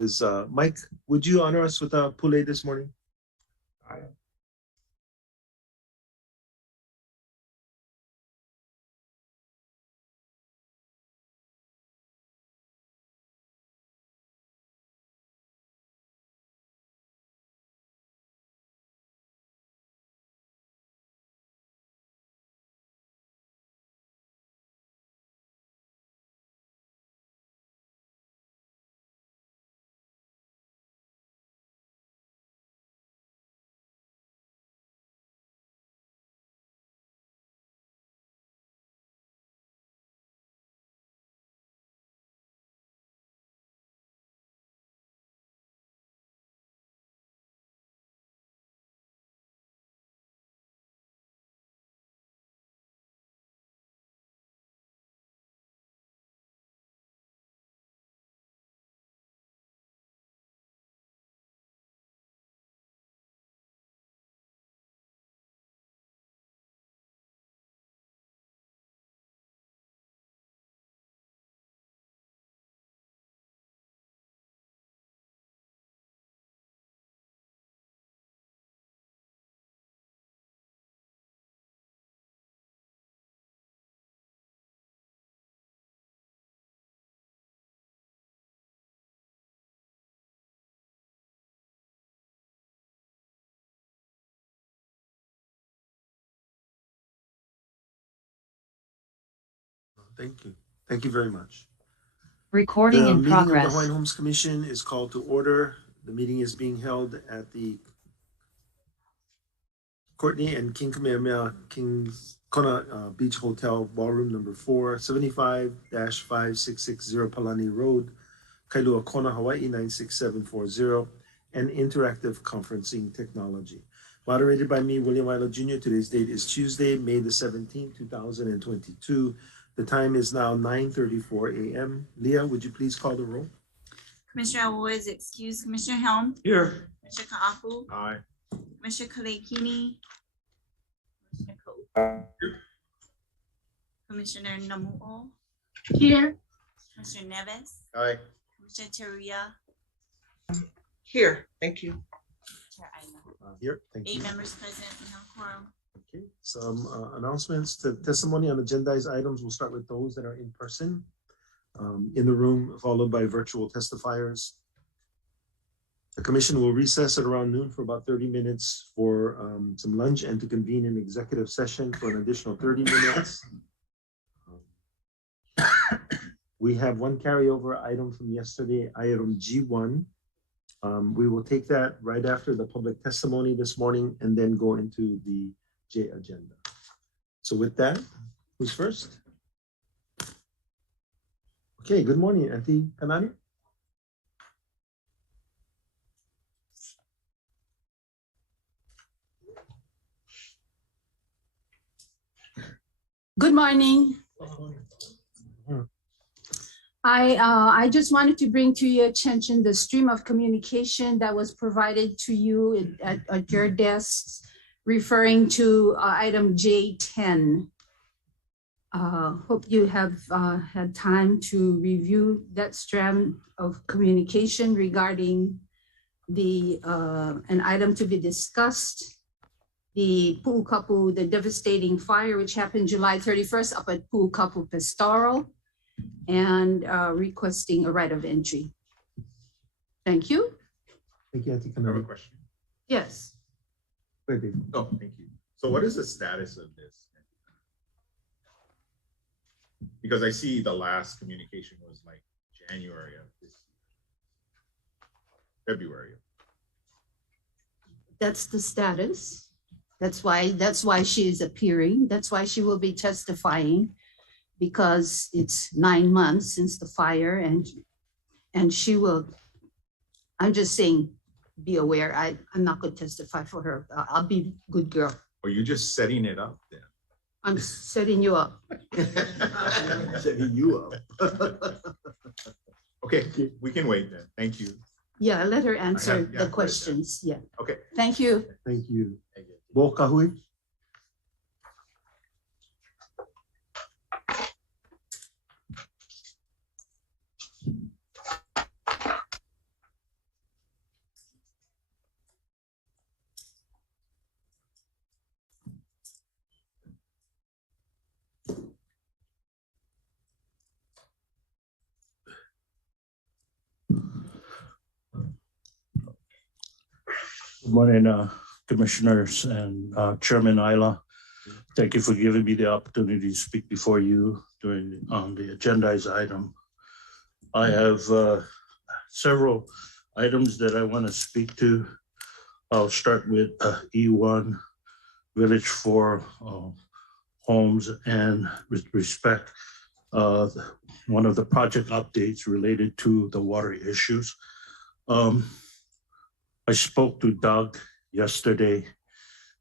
is Mike, would you honor us with a pule this morning? Aye. Thank you. Thank you very much. Recording The in meeting of the progress. Hawaiian Homes Commission is called to order. The meeting is being held at the Courtney and King Kamehameha King's Kona Beach Hotel, ballroom number 4, 75-5660 Palani Road, Kailua Kona, Hawaii 96740, and interactive conferencing technology. Moderated by me, William Ilo Jr. Today's date is Tuesday, May the 17th, 2022. The time is now 9:34 a.m. Leah, would you please call the roll? Commissioner Woods, excuse Commissioner Helm, Here. Commissioner Ka'apu, Aye. Commissioner Kalekini, Commissioner Ko, Commissioner Namu'o, Here. Commissioner Neves, Aye. Commissioner Teruya, Here, thank you. Chair Aina. Here, thank you. 8 members present, no quorum. Okay, some announcements to testimony on agendized items. We'll start with those that are in person in the room, followed by virtual testifiers. The commission will recess at around noon for about 30 minutes for some lunch and to convene an executive session for an additional 30 minutes. We have one carryover item from yesterday, item G1. We will take that right after the public testimony this morning and then go into the J agenda. So with that, who's first? Okay, good morning, Auntie Kanani. Good morning. I just wanted to bring to your attention the stream of communication that was provided to you at your desks, referring to item J10. Hope you have had time to review that strand of communication regarding the an item to be discussed, the Pu'ukapu, the devastating fire which happened July 31st up at Pu'ukapu Pastoral, and requesting a right of entry. Thank you. Thank you, Auntie I have a Kanani. question. Yes. Wait, wait. Oh, thank you. So what is the status of this? Because I see the last communication was like January of this February. That's the status. That's why she is appearing. That's why she will be testifying, because it's 9 months since the fire, and she will, I'm just saying, be aware. I'm not going to testify for her. I'll be a good girl. Or you just setting it up then? I'm setting you up. Setting you up. Okay, we can wait then. Thank you. Yeah, let her answer yeah, the right, questions. Yeah. Okay. Thank you. Thank you. Thank you. Bo Kahui. Good morning, Commissioners and Chairman Isla. Thank you for giving me the opportunity to speak before you during the agendized item. I have several items that I want to speak to. I'll start with E1, Village 4 homes, and with respect, one of the project updates related to the water issues. I spoke to Doug yesterday,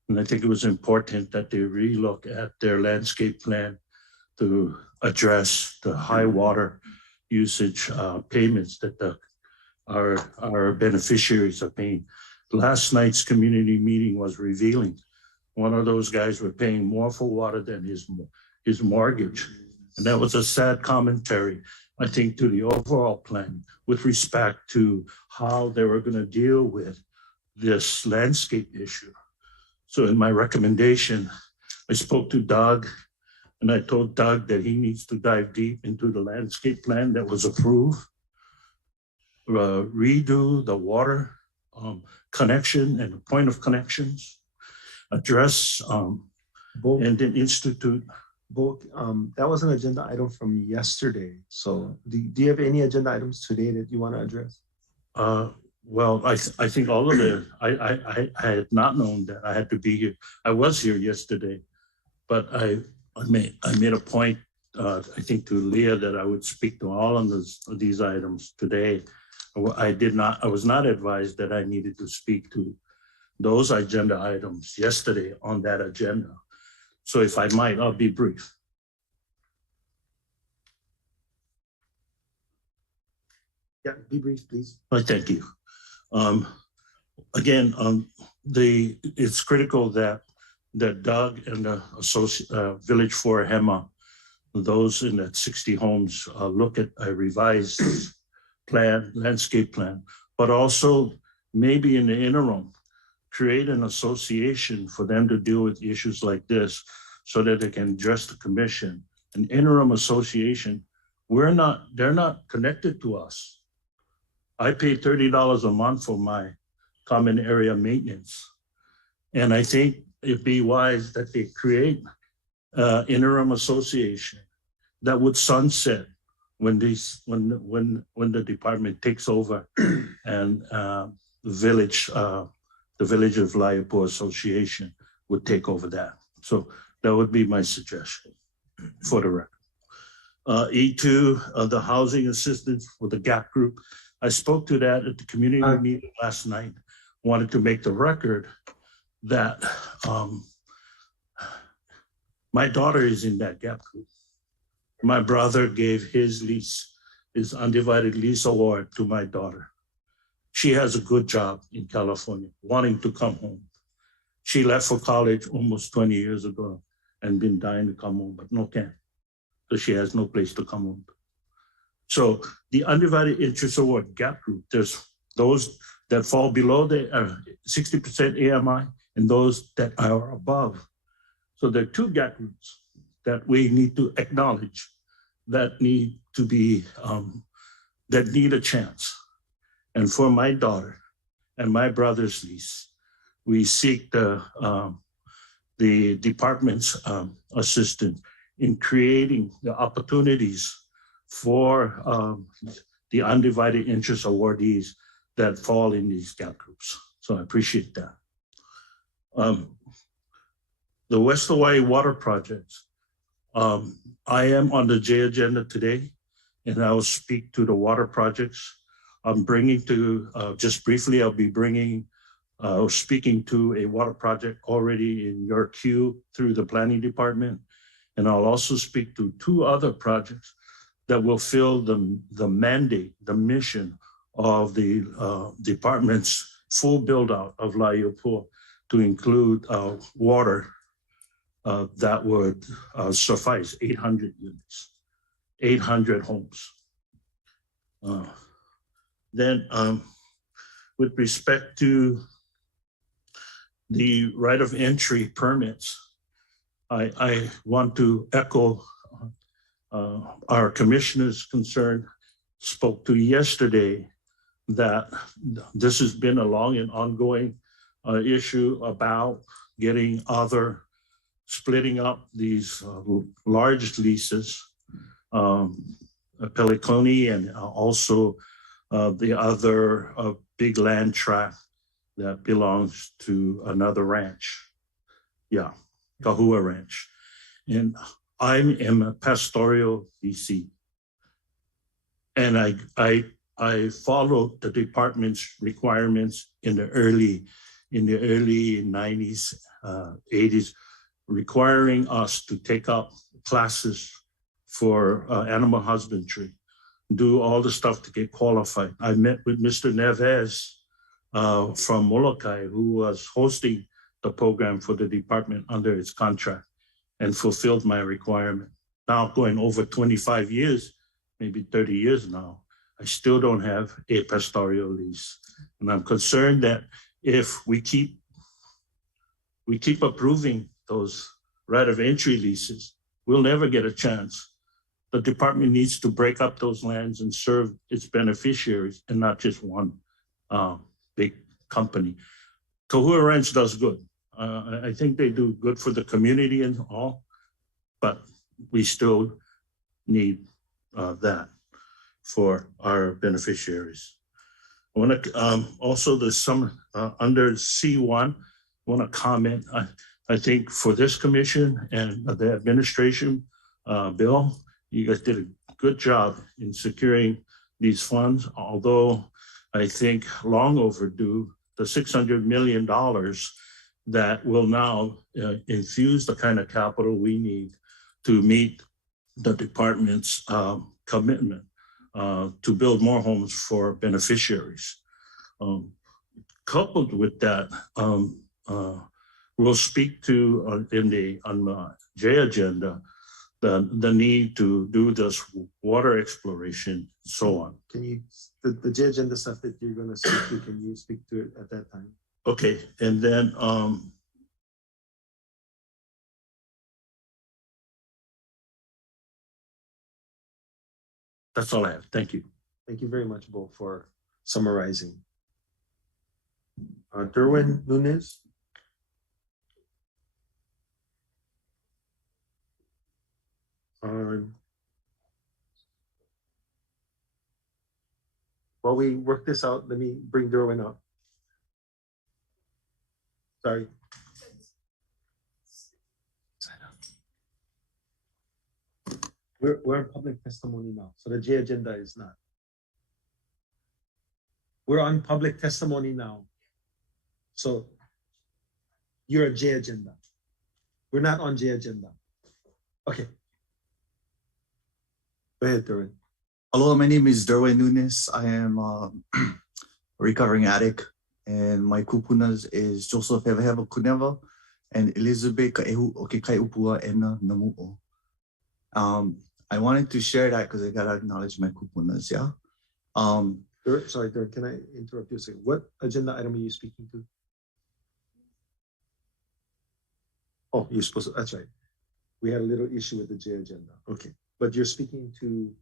and I think it was important that they relook at their landscape plan to address the high water usage payments that our beneficiaries are paying. Last night's community meeting was revealing one of those guys were paying more for water than his mortgage. And that was a sad commentary, I think, to the overall plan with respect to how they were going to deal with this landscape issue. So in my recommendation, I spoke to Doug, and I told Doug that he needs to dive deep into the landscape plan that was approved, redo the water connection and the point of connections, address and then institute. Both, that was an agenda item from yesterday. So do you have any agenda items today that you want to address? Well, I think all of it. I had not known that I had to be here. I was here yesterday, but I made a point, I think to Leah, that I would speak to all of these items today. I was not advised that I needed to speak to those agenda items yesterday on that agenda. So if I might, I'll be brief. Yeah, be brief, please. Thank you. Again, it's critical that Doug and the Village 4 HEMA, those in that 60 homes, look at a revised plan, landscape plan, but also maybe in the interim, create an association for them to deal with issues like this so that they can address the commission. An interim association, they're not connected to us. I pay $30 a month for my common area maintenance. And I think it'd be wise that they create an interim association that would sunset when the department takes over and the Village of Laiapua Association would take over that. So that would be my suggestion for the record. E2, the housing assistance for the GAP group. I spoke to that at the community meeting last night. Wanted to make the record that my daughter is in that GAP group. My brother gave his undivided lease award to my daughter. She has a good job in California, wanting to come home. She left for college almost 20 years ago and been dying to come home, but no can. So she has no place to come home. So the undivided interest award GAP group, there's those that fall below the 60% AMI and those that are above. So there are two GAP groups that we need to acknowledge that need to be, that need a chance. And for my daughter and my brother's lease, we seek the department's assistance in creating the opportunities for the undivided interest awardees that fall in these GAP groups. So I appreciate that. The West Hawaii water projects. I am on the J agenda today, and I will speak to the water projects. I'm bringing to, just briefly, I'll be bringing, speaking to a water project already in your queue through the planning department. And I'll also speak to two other projects that will fill the mandate, the mission of the department's full build out of Laiapua to include water that would suffice 800 units, 800 homes. Then with respect to the right of entry permits, I want to echo our commissioner's concern. Spoke to yesterday that this has been a long and ongoing issue about getting splitting up these large leases, Peliconi and also the other big land tract that belongs to another ranch. Yeah, Kahua Ranch. And I am a pastoral DC. And I followed the department's requirements in the early 90s, 80s, requiring us to take up classes for animal husbandry, do all the stuff to get qualified. I met with Mr. Neves from Molokai, who was hosting the program for the department under its contract, and fulfilled my requirement. Now going over 25 years, maybe 30 years now, I still don't have a pastoral lease. And I'm concerned that if we keep approving those right of entry leases, we'll never get a chance. The department needs to break up those lands and serve its beneficiaries and not just one big company. Kahua Ranch does good. I think they do good for the community and all, but we still need that for our beneficiaries. I want to also there's some under C1. I want to comment. I think for this commission and the administration, Bill, you guys did a good job in securing these funds. Although I think long overdue, the $600 million that will now infuse the kind of capital we need to meet the department's commitment to build more homes for beneficiaries. Coupled with that, we'll speak to on the J agenda the need to do this water exploration and so on. Can you, the J agenda stuff that you're gonna speak to, can you speak to it at that time? Okay, and then that's all I have. Thank you. Thank you very much, Bo, for summarizing. Derwin Nunes. While we work this out, let me bring Derwin up. Sorry. We're in public testimony now, so the J agenda is not. We're on public testimony now. So you're a J agenda. We're not on J agenda. Okay. Go ahead, Derwin. Hello, my name is Derwin Nunes. I am a recovering addict, and my kupunas is Joseph Eveheva Kuneva and Elizabeth Kaehu Okekaiupua Ena Namu'o. I wanted to share that because I gotta acknowledge my kupunas, yeah? Sorry, Derwin, can I interrupt you a second? What agenda item are you speaking to? Oh, you're supposed to, that's right. We had a little issue with the J agenda. Okay, but you're speaking to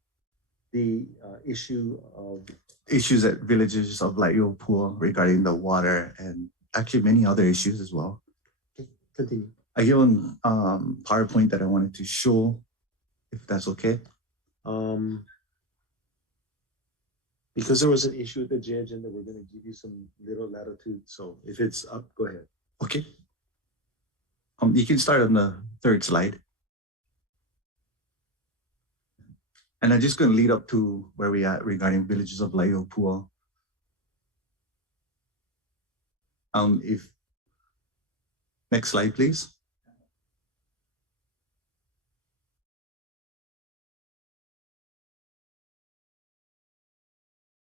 the issue of issues at villages of Laiopua regarding the water and actually many other issues as well. Okay, continue. I give one PowerPoint that I wanted to show, if that's okay. Because there was an issue with the J agenda, we're going to give you some little latitude. So if it's up, go ahead. Okay. You can start on the third slide. And I'm just going to lead up to where we at regarding villages of Laiopua. If next slide, please.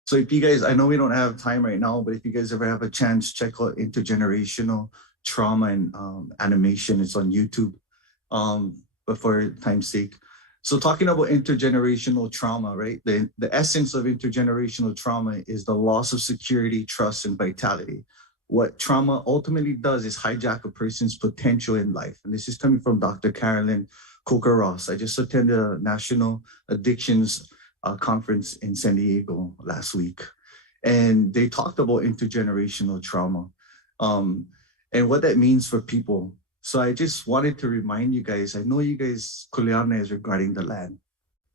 So if you guys, I know we don't have time right now, but if you guys ever have a chance, check out intergenerational trauma and animation. It's on YouTube, but for time's sake. So talking about intergenerational trauma, right? The essence of intergenerational trauma is the loss of security, trust, and vitality. What trauma ultimately does is hijack a person's potential in life. And this is coming from Dr. Carolyn Coker-Ross. I just attended a National Addictions conference in San Diego last week. And they talked about intergenerational trauma. and what that means for people. So I just wanted to remind you guys, I know you guys, Kuleana is regarding the land.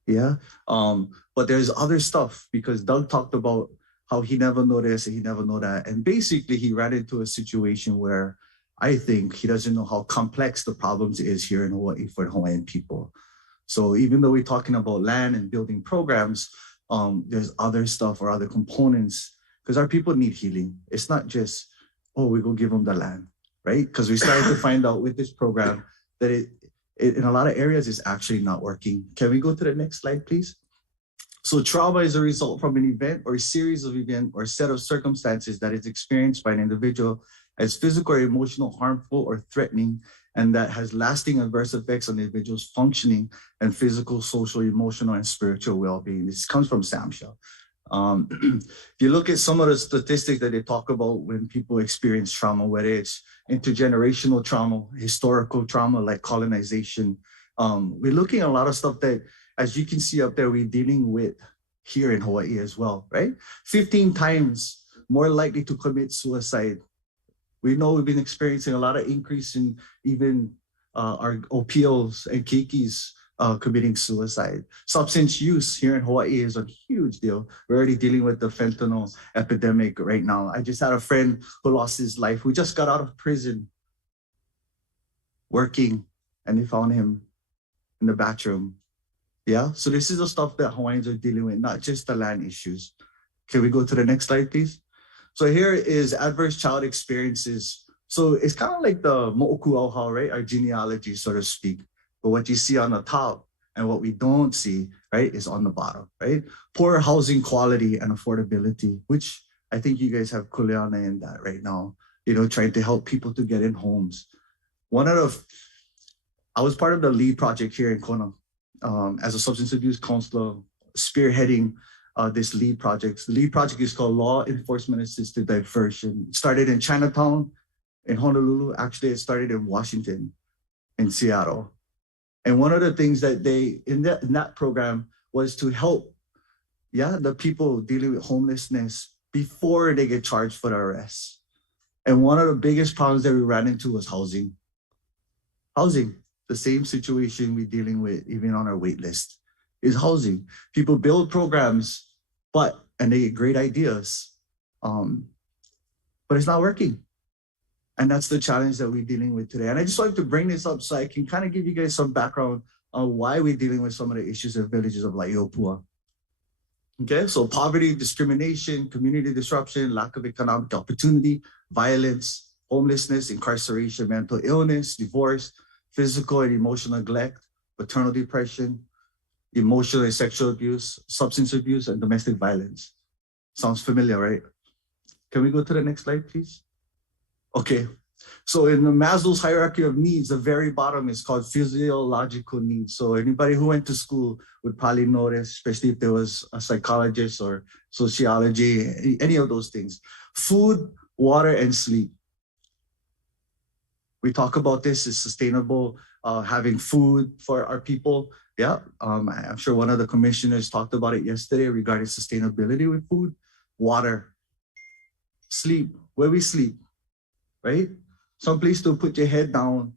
Yeah. But there's other stuff because Doug talked about how he never know this and he never know that. And basically he ran into a situation where I think he doesn't know how complex the problems is here in Hawaii for Hawaiian people. So even though we're talking about land and building programs, there's other stuff or other components because our people need healing. It's not just, oh, we go give them the land, right? Because we started to find out with this program that it in a lot of areas is actually not working. Can we go to the next slide, please? So trauma is a result from an event or a series of events or set of circumstances that is experienced by an individual as physical or emotional, harmful or threatening, and that has lasting adverse effects on the individual's functioning and physical, social, emotional, and spiritual well-being. This comes from SAMHSA. If you look at some of the statistics that they talk about when people experience trauma, whether it's intergenerational trauma, historical trauma like colonization, we're looking at a lot of stuff that, as you can see up there, we're dealing with here in Hawaii as well, right? 15 times more likely to commit suicide. We know we've been experiencing a lot of increase in even our OPOs and keikis committing suicide. Substance use here in Hawaii is a huge deal. We're already dealing with the fentanyl epidemic right now. I just had a friend who lost his life, who just got out of prison working, and they found him in the bathroom. Yeah, so this is the stuff that Hawaiians are dealing with, not just the land issues. Can we go to the next slide, please? So here is adverse child experiences. So it's kind of like the mo'oku auha, right? Our genealogy, so to speak. But what you see on the top and what we don't see, right, is on the bottom, right? Poor housing quality and affordability, which I think you guys have Kuleana in that right now, you know, trying to help people to get in homes. I was part of the LEAD project here in Kona as a substance abuse counselor, spearheading this LEAD project. The LEAD project is called Law Enforcement Assisted Diversion. It started in Chinatown, in Honolulu. Actually, it started in Washington, in Seattle. And one of the things that they, in that program, was to help, the people dealing with homelessness before they get charged for the arrest. And one of the biggest problems that we ran into was housing. Housing, the same situation we're dealing with even on our wait list, is housing. People build programs, and they get great ideas, but it's not working. And that's the challenge that we're dealing with today. And I just wanted to bring this up so I can kind of give you guys some background on why we're dealing with some of the issues in villages of Laiopua. Okay, so poverty, discrimination, community disruption, lack of economic opportunity, violence, homelessness, incarceration, mental illness, divorce, physical and emotional neglect, maternal depression, emotional and sexual abuse, substance abuse, and domestic violence. Sounds familiar, right? Can we go to the next slide, please? Okay, so in the Maslow's hierarchy of needs, the very bottom is called physiological needs. So anybody who went to school would probably know this, especially if there was a psychologist or sociology, any of those things. Food, water, and sleep. We talk about this as sustainable, having food for our people. Yeah, I'm sure one of the commissioners talked about it yesterday regarding sustainability with food, water, sleep, where we sleep, right? Someplace to put your head down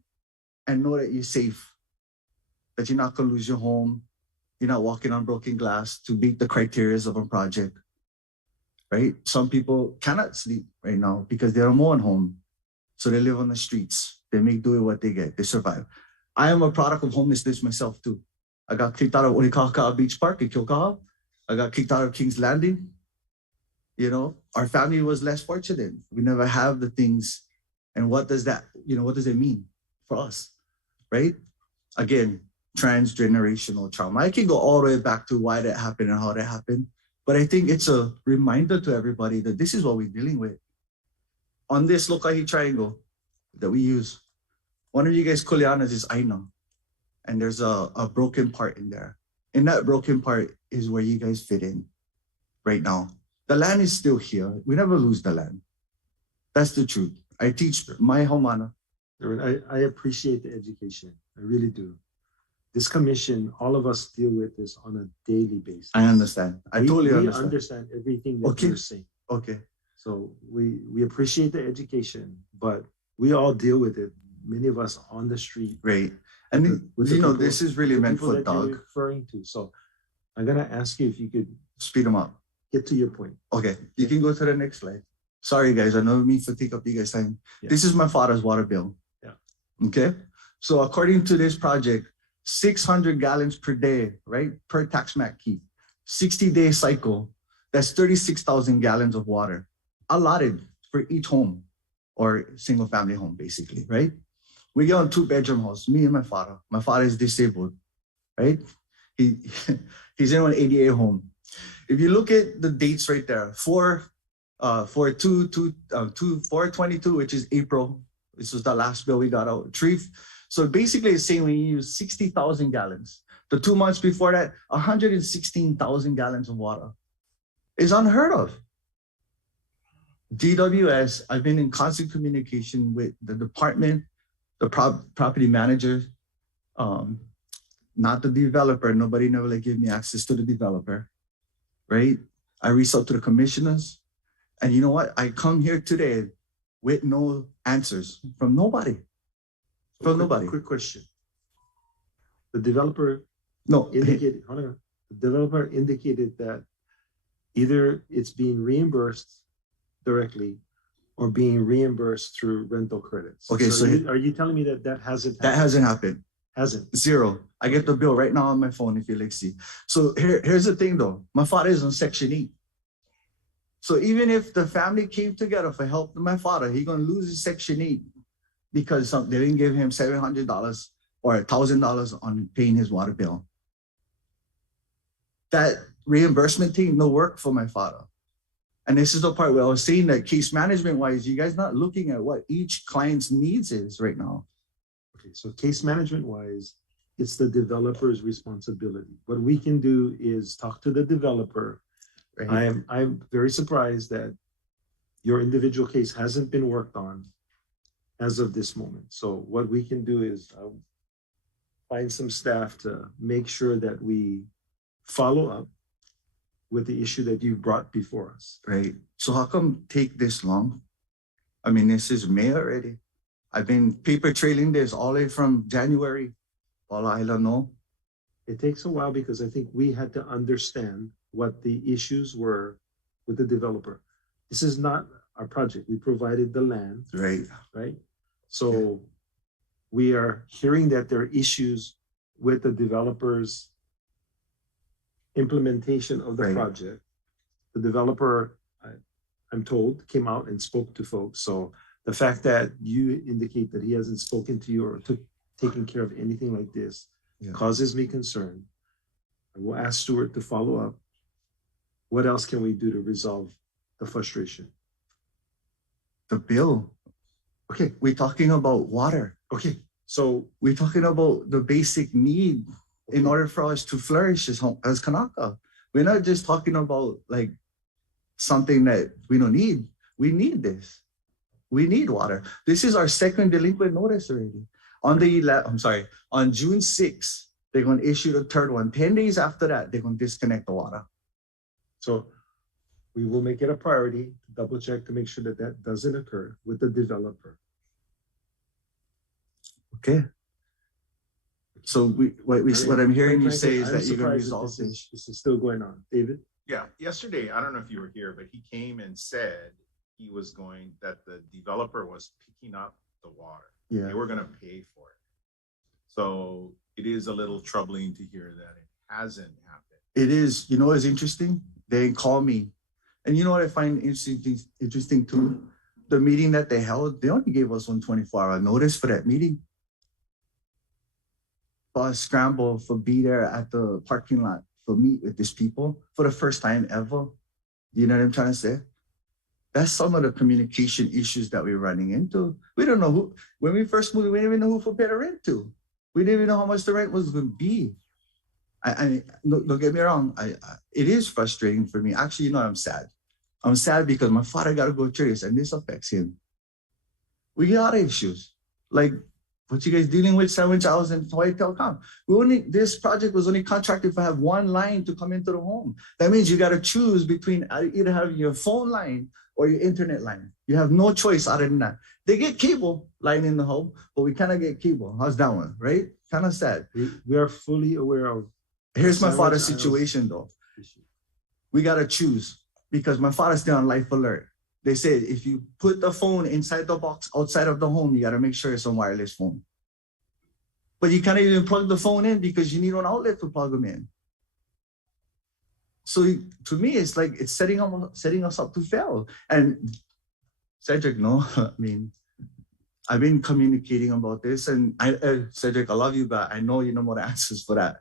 and know that you're safe, that you're not gonna lose your home, you're not walking on broken glass to meet the criteria of a project, right? Some people cannot sleep right now because they don't own home. So they live on the streets. They make do with what they get, they survive. I am a product of homelessness myself too. I got kicked out of Onikaka Beach Park in Kilkaha. I got kicked out of King's Landing. You know, our family was less fortunate. We never have the things. And what does that, what does it mean for us, right? Again, transgenerational trauma. I can go all the way back to why that happened and how that happened. But I think it's a reminder to everybody that this is what we're dealing with. On this Lokahi triangle that we use, one of you guys, Kuleanas, is Aina. And there's a broken part in there. And that broken part is where you guys fit in right now. The land is still here. We never lose the land. That's the truth. I teach my homana. I appreciate the education. I really do. This commission, all of us deal with this on a daily basis. I understand. I totally we understand. understand everything that you're saying. Okay. So we appreciate the education, but we all deal with it. Many of us on the street. Right. And with the you know, people- this is really the meant people for that you're Doug. referring to. So I'm gonna ask you if you could Speed them up. get to your point. Okay, you can go to the next slide. Sorry, guys, I know me for take up you guys' time. Yeah. This is my father's water bill. Yeah. Okay, so according to this project, 600 gallons per day, right, per tax map key, 60-day cycle, that's 36,000 gallons of water allotted for each home or single family home, basically, right? We get on 2-bedroom house, me and my father. My father is disabled, right? He's in an ADA home. If you look at the dates right there, 4/22, which is April, this was the last bill we got out. So basically it's saying we use 60,000 gallons. The 2 months before that, 116,000 gallons of water. It's unheard of. DWS, I've been in constant communication with the department, the property manager, not the developer. Nobody never like give me access to the developer, right? I reached out to the commissioners, and you know what? I come here today with no answers from nobody. From nobody. Quick question. The developer No, indicated, hold on. The developer indicated that either it's being reimbursed directly or being reimbursed through rental credits. Okay, so are you telling me that hasn't that happened? hasn't happened. Hasn't. Zero. I get the bill right now on my phone if you like see. So here's the thing though. My father is on Section 8. So even if the family came together for help to my father, he's gonna lose his Section 8 because they didn't give him $700 or $1,000 on paying his water bill. That reimbursement thing no work for my father. And this is the part where I was saying that case management wise, you guys not looking at what each client's needs is right now. Okay, so case management wise, it's the developer's responsibility. What we can do is talk to the developer. Right? I'm very surprised that your individual case hasn't been worked on as of this moment. So what we can do is find some staff to make sure that we follow up with the issue that you brought before us. Right. So how come take this long? I mean, this is May already. I've been paper trailing this all the way from January. All I don't know. It takes a while because I think we had to understand what the issues were with the developer. This is not our project. We provided the land, Right. right? So we are hearing that there are issues with the developer's implementation of the Right. project. The developer, I'm told, came out and spoke to folks. So the fact that you indicate that he hasn't spoken to you or taken care of anything like this Yeah. causes me concern. I will ask Stuart to follow up. What else can we do to resolve the frustration? The bill. Okay, We're talking about water. okay. So We're talking about the basic need in order for us to flourish as Kanaka. We're not just talking about like something that we don't need. We need this. We need water. This is our second delinquent notice already. On June 6th, they're going to issue the third one. 10 days after that, they're going to disconnect the water. So we will make it a priority to double check to make sure that that doesn't occur with the developer. Okay. So what I'm hearing you Quite say frankly, is I'm that you're going to surprised that resolve this is- this. This is still going on. David? Yeah, yesterday, I don't know if you were here, but he came and said that the developer was picking up the water. Yeah. They were gonna pay for it. So it is a little troubling to hear that it hasn't happened. It is, you know, it's interesting. They call me. And you know what I find interesting too? The meeting that they held, they only gave us 24-hour notice for that meeting. Bus scramble for be there at the parking lot for meet with these people for the first time ever. You know what I'm trying to say? That's some of the communication issues that we're running into. We don't know who, when we first moved, we didn't even know who to pay the rent to. We didn't even know how much the rent was going to be. Don't get me wrong. It is frustrating for me. Actually, you know, I'm sad. I'm sad because my father got to go through this and this affects him. We got other issues. Like what you guys dealing with, Sandwich House and Hawaii Telecom. This project was only contracted to have one line to come into the home. That means you got to choose between either having your phone line or your internet line. You have no choice other than that. They get cable line in the home, but we cannot get cable. How's that one, right? Kind of sad. We are fully aware of. Here's my Sandwich father's aisles situation though. issue. We gotta choose because my father's still on life alert. They said if you put the phone inside the box outside of the home, you gotta make sure it's a wireless phone. But you can't even plug the phone in because you need an outlet to plug them in. So to me, it's like it's setting us up to fail. And Cedric, no, I mean, I've been communicating about this, and Cedric, I love you, but I know you know more answers for that.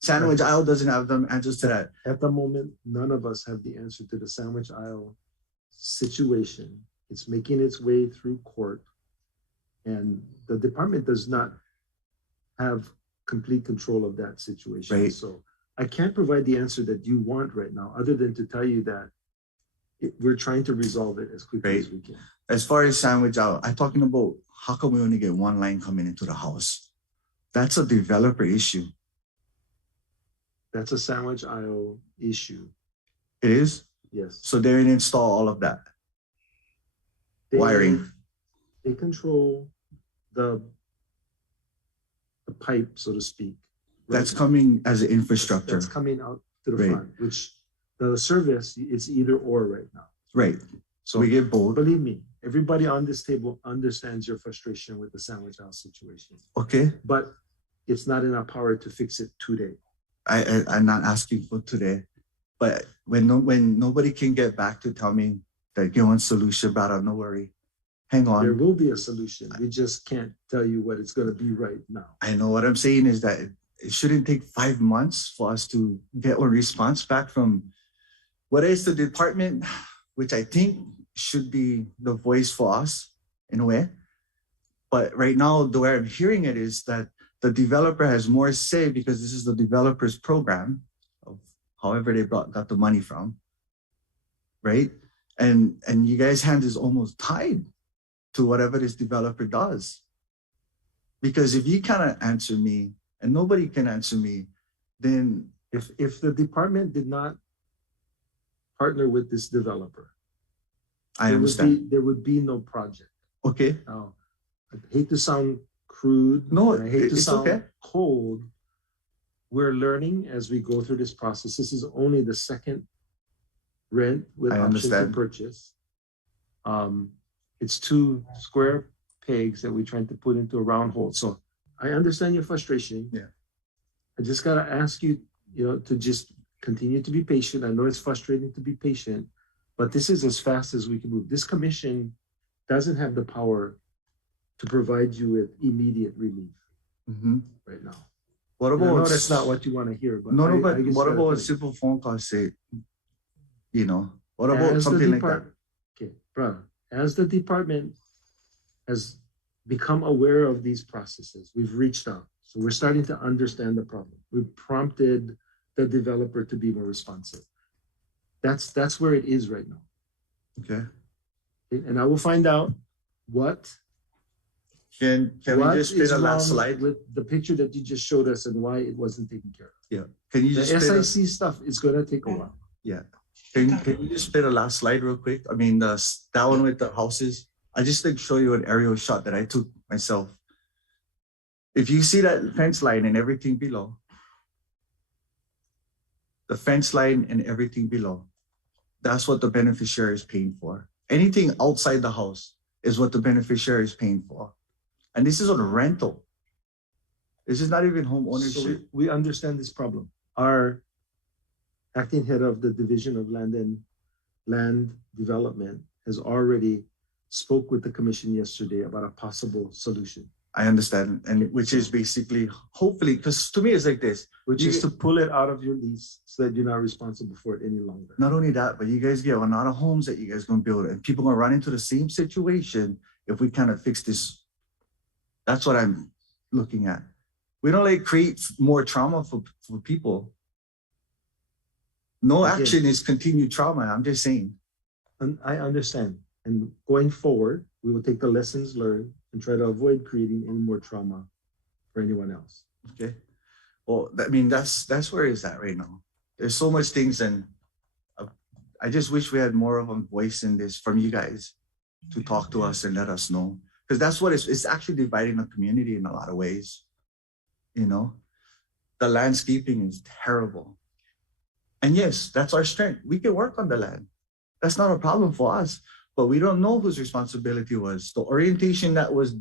Sandwich aisle doesn't have the answers to that. At the moment, none of us have the answer to the sandwich aisle situation. It's making its way through court, and the department does not have complete control of that situation. Right. So I can't provide the answer that you want right now, other than to tell you that we're trying to resolve it as quickly as we can. As far as sandwich aisle, I'm talking about how come we only get one line coming into the house? That's a developer issue. That's a sandwich aisle issue. It is? Yes. So they didn't install all of that. They- Wiring. They control the pipe, so to speak. right That's now. coming as an infrastructure. That's coming out to the Right. front, which the service, it's either or right now. Right. So we get both. Believe me, everybody on this table understands your frustration with the sandwich aisle situation, Okay. but it's not in our power to fix it today. I'm not asking for today, but when nobody can get back to tell me that you want solution, brother, no worry. Hang There on. will be a solution. We just can't tell you what it's gonna be right now. I know what I'm saying is that it shouldn't take 5 months for us to get a response back from what is the department, which I think should be the voice for us in a way. But right now, the way I'm hearing it is that the developer has more say because this is the developer's program of however they got the money from, right? And you guys' hand is almost tied to whatever this developer does. Because if you cannot answer me and nobody can answer me, then If the department did not partner with this developer, I understand. there would be no project. Okay, Now, I hate to sound crude. No, and I hate to it's sound okay. cold. We're learning as we go through this process. This is only the second rent with I option to understand. purchase. It's 2 square pegs that we're trying to put into a round hole. So I understand your frustration. Yeah. I just gotta ask you, to just continue to be patient. I know it's frustrating to be patient, but this is as fast as we can move. This commission doesn't have the power to provide you with immediate relief Mhm. right now. What And I know about? that's not what you want to hear, but No, I but guess what you gotta about a tell simple phone call? Say, what you. about As the something like that? depart- Okay, brother, as the department has become aware of these processes, we've reached out. So we're starting to understand the problem. We've prompted the developer to be more responsive. That's where it is right now. Okay. Okay, and I will find out what Can we what just spit is a last wrong slide? with the picture that you just showed us and why it wasn't taken care of. Yeah. Can you The just spit SIC stuff is gonna take a while. can you just spit a last slide real quick? I mean, that one with the houses. I just like show you an aerial shot that I took myself. If you see that fence line and everything below, the fence line and everything below, that's what the beneficiary is paying for. Anything outside the house is what the beneficiary is paying for. And this is on a rental. This is not even home So ownership. we understand this problem. Our acting head of the Division of Land Development has already spoke with the commission yesterday about a possible solution, I understand. And which is basically, hopefully, because to me, it's like this. which is to pull it out of your lease so that you're not responsible for it any longer. Not only that, but you guys get a lot of homes that you guys gonna build, and people gonna run into the same situation if we kind of fix this. That's what I'm looking at. We don't like create more trauma for people. No Again. action is continued trauma. I'm just saying. And I understand. And going forward, we will take the lessons learned and try to avoid creating any more trauma for anyone else. Okay. Well, I mean, that's where it's at right now. There's so much things, and I just wish we had more of a voice in this from you guys to talk to us and let us know. Because that's what it's actually dividing the community in a lot of ways. You know, the landscaping is terrible. And yes, that's our strength. We can work on the land. That's not a problem for us, but we don't know whose responsibility was. The orientation that was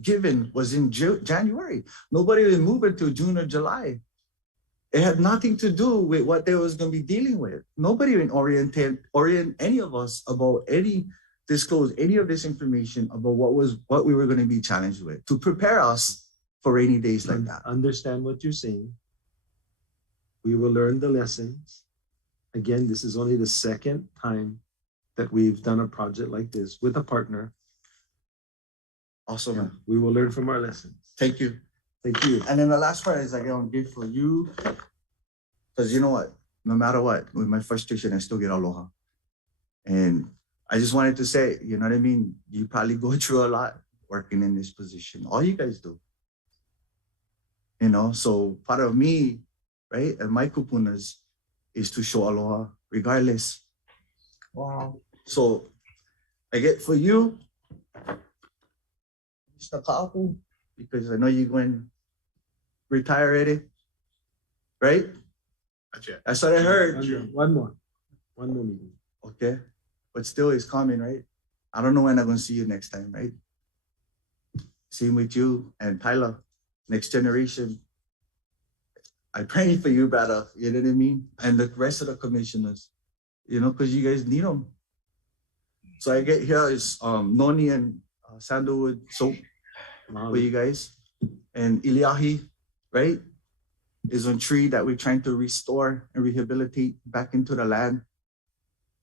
given was in January. Nobody would move until June or July. It had nothing to do with what they was going to be dealing with. Nobody would orient any of us about disclose any of this information about what we were going to be challenged with to prepare us for rainy days like that. Understand what you're saying. We will learn the lessons. Again, this is only the second time that we've done a project like this with a partner. Awesome, man. We will learn from our lessons. Thank you. Thank you. And then the last part is I get on gift for you. Because you know what? No matter what, with my frustration, I still get aloha. And I just wanted to say, you know what I mean? You probably go through a lot working in this position. All you guys do. You know, so part of me, right, and my kupunas is to show aloha regardless. Wow. So I get for you, Mr. Ka'apu, because I know you're going to retire already, right? Gotcha. That's what I heard. One more meeting. Okay, but still it's coming, right? I don't know when I'm going to see you next time, right? Same with you and Tyler, next generation. I pray for you, brother, you know what I mean? And the rest of the commissioners, you know, because you guys need them. So I get here is noni and sandalwood soap for you guys. And iliahi, right, is a tree that we're trying to restore and rehabilitate back into the land.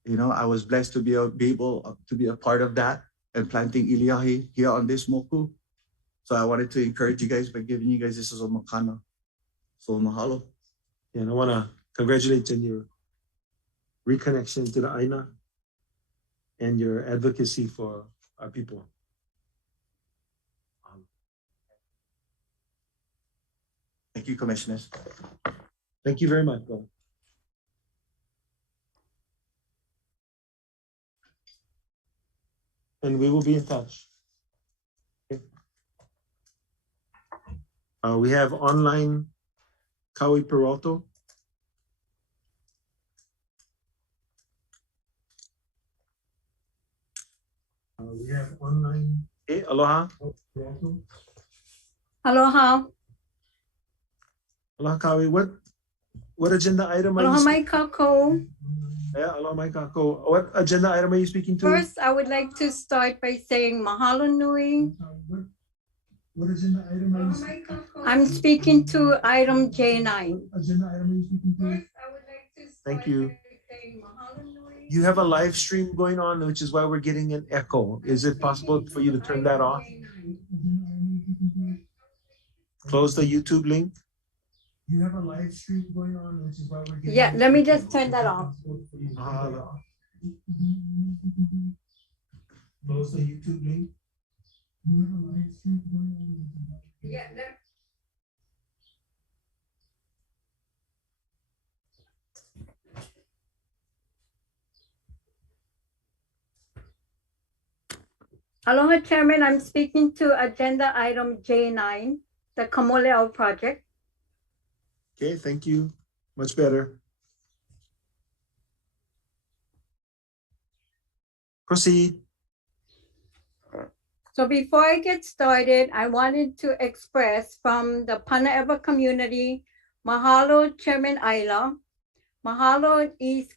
You know, I was blessed to be able to be a part of that and planting iliahi here on this moku. So I wanted to encourage you guys by giving you guys this as a makana. So mahalo. Yeah, and I want to congratulate you on your reconnection to the Aina and your advocacy for our people. Thank you, commissioners. Thank you very much, brother. And we will be in touch. Okay. We have online Kawi Peralto. We have online. Hey, aloha. Aloha. Aloha, Kawi. What agenda item are Aloha, you my kako. Yeah, aloha, my kako. What agenda item are you speaking to? First, I would like to start by saying mahalo nui. What agenda item are you speaking to? I'm speaking to item J9. Agenda item are you speaking to? First, I would like to start Thank you. by saying mahalo nui. You have a live stream going on, which is why we're getting an echo. Is it possible for you to turn that off? Close the YouTube link. You have a live stream going on, which is why we're getting. Yeah, let me just turn that off. Close the YouTube link. You have a live stream going on. Yeah, Aloha, Chairman. I'm speaking to agenda item J9, the Kamoleau project. Okay, thank you. Much better. Proceed. So before I get started, I wanted to express from the Panaewa community, mahalo Chairman Ayla, mahalo East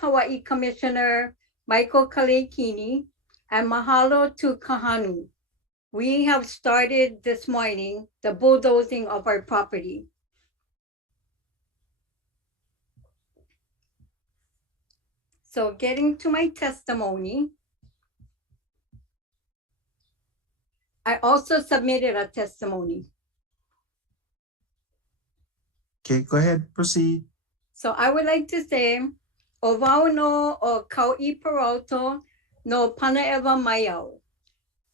Hawaii Commissioner Michael Kalekini, and mahalo to Kahanu. We have started this morning the bulldozing of our property. So getting to my testimony, I also submitted a testimony. Okay, go ahead, proceed. So I would like to say, o wau no o kau'i Peralto no Panaewa Maiau.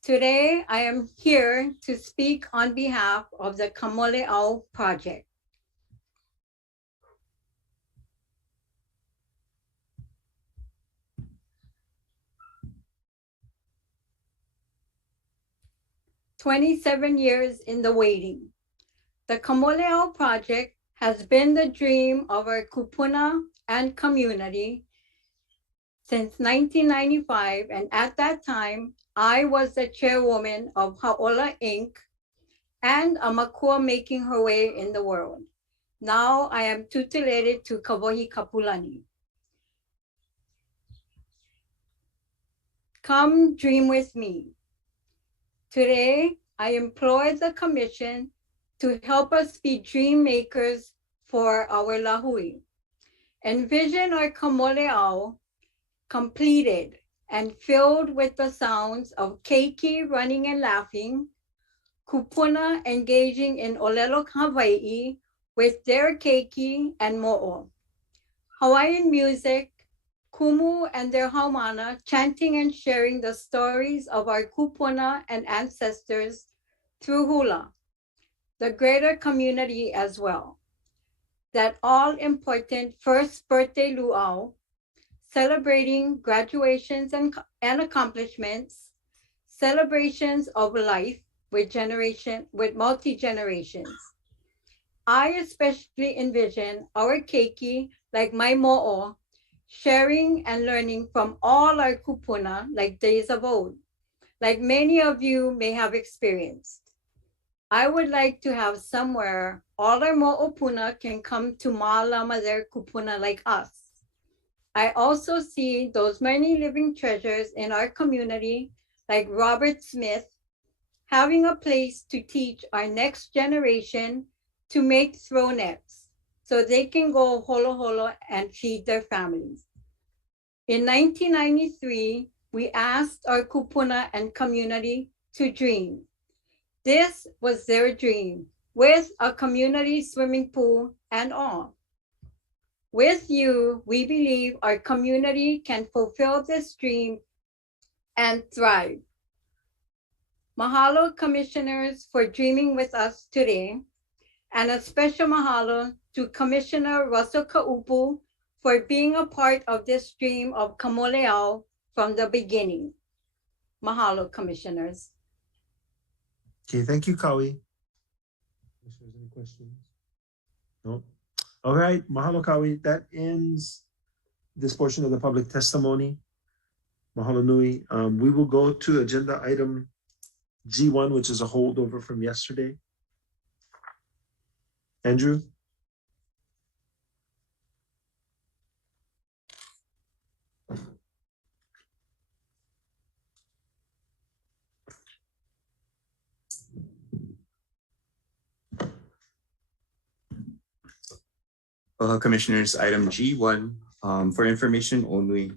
Today, I am here to speak on behalf of the Kamoleau project. 27 years in the waiting. The Kamoleau project has been the dream of our kupuna and community since 1995, and at that time, I was the chairwoman of Ha'ola Inc. and a makua making her way in the world. Now I am tutelated to Kawahi Kapulani. Come dream with me. Today, I employ the commission to help us be dream makers for our lahui. Envision our Kamoleau completed and filled with the sounds of keiki running and laughing, kupuna engaging in olelo Hawaii with their keiki and mo'o, Hawaiian music, kumu and their haumana chanting and sharing the stories of our kupuna and ancestors through hula, the greater community as well. That all important first birthday luau, celebrating graduations and accomplishments, celebrations of life with multi-generations. I especially envision our keiki like my mo'o, sharing and learning from all our kupuna like days of old, like many of you may have experienced. I would like to have somewhere all our mo'opuna can come to ma'alama their kupuna like us. I also see those many living treasures in our community, like Robert Smith, having a place to teach our next generation to make throw nets so they can go holo holo and feed their families. In 1993, we asked our kupuna and community to dream. This was their dream, with a community swimming pool and all. With you, we believe our community can fulfill this dream and thrive. Mahalo, commissioners, for dreaming with us today, and a special mahalo to Commissioner Russell Kaupu for being a part of this dream of Kamoleau from the beginning. Mahalo, commissioners. Okay, thank you, Kawi. Any questions? No? All right, mahalo, Kawi. That ends this portion of the public testimony. Mahalo nui. We will go to agenda item G1, which is a holdover from yesterday. Andrew? Commissioners, item G1, for information only,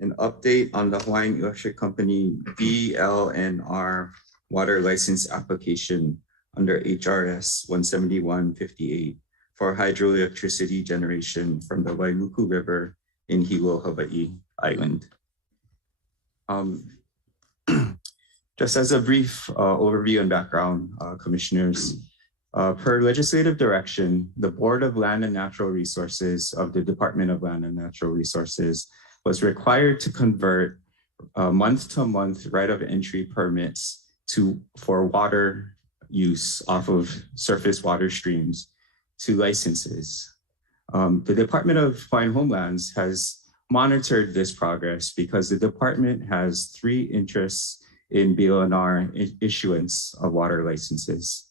an update on the Hawaiian Electric Company DLNR water license application under HRS 17158 for hydroelectricity generation from the Wailuku River in Hilo, Hawaii Island. Just as a brief overview and background, commissioners, per legislative direction, the Board of Land and Natural Resources of the Department of Land and Natural Resources was required to convert month-to-month right of entry permits for water use off of surface water streams to licenses. The Department of Hawaiian Homelands has monitored this progress because the department has three interests in BLNR issuance of water licenses.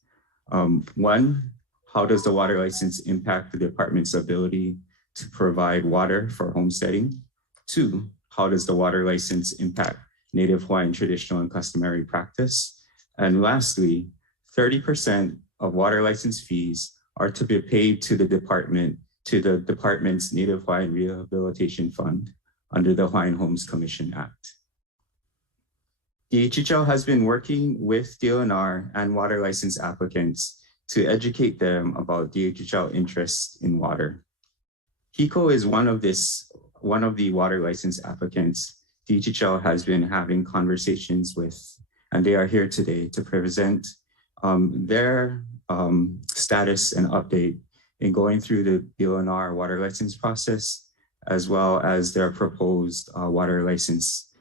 One, how does the water license impact the department's ability to provide water for homesteading? Two, how does the water license impact Native Hawaiian traditional and customary practice? And lastly, 30% of water license fees are to be paid to the department's Native Hawaiian Rehabilitation Fund under the Hawaiian Homes Commission Act. DHHL has been working with DLNR and water license applicants to educate them about DHHL interests in water. HECO is one of the water license applicants DHHL has been having conversations with, and they are here today to present their status and update in going through the DLNR water license process, as well as their proposed water license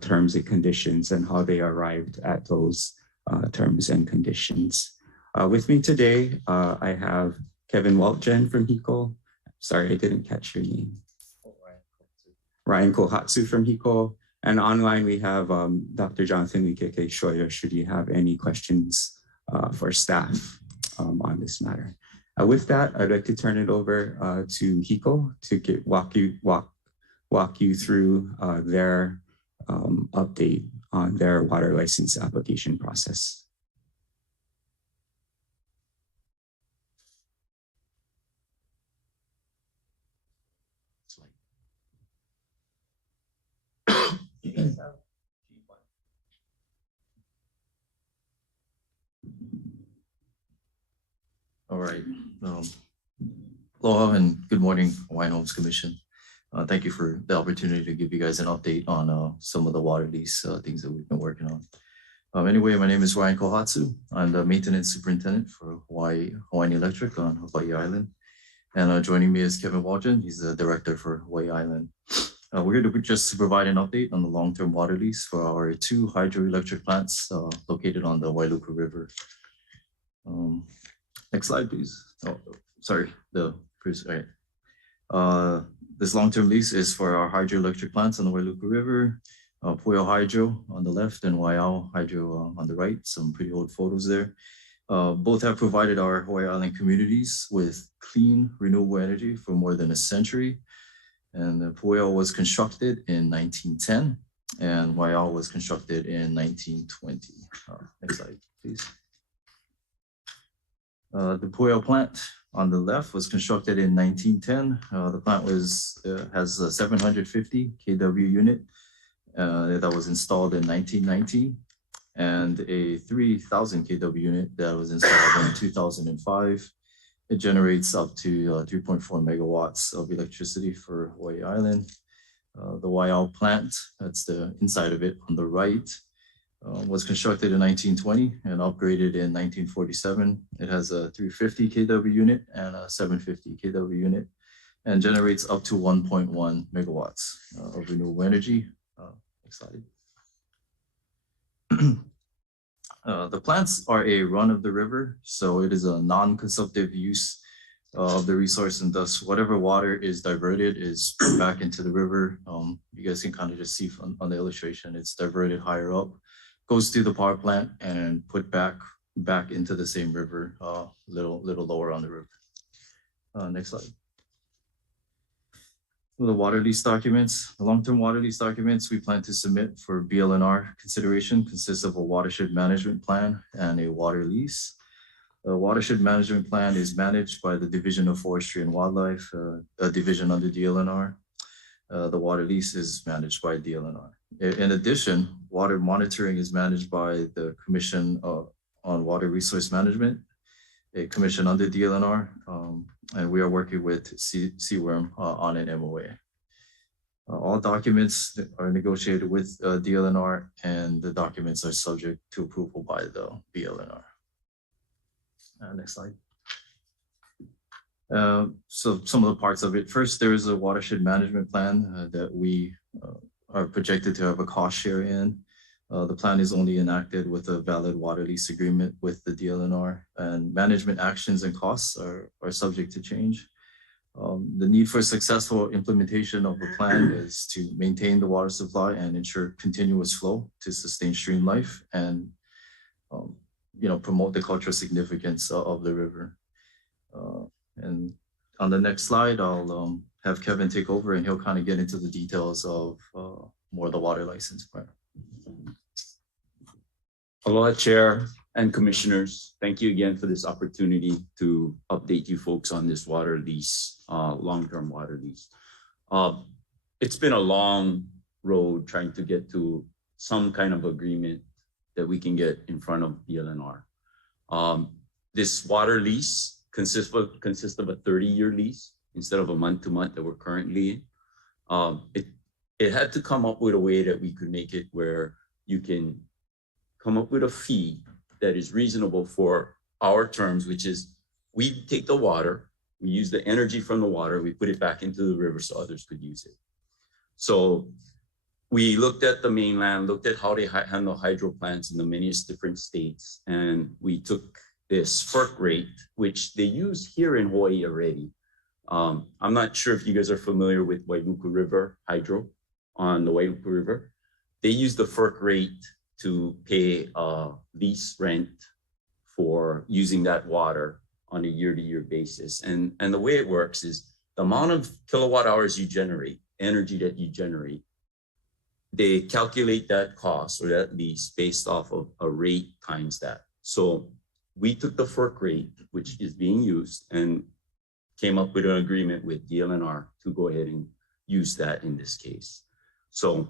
terms and conditions and how they arrived at those terms and conditions. With me today, I have Kevin Waltgen from HECO. Sorry, I didn't catch your name. Ryan Kohatsu from HECO. And online we have Dr. Jonathan Wikeke Shoya, should you have any questions for staff on this matter. With that, I'd like to turn it over to HECO to walk you through their update on their water license application process. All right. Aloha and good morning, Hawaiian Homes Commission. Thank you for the opportunity to give you guys an update on some of the water lease things that we've been working on. Anyway, my name is Ryan Kohatsu. I'm the maintenance superintendent for Hawaiian Electric on Hawaii Island. And joining me is Kevin Waltgen. He's the director for Hawaii Island. We're here to just provide an update on the long-term water lease for our 2 hydroelectric plants located on the Wailuku River. Next slide, please. Oh, sorry, this long-term lease is for our hydroelectric plants on the Wailuku River, Pueo Hydro on the left and Waiao Hydro on the right. Some pretty old photos there. Both have provided our Hawaii Island communities with clean, renewable energy for more than a century. And the Pueo was constructed in 1910 and Waiao was constructed in 1920. Next slide, please. The Pueo plant on the left was constructed in 1910. The plant has a 750 kW unit that was installed in 1919 and a 3000 kW unit that was installed in 2005. It generates up to 3.4 megawatts of electricity for Hawaii Island. The Waiao plant, that's the inside of it on the right, was constructed in 1920 and upgraded in 1947. It has a 350 kW unit and a 750 kW unit and generates up to 1.1 megawatts of renewable energy. Next slide. The plants are a run of the river, so it is a non-consumptive use of the resource, and thus whatever water is diverted is put back into the river. You guys can kind of just see on the illustration, it's diverted higher up, goes to the power plant and put back into the same river, little lower on the river. Next slide. The water lease documents, the long-term water lease documents we plan to submit for BLNR consideration consists of a watershed management plan and a water lease. The watershed management plan is managed by the Division of Forestry and Wildlife, a division under DLNR. The water lease is managed by DLNR. In addition, water monitoring is managed by the Commission on Water Resource Management, a commission under DLNR, and we are working with CWRM on an MOA. All documents are negotiated with DLNR, and the documents are subject to approval by the BLNR. Next slide. So some of the parts of it. First, there is a watershed management plan that we are projected to have a cost share in. The plan is only enacted with a valid water lease agreement with the DLNR, and management actions and costs are subject to change. The need for successful implementation of the plan is to maintain the water supply and ensure continuous flow to sustain stream life and promote the cultural significance of the river. And on the next slide, I'll have Kevin take over and he'll kind of get into the details of more of the water license part. Aloha, Chair and Commissioners. Thank you again for this opportunity to update you folks on this water lease, long-term water lease. It's been a long road trying to get to some kind of agreement that we can get in front of DLNR. This water lease consists of a 30-year lease instead of a month-to-month that we're currently in. It had to come up with a way that we could make it where you can come up with a fee that is reasonable for our terms, which is we take the water, we use the energy from the water, we put it back into the river so others could use it. So we looked at the mainland, looked at how they handle hydro plants in the many different states, and we took this FERC rate, which they use here in Hawaii already. I'm not sure if you guys are familiar with Wailuku River Hydro on the Wailuku River. They use the FERC rate to pay lease rent for using that water on a year-to-year basis. And the way it works is the amount of kilowatt hours you generate, energy that you generate, they calculate that cost or that lease based off of a rate times that. So we took the FERC rate, which is being used, and came up with an agreement with DLNR to go ahead and use that in this case. So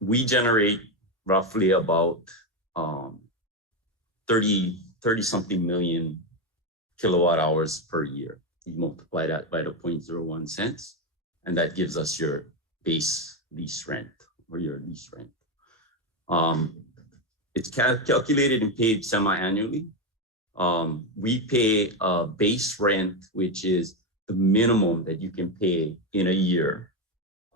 we generate roughly about 30 something million kilowatt hours per year. You multiply that by the 0.01 cents, and that gives us your base lease rent or your lease rent. It's calculated and paid semi-annually. We pay a base rent, which is the minimum that you can pay in a year.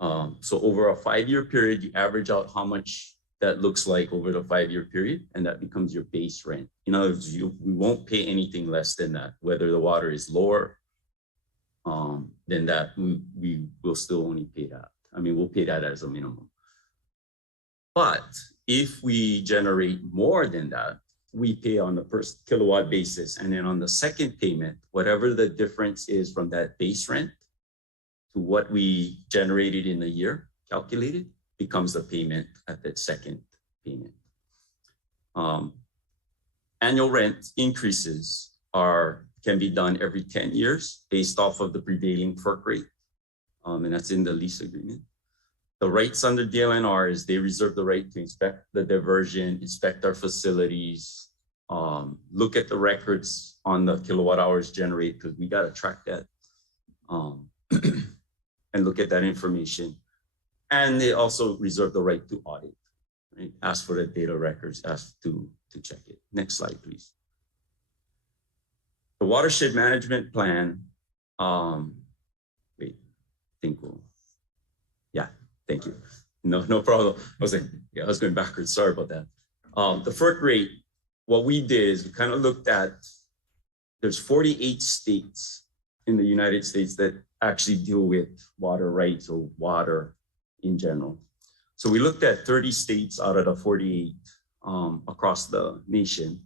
So over a 5-year period, you average out how much that looks like over the 5-year period, and that becomes your base rent. In other words, we won't pay anything less than that. Whether the water is lower than that, we will still only pay that. I mean, we'll pay that as a minimum. But if we generate more than that, we pay on the per kilowatt basis. And then on the second payment, whatever the difference is from that base rent to what we generated in a year, calculated, becomes the payment at that second payment. Annual rent increases can be done every 10 years based off of the prevailing FERC rate. And that's in the lease agreement. The rights under DLNR is they reserve the right to inspect the diversion, inspect our facilities, look at the records on the kilowatt hours generated, because we got to track that and look at that information. And they also reserve the right to audit, right? Ask for the data records, ask to check it. Next slide, please. The watershed management plan, thank you. No problem. I was going backwards. Sorry about that. The FERC rate, what we did is we kind of looked at, there's 48 states in the United States that actually deal with water rights or water in general. So we looked at 30 states out of the 48 across the nation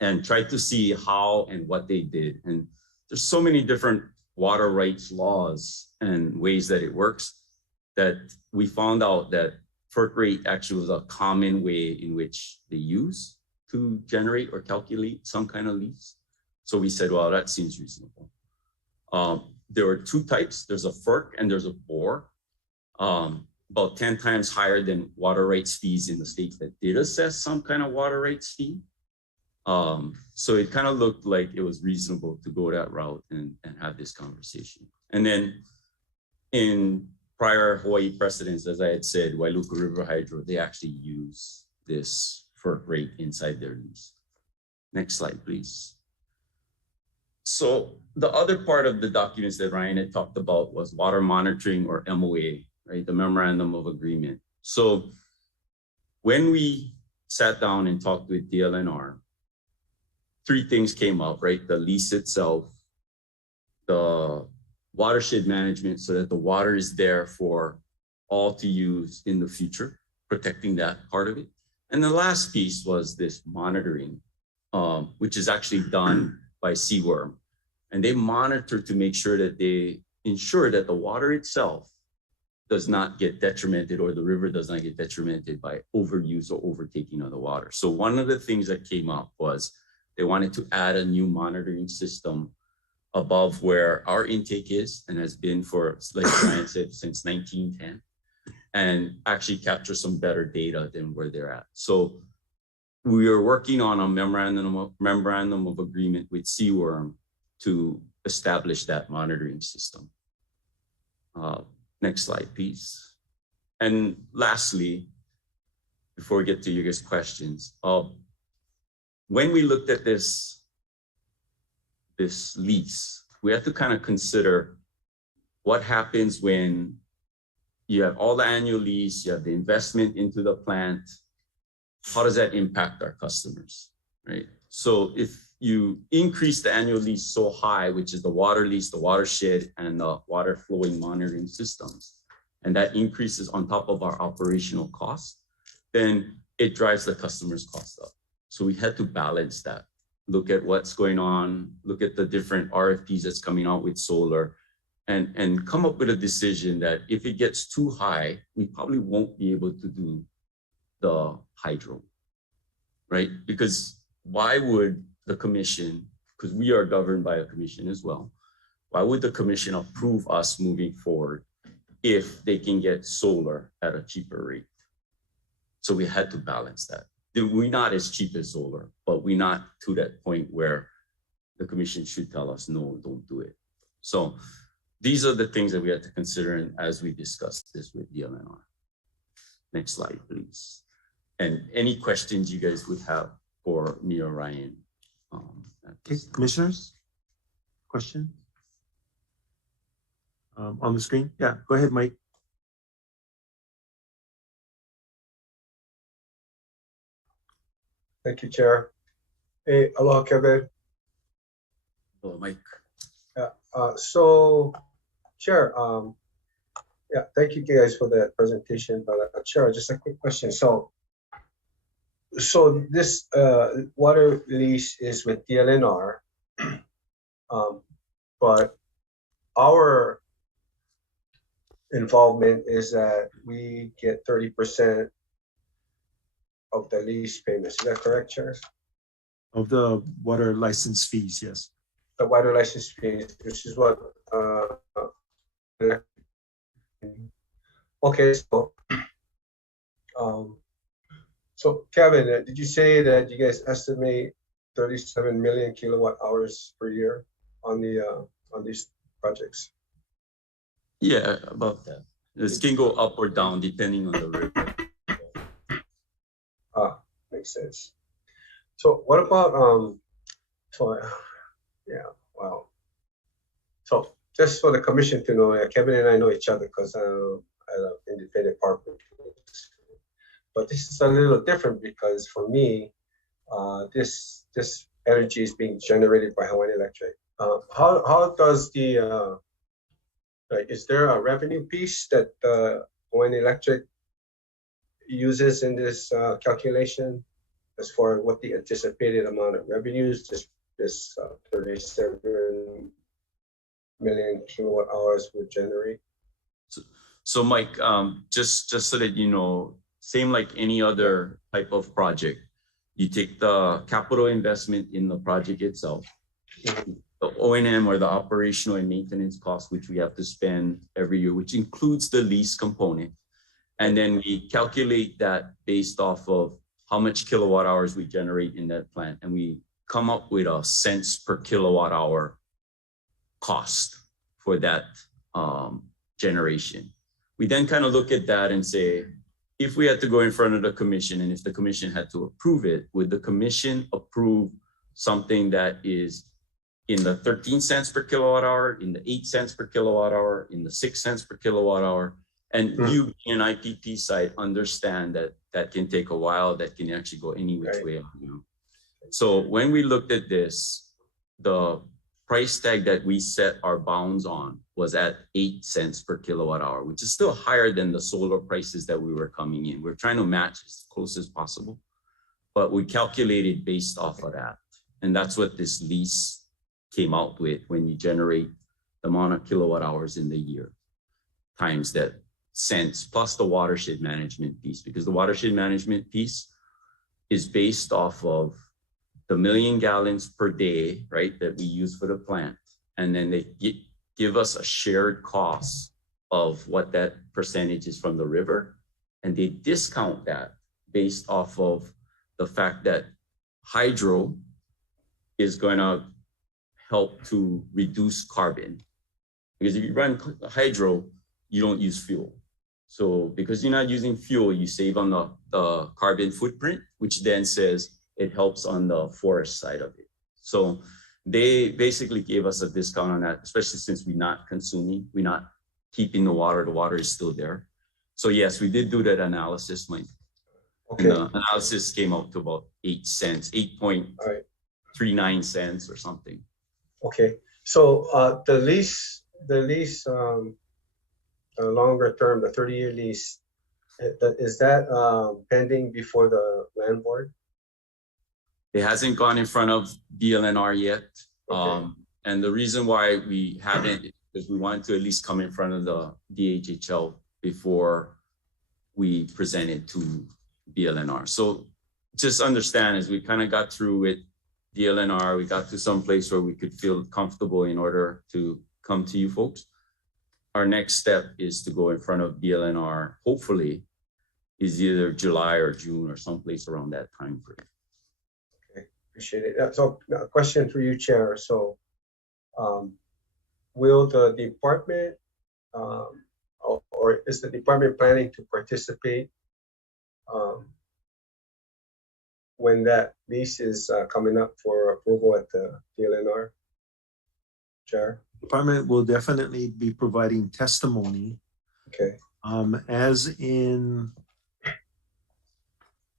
and tried to see how and what they did. And there's so many different water rights laws and ways that it works that we found out that FERC rate actually was a common way in which they use to generate or calculate some kind of lease. So we said, well, that seems reasonable. There were two types. There's a FERC and there's a BOR, about 10 times higher than water rights fees in the states that did assess some kind of water rights fee. So it kind of looked like it was reasonable to go that route and have this conversation. And then in prior Hawaii precedents, as I had said, Wailuku River Hydro, they actually use this FERC rate inside their lease. Next slide, please. So the other part of the documents that Ryan had talked about was water monitoring, or MOA, right? The Memorandum of Agreement. So when we sat down and talked with DLNR, 3 things came up, right? The lease itself, the watershed management, so that the water is there for all to use in the future, protecting that part of it. And the last piece was this monitoring, which is actually done by Seaworm. And they monitor to make sure that they ensure that the water itself does not get detrimented, or the river does not get detrimented by overuse or overtaking of the water. So one of the things that came up was they wanted to add a new monitoring system above where our intake is and has been for, like Brian said, since 1910, and actually capture some better data than where they're at. So we are working on a memorandum of agreement with Seaworm to establish that monitoring system. Next slide, please. And lastly, before we get to you guys' questions, when we looked at this lease, we have to kind of consider what happens when you have all the annual lease, you have the investment into the plant. How does that impact our customers, right? So if you increase the annual lease so high, which is the water lease, the watershed, and the water flowing monitoring systems, and that increases on top of our operational costs, then it drives the customer's cost up. So we had to balance that. Look at what's going on, look at the different RFPs that's coming out with solar, and come up with a decision that if it gets too high, we probably won't be able to do the hydro, right? Because why would the commission, because we are governed by a commission as well, why would the commission approve us moving forward if they can get solar at a cheaper rate? So we had to balance that. We're not as cheap as solar, but we're not to that point where the commission should tell us, no, don't do it. So these are the things that we had to consider as we discussed this with DLNR. Next slide, please. And any questions you guys would have for me or Ryan? Okay, commissioners, question? On the screen? Yeah, go ahead, Mike. Thank you, Chair. Hey, aloha, Kevin. Oh, Mike. Yeah. So, Chair, yeah, thank you guys for that presentation. But Chair, just a quick question. So this water lease is with DLNR, but our involvement is that we get 30% of the lease payments. Is that correct, Chair? Of the water license fees, yes. The water license fees, which is what, okay, so Kevin, did you say that you guys estimate 37 million kilowatt hours per year on these projects? Yeah, about that. This can go up or down depending on the river. Makes sense. So what about yeah, wow. So just for the commission to know, Kevin and I know each other because I'm an independent partner. But this is a little different because for me, this energy is being generated by Hawaiian Electric. How does the like, is there a revenue piece that Hawaiian Electric uses in this calculation as far as what the anticipated amount of revenues this 37 million kilowatt hours would generate? So Mike, just so that you know, same like any other type of project, you take the capital investment in the project itself, the O&M or the operational and maintenance costs, which we have to spend every year, which includes the lease component. And then we calculate that based off of how much kilowatt hours we generate in that plant. And we come up with a cents per kilowatt hour cost for that generation. We then kind of look at that and say, if we had to go in front of the commission and if the commission had to approve it, would the commission approve something that is in the 13 cents per kilowatt hour, in the 8 cents per kilowatt hour, in the 6 cents per kilowatt hour? And you in IPP side understand that that can take a while, that can actually go any which way. You know? So when we looked at this, the price tag that we set our bounds on was at 8 cents per kilowatt hour, which is still higher than the solar prices that we were coming in. We're trying to match as close as possible, but we calculated based off of that. And that's what this lease came out with when you generate the amount of kilowatt hours in the year times that cents plus the watershed management piece, because the watershed management piece is based off of the 1 million gallons per day, right, that we use for the plant. And then they give us a shared cost of what that percentage is from the river. And they discount that based off of the fact that hydro is going to help to reduce carbon. Because if you run hydro, you don't use fuel. So because you're not using fuel, you save on the carbon footprint, which then says it helps on the forest side of it. So they basically gave us a discount on that, especially since we're not consuming, we're not keeping the water is still there. So yes, we did do that analysis, Mike. Okay, And the analysis came out to about 8 cents, 8.39 cents or something. okay. So the lease, the longer term, the 30-year lease, is that pending before the land board? It hasn't gone in front of DLNR yet. Okay. And the reason why we haven't is we wanted to at least come in front of the DHHL before we present it to DLNR. So just understand, as we kind of got through with DLNR, we got to some place where we could feel comfortable in order to come to you folks. Our next step is to go in front of DLNR, hopefully is either July or June or someplace around that time frame. Okay, appreciate it. So a question for you, Chair. So will the department or is the department planning to participate when that lease is coming up for approval at the DLNR? Chair? Department will definitely be providing testimony. Okay. As in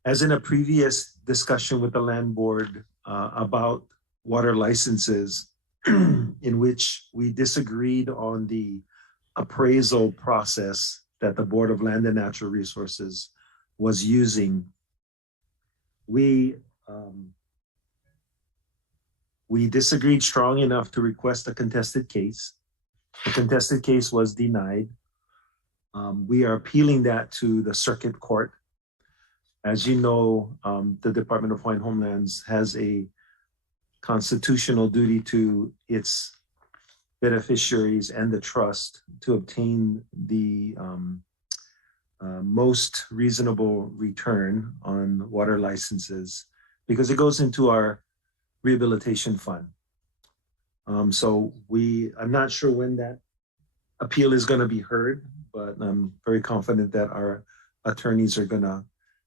a previous discussion with the land board about water licenses, in which we disagreed on the appraisal process that the Board of Land and Natural Resources was using. We disagreed strong enough to request a contested case. The contested case was denied. We are appealing that to the circuit court. As you know, the Department of Hawaiian Homelands has a constitutional duty to its beneficiaries and the trust to obtain the most reasonable return on water licenses, because it goes into our rehabilitation fund. So I'm not sure when that appeal is going to be heard, but I'm very confident that our attorneys are going to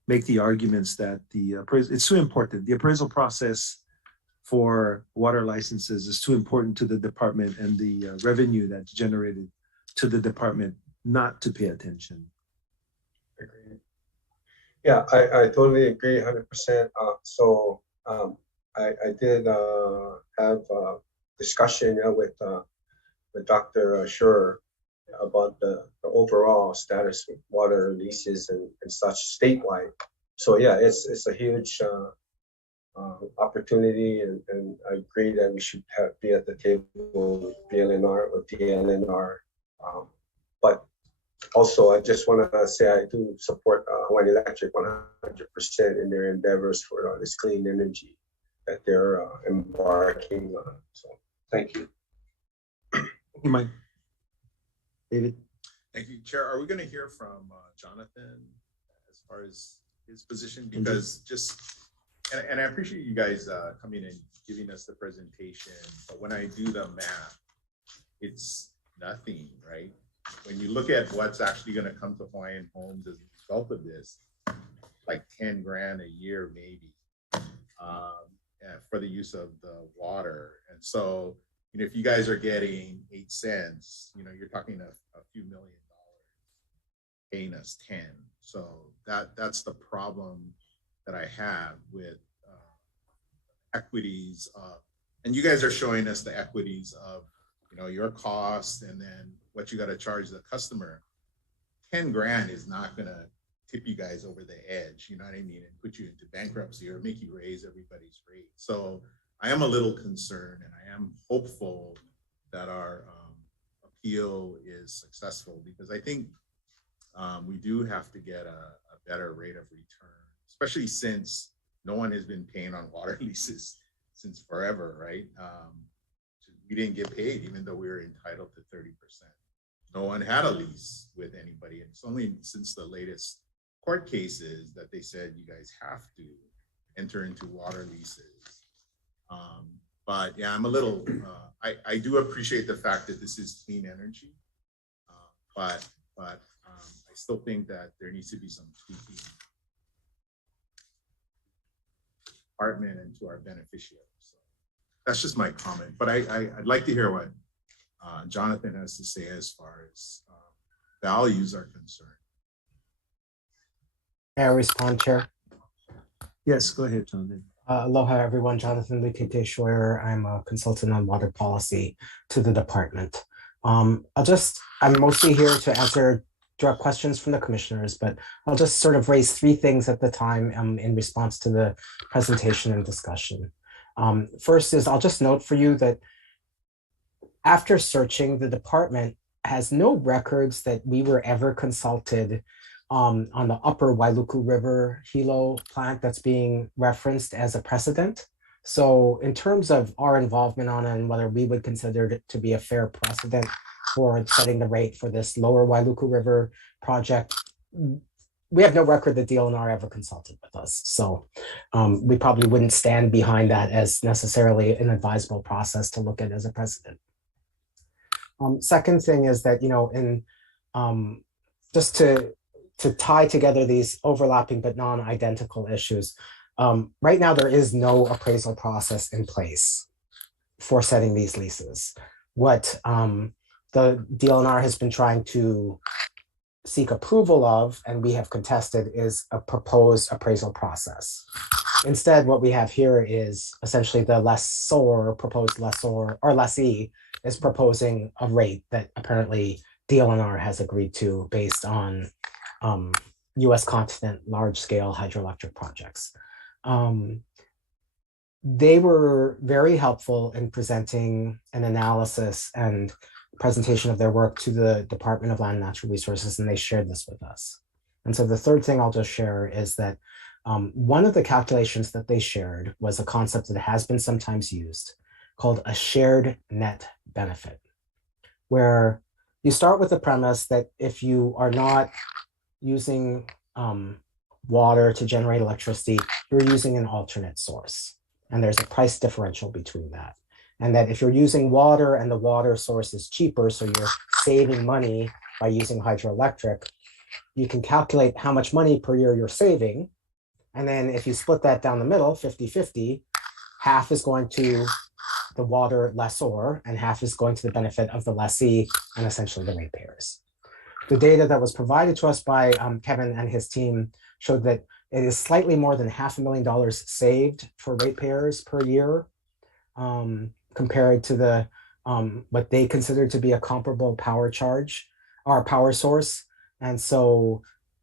make the arguments that it's too important. The appraisal process for water licenses is too important to the department and the revenue that's generated to the department not to pay attention. Agreed. Yeah, I totally agree 100%. So I did have a discussion with Dr. Schur about the overall status of water leases and such statewide. So yeah, it's a huge opportunity, and I agree that we should be at the table with BLNR or DLNR. But also, I just want to say I do support Hawaiian Electric 100% in their endeavors for this clean energy that they're embarking on. So thank you. Thank you, Mike. David? Thank you, Chair. Are we going to hear from Jonathan as far as his position? Because and I appreciate you guys coming and giving us the presentation, but when I do the math, it's nothing, right? When you look at what's actually going to come to Hawaiian Homes as a result of this, like 10 grand a year, maybe, for the use of the water. And so, you know, if you guys are getting 8 cents, you know, you're talking a few $1 million paying us 10. So that's the problem that I have with equities of, and you guys are showing us the equities of, you know, your cost and then what you got to charge the customer. 10 grand is not going to tip you guys over the edge, you know what I mean, and put you into bankruptcy or make you raise everybody's rate. So I am a little concerned, and I am hopeful that our appeal is successful, because I think we do have to get a better rate of return, especially since no one has been paying on water leases since forever, right? We didn't get paid even though we were entitled to 30%. No one had a lease with anybody. And it's only since the latest court cases that they said you guys have to enter into water leases. But yeah, I'm a little, I do appreciate the fact that this is clean energy, but I still think that there needs to be some tweaking department and to our beneficiaries. So that's just my comment, but I'd like to hear what Jonathan has to say as far as values are concerned. May I respond, Chair? Yes, go ahead, Jonathan. Aloha, everyone. Jonathan Likete Schroyer. I'm a consultant on water policy to the department. I'm mostly here to answer direct questions from the commissioners, but I'll just sort of raise three things at the time in response to the presentation and discussion. First is I'll just note for you that after searching, the department has no records that we were ever consulted on the upper Wailuku River helo plant that's being referenced as a precedent. So in terms of our involvement on it and whether we would consider it to be a fair precedent for setting the rate for this lower Wailuku River project, we have no record that DLNR ever consulted with us. So we probably wouldn't stand behind that as necessarily an advisable process to look at as a precedent. Second thing is that, just to tie together these overlapping but non-identical issues, right now there is no appraisal process in place for setting these leases. What the DLNR has been trying to seek approval of, and we have contested, is a proposed appraisal process. Instead, what we have here is essentially the proposed lessor or lessee is proposing a rate that apparently DLNR has agreed to based on US continent large-scale hydroelectric projects. They were very helpful in presenting an analysis and presentation of their work to the Department of Land and Natural Resources, and they shared this with us. And so the third thing I'll just share is that one of the calculations that they shared was a concept that has been sometimes used called a shared net benefit, where you start with the premise that if you are not using water to generate electricity, you're using an alternate source. And there's a price differential between that. And that if you're using water and the water source is cheaper, so you're saving money by using hydroelectric, you can calculate how much money per year you're saving. And then if you split that down the middle, 50-50, half is going to the water lessor and half is going to the benefit of the lessee and essentially the ratepayers. The data that was provided to us by Kevin and his team showed that it is slightly more than $500,000 saved for ratepayers per year, compared to the what they consider to be a comparable power charge or power source. And so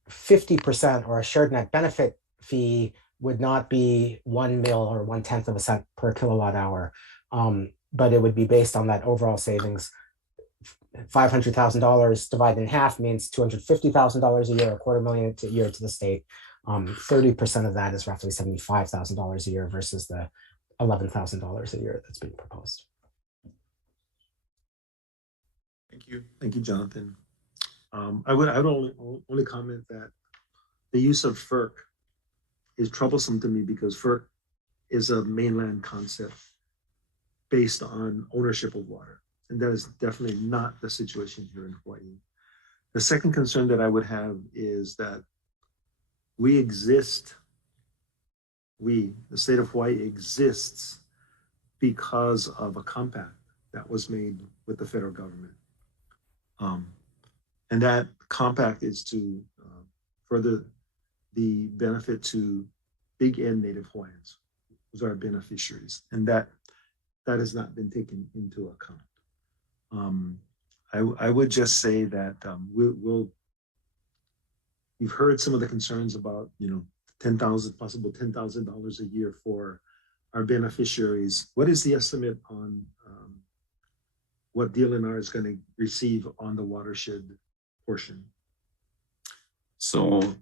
50% or a shared net benefit fee would not be 1 mil or 1/10 of a cent per kilowatt hour, but it would be based on that overall savings. $500,000 divided in half means $250,000 a year, $250,000 a year to the state. 30% of that is roughly $75,000 a year versus the $11,000 a year that's being proposed. Thank you. Thank you, Jonathan. I would only comment that the use of FERC is troublesome to me because FERC is a mainland concept based on ownership of water. And that is definitely not the situation here in Hawaii. The second concern that I would have is that the state of Hawaii exists because of a compact that was made with the federal government. And that compact is to further the benefit to Big N Native Hawaiians, who are beneficiaries, and that has not been taken into account. I would just say that you've heard some of the concerns about, possible $10,000 a year for our beneficiaries. What is the estimate on what DLNR is going to receive on the watershed portion? So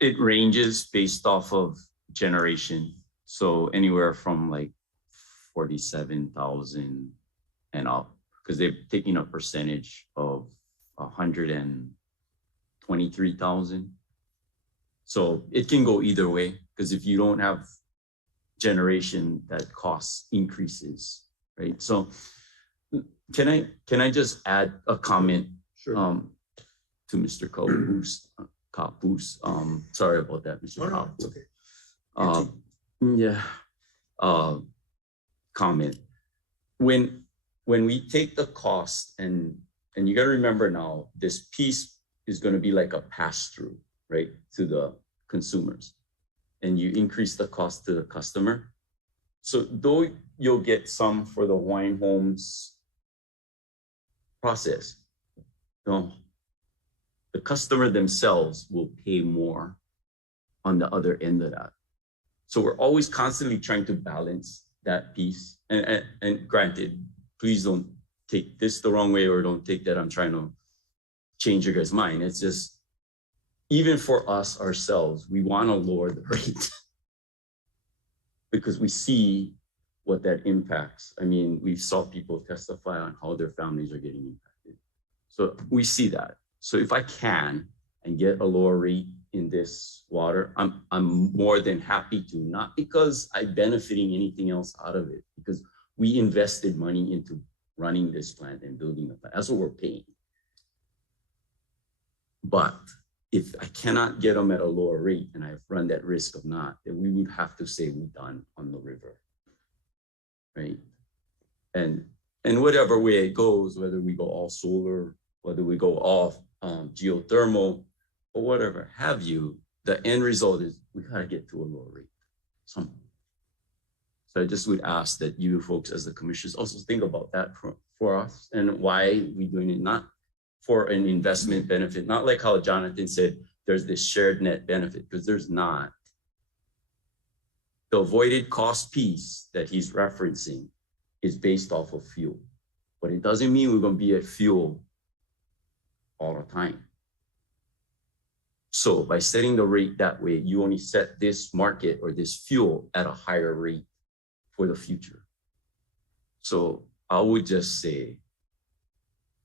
it ranges based off of generation. So anywhere from like 47,000 and up, because they're taking a percentage of 123,000. So it can go either way, because if you don't have generation, that cost increases, right? So can I just add a comment? Sure. To Mr. Kapus? Sorry about that, Mr. Kapus. Okay. Comment. When we take the cost, and you got to remember now, this piece is going to be like a pass-through, right, to the consumers and you increase the cost to the customer. So though you'll get some for the Hawaiian Homes process, no, the customer themselves will pay more on the other end of that. So we're always constantly trying to balance that piece. And granted, please don't take this the wrong way or don't take that I'm trying to change your guys' mind. It's just, even for us ourselves, we want to lower the rate because we see what that impacts. I mean, we saw people testify on how their families are getting impacted. So we see that. So if I can and get a lower rate in this water, I'm more than happy to, not because I'm benefiting anything else out of it, because we invested money into running this plant and building the plant. That's what we're paying. But if I cannot get them at a lower rate and I've run that risk of not, then we would have to say we're done on the river, right? And whatever way it goes, whether we go all solar, whether we go all geothermal, or whatever have you, the end result is we gotta get to a lower rate. So I just would ask that you folks as the commissioners also think about that for us and why we're doing it, not for an investment benefit, not like how Jonathan said, there's this shared net benefit, because there's not. The avoided cost piece that he's referencing is based off of fuel, but it doesn't mean we're gonna be at fuel all the time. So by setting the rate that way, you only set this market or this fuel at a higher rate for the future. So I would just say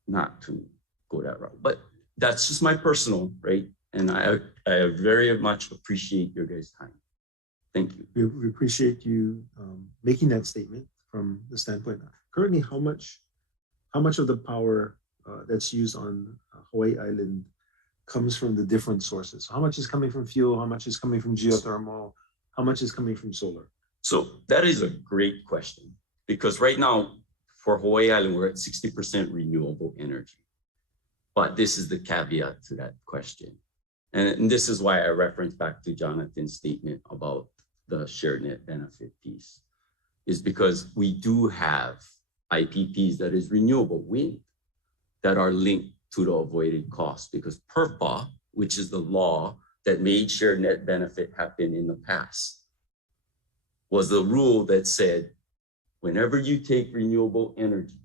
not to go that route, but that's just my personal, right? And I very much appreciate your guys' time. Thank you. We appreciate you making that statement from the standpoint. Currently, how much of the power that's used on Hawaii Island comes from the different sources? How much is coming from fuel? How much is coming from geothermal? How much is coming from solar? So that is a great question, because right now for Hawaii Island, we're at 60% renewable energy. But this is the caveat to that question. And this is why I reference back to Jonathan's statement about the shared net benefit piece, is because we do have IPPs that is renewable wind that are linked to the avoided cost, because PERPA, which is the law that made shared net benefit happen in the past, was the rule that said, whenever you take renewable energy,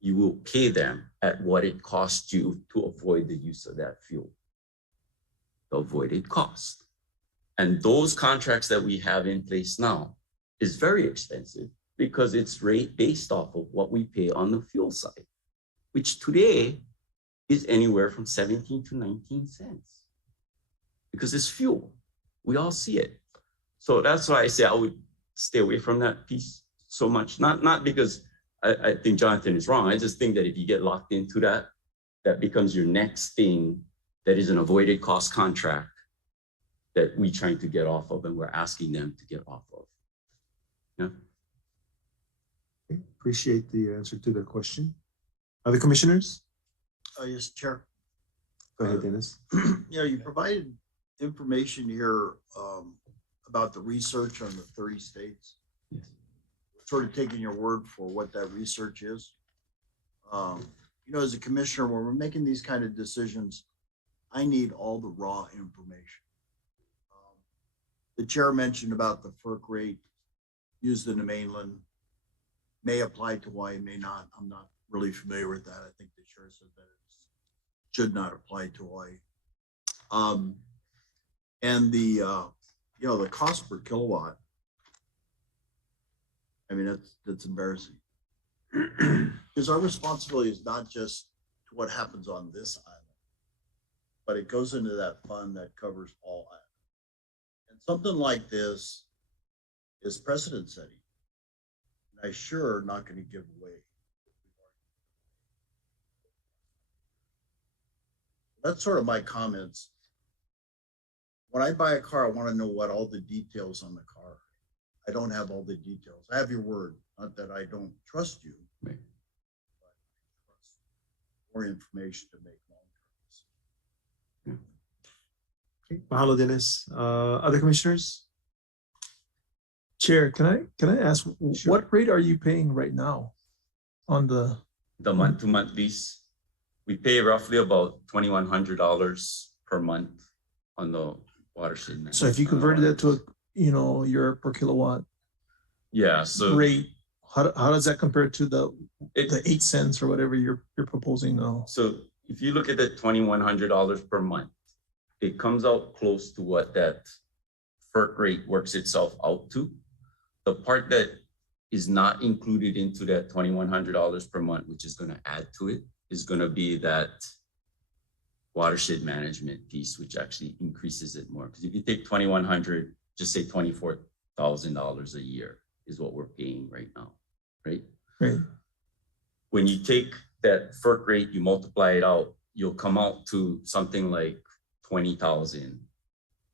you will pay them at what it costs you to avoid the use of that fuel, the avoided cost. And those contracts that we have in place now is very expensive because it's rate based off of what we pay on the fuel side, which today is anywhere from 17 to 19 cents because it's fuel. We all see it. So that's why I say I would stay away from that piece so much, not because I think Jonathan is wrong. I just think that if you get locked into that, that becomes your next thing that is an avoided cost contract that we're trying to get off of and we're asking them to get off of. Yeah. Okay. Appreciate the answer to the question. Other commissioners? Yes, Chair. Go ahead, Dennis. You provided information here about the research on the 30 states. Yes. Sort of taking your word for what that research is. As a commissioner, when we're making these kind of decisions, I need all the raw information. The chair mentioned about the FERC rate used in the mainland may apply to Hawaii, may not. I'm not really familiar with that. I think the chair said that it should not apply to Hawaii. And the cost per kilowatt, I mean, that's embarrassing. Because our responsibility is not just to what happens on this island, but it goes into that fund that covers all islands. And something like this is precedent setting. And I sure not going to give away. That's sort of my comments. When I buy a car, I want to know what all the details on the car are. I don't have all the details. I have your word, not that I don't trust you, right, but I trust more information to make long-term decisions. Okay, mahalo, Dennis. Other commissioners? Chair, can I ask, Sure. what rate are you paying right now on the? The month-to-month lease, we pay roughly about $2,100 per month on the watershed. So if you converted that to a, your per kilowatt Yeah, so rate, how does that compare to the 8 cents or whatever you're proposing now? So if you look at the $2,100 per month, it comes out close to what that FERC rate works itself out to. The part that is not included into that $2,100 per month, which is going to add to it, is going to be that watershed management piece, which actually increases it more. Because if you take 2,100, just say $24,000 a year is what we're paying right now, right? Right. When you take that FERC rate, you multiply it out, you'll come out to something like 20,000.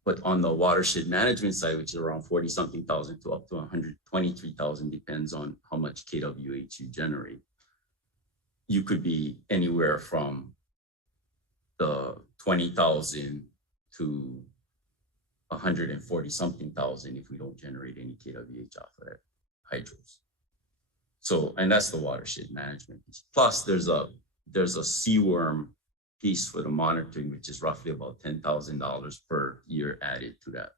But on the watershed management side, which is around 40-something thousand to up to 123,000, depends on how much kWh you generate. You could be anywhere from the 20,000 to 140-something thousand if we don't generate any kWh off of that hydros. So, and that's the watershed management piece. Plus, there's a seaworm piece for the monitoring, which is roughly about $10,000 per year added to that.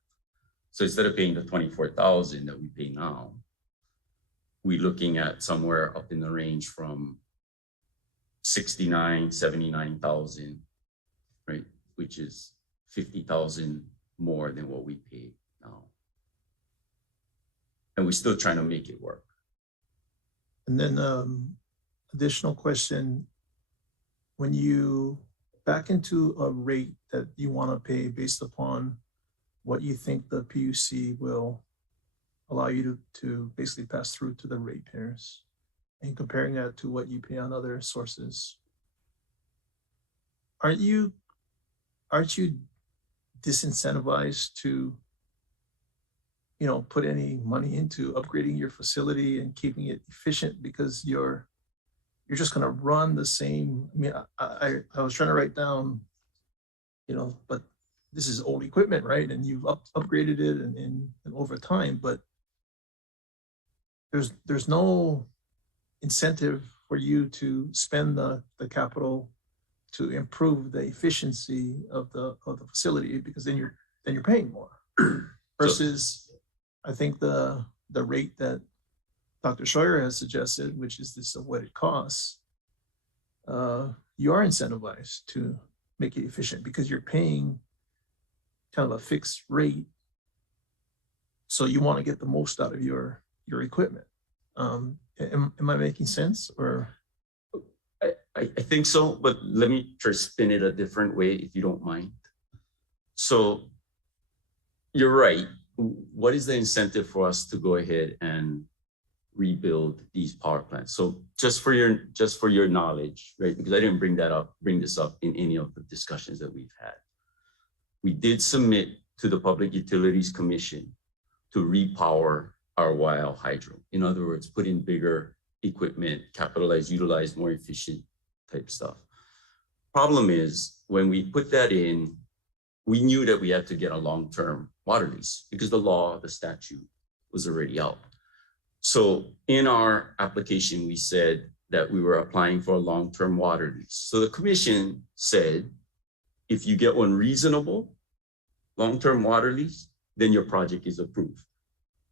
So instead of paying the $24,000 that we pay now, we're looking at somewhere up in the range from 69, 79,000, right? Which is 50,000 more than what we pay now. And we're still trying to make it work. And then additional question, when you back into a rate that you want to pay based upon what you think the PUC will allow you to basically pass through to the ratepayers, and comparing that to what you pay on other sources, aren't you disincentivized to put any money into upgrading your facility and keeping it efficient because you're just going to run the same? I mean, I was trying to write down, but this is old equipment, right? And you've upgraded it and over time, but there's no incentive for you to spend the capital to improve the efficiency of the facility, because then you're paying more versus I think the rate that Dr. Scheuer has suggested, which is this of what it costs, you are incentivized to make it efficient because you're paying kind of a fixed rate. So you want to get the most out of your equipment. Am I making sense? Or I think so, but let me try to spin it a different way if you don't mind. So you're right. What is the incentive for us to go ahead and rebuild these power plants? So just for your knowledge, right? Because I didn't bring this up in any of the discussions that we've had. We did submit to the Public Utilities Commission to repower our Waiau hydro. In other words, put in bigger equipment, capitalize, utilize more efficient type stuff. Problem is, when we put that in, we knew that we had to get a long-term water lease because the law, the statute was already out. So in our application, we said that we were applying for a long-term water lease. So the commission said, if you get one reasonable long-term water lease, then your project is approved.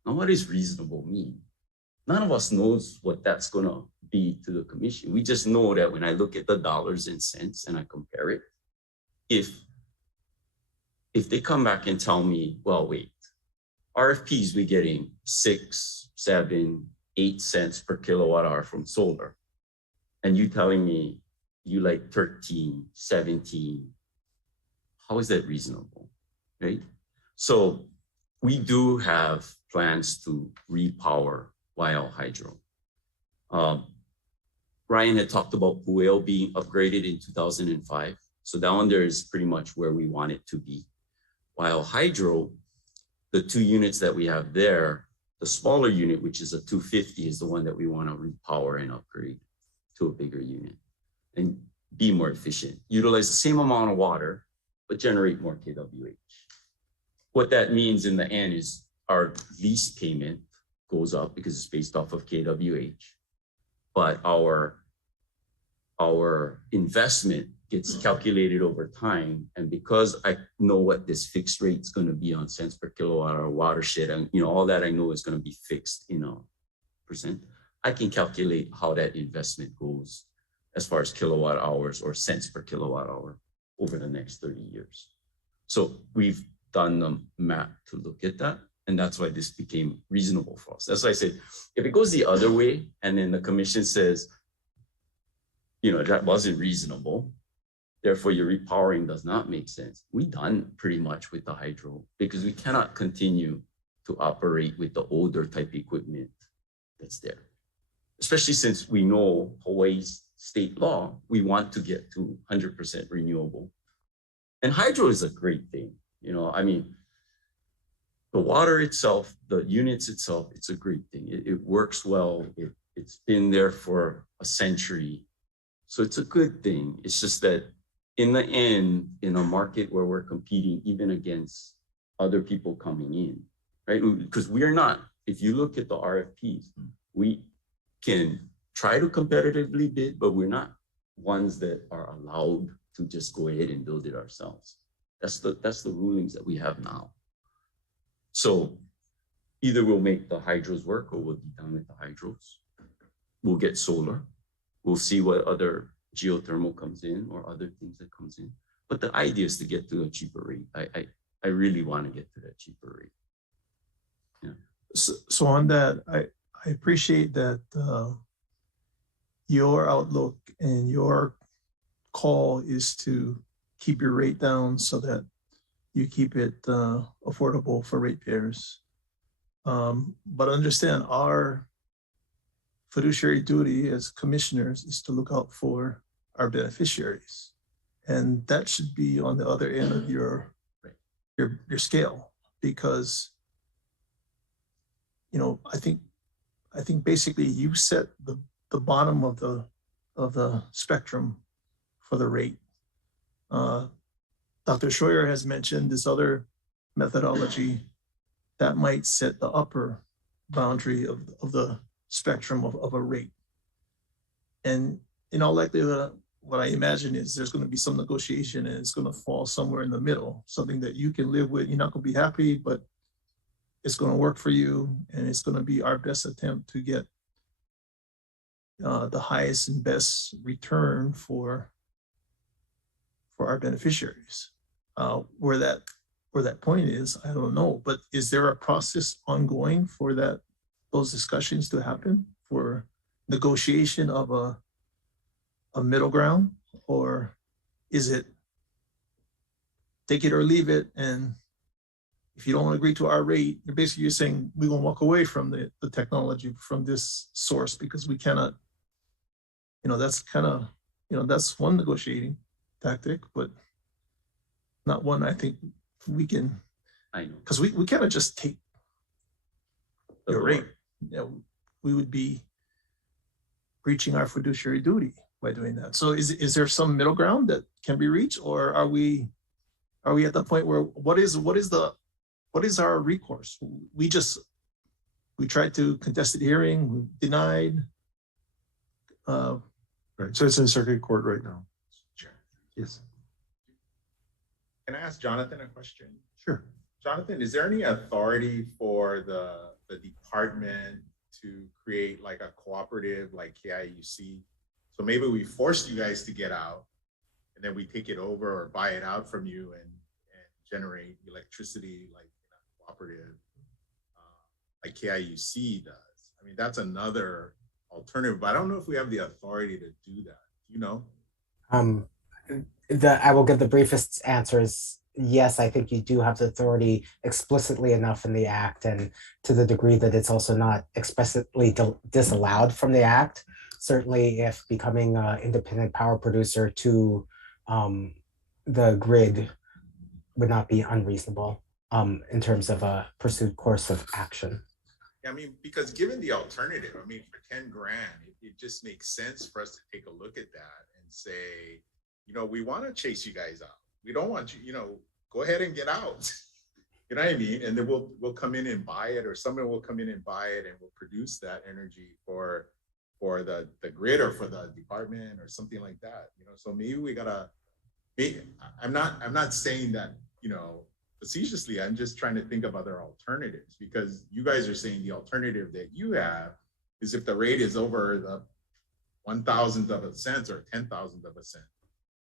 Now, what does reasonable mean? None of us knows what that's gonna be to the commission. We just know that when I look at the dollars and cents and I compare it, if they come back and tell me, well, wait, RFPs, we're getting 6, 7, 8 cents per kilowatt hour from solar. And you telling me you like 13, 17, how is that reasonable, right? So we do have plans to repower Waiau Hydro. Ryan had talked about Pueo being upgraded in 2005. So that one there is pretty much where we want it to be. Waiau Hydro, the 2 units that we have there, the smaller unit, which is a 250, is the one that we want to repower and upgrade to a bigger unit and be more efficient. Utilize the same amount of water, but generate more kWh. What that means in the end is our lease payment goes up because it's based off of kWh, but our investment gets calculated over time. And because I know what this fixed rate is going to be on cents per kilowatt hour watershed, and all that I know is going to be fixed in a percent, I can calculate how that investment goes as far as kilowatt hours or cents per kilowatt hour over the next 30 years. So we've done the math to look at that. And that's why this became reasonable for us. That's why I said, if it goes the other way, and then the commission says, that wasn't reasonable, therefore your repowering does not make sense. We're done pretty much with the hydro because we cannot continue to operate with the older type equipment that's there. Especially since we know Hawaii's state law, we want to get to 100% renewable. And hydro is a great thing. The water itself, the units itself, it's a great thing. It works well. It's been there for a century. So it's a good thing. It's just that in the end, in a market where we're competing even against other people coming in, right? Because we are not, if you look at the RFPs, we can try to competitively bid, but we're not ones that are allowed to just go ahead and build it ourselves. That's the rulings that we have now. So either we'll make the hydros work or we'll be done with the hydros. We'll get solar. We'll see what other geothermal comes in or other things that comes in. But the idea is to get to a cheaper rate. I really want to get to that cheaper rate. Yeah. So on that, I appreciate that your outlook and your call is to keep your rate down so that you keep it affordable for ratepayers. But understand our fiduciary duty as commissioners is to look out for our beneficiaries. And that should be on the other end of your scale, because I think basically you set the bottom of the spectrum for the rate. Dr. Schroyer has mentioned this other methodology that might set the upper boundary of the spectrum of a rate. And in all likelihood, what I imagine is there's going to be some negotiation and it's going to fall somewhere in the middle, something that you can live with. You're not going to be happy, but it's going to work for you. And it's going to be our best attempt to get the highest and best return for our beneficiaries. Where that point is, I don't know. But is there a process ongoing for those discussions to happen, for negotiation of a middle ground? Or is it take it or leave it, and if you don't agree to our rate, you're saying we're gonna walk away from the technology, from this source, because we cannot, that's kind of, that's one negotiating tactic, but not one I think we can. I know. Because we cannot just take your rate. We would be breaching our fiduciary duty by doing that. So is there some middle ground that can be reached, or are we at the point where what is our recourse? We tried to contest the hearing, we denied. Right. So it's in circuit court right now. Sure. Yes. Can I ask Jonathan a question? Sure. Jonathan, is there any authority for the department to create like a cooperative like KIUC? So maybe we forced you guys to get out and then we take it over or buy it out from you and generate electricity like in a cooperative like KIUC does. I mean, that's another alternative, but I don't know if we have the authority to do that. I will give the briefest answers. Yes, I think you do have the authority explicitly enough in the act, and to the degree that it's also not explicitly disallowed from the act. Certainly, if becoming an independent power producer to the grid would not be unreasonable in terms of a pursued course of action. Yeah, I mean, because given the alternative, I mean, for 10 grand, it just makes sense for us to take a look at that and say, we want to chase you guys out. we don't want you, you know, go ahead and get out. You know what I mean? And then we'll come in and buy it, or someone will come in and buy it and we'll produce that energy for the grid or for the department or something like that. You know, so maybe we gotta I'm not saying that, you know, facetiously, I'm just trying to think of other alternatives, because you guys are saying the alternative that you have is if the rate is over the 1,000th of a cent or 10,000th of a cent,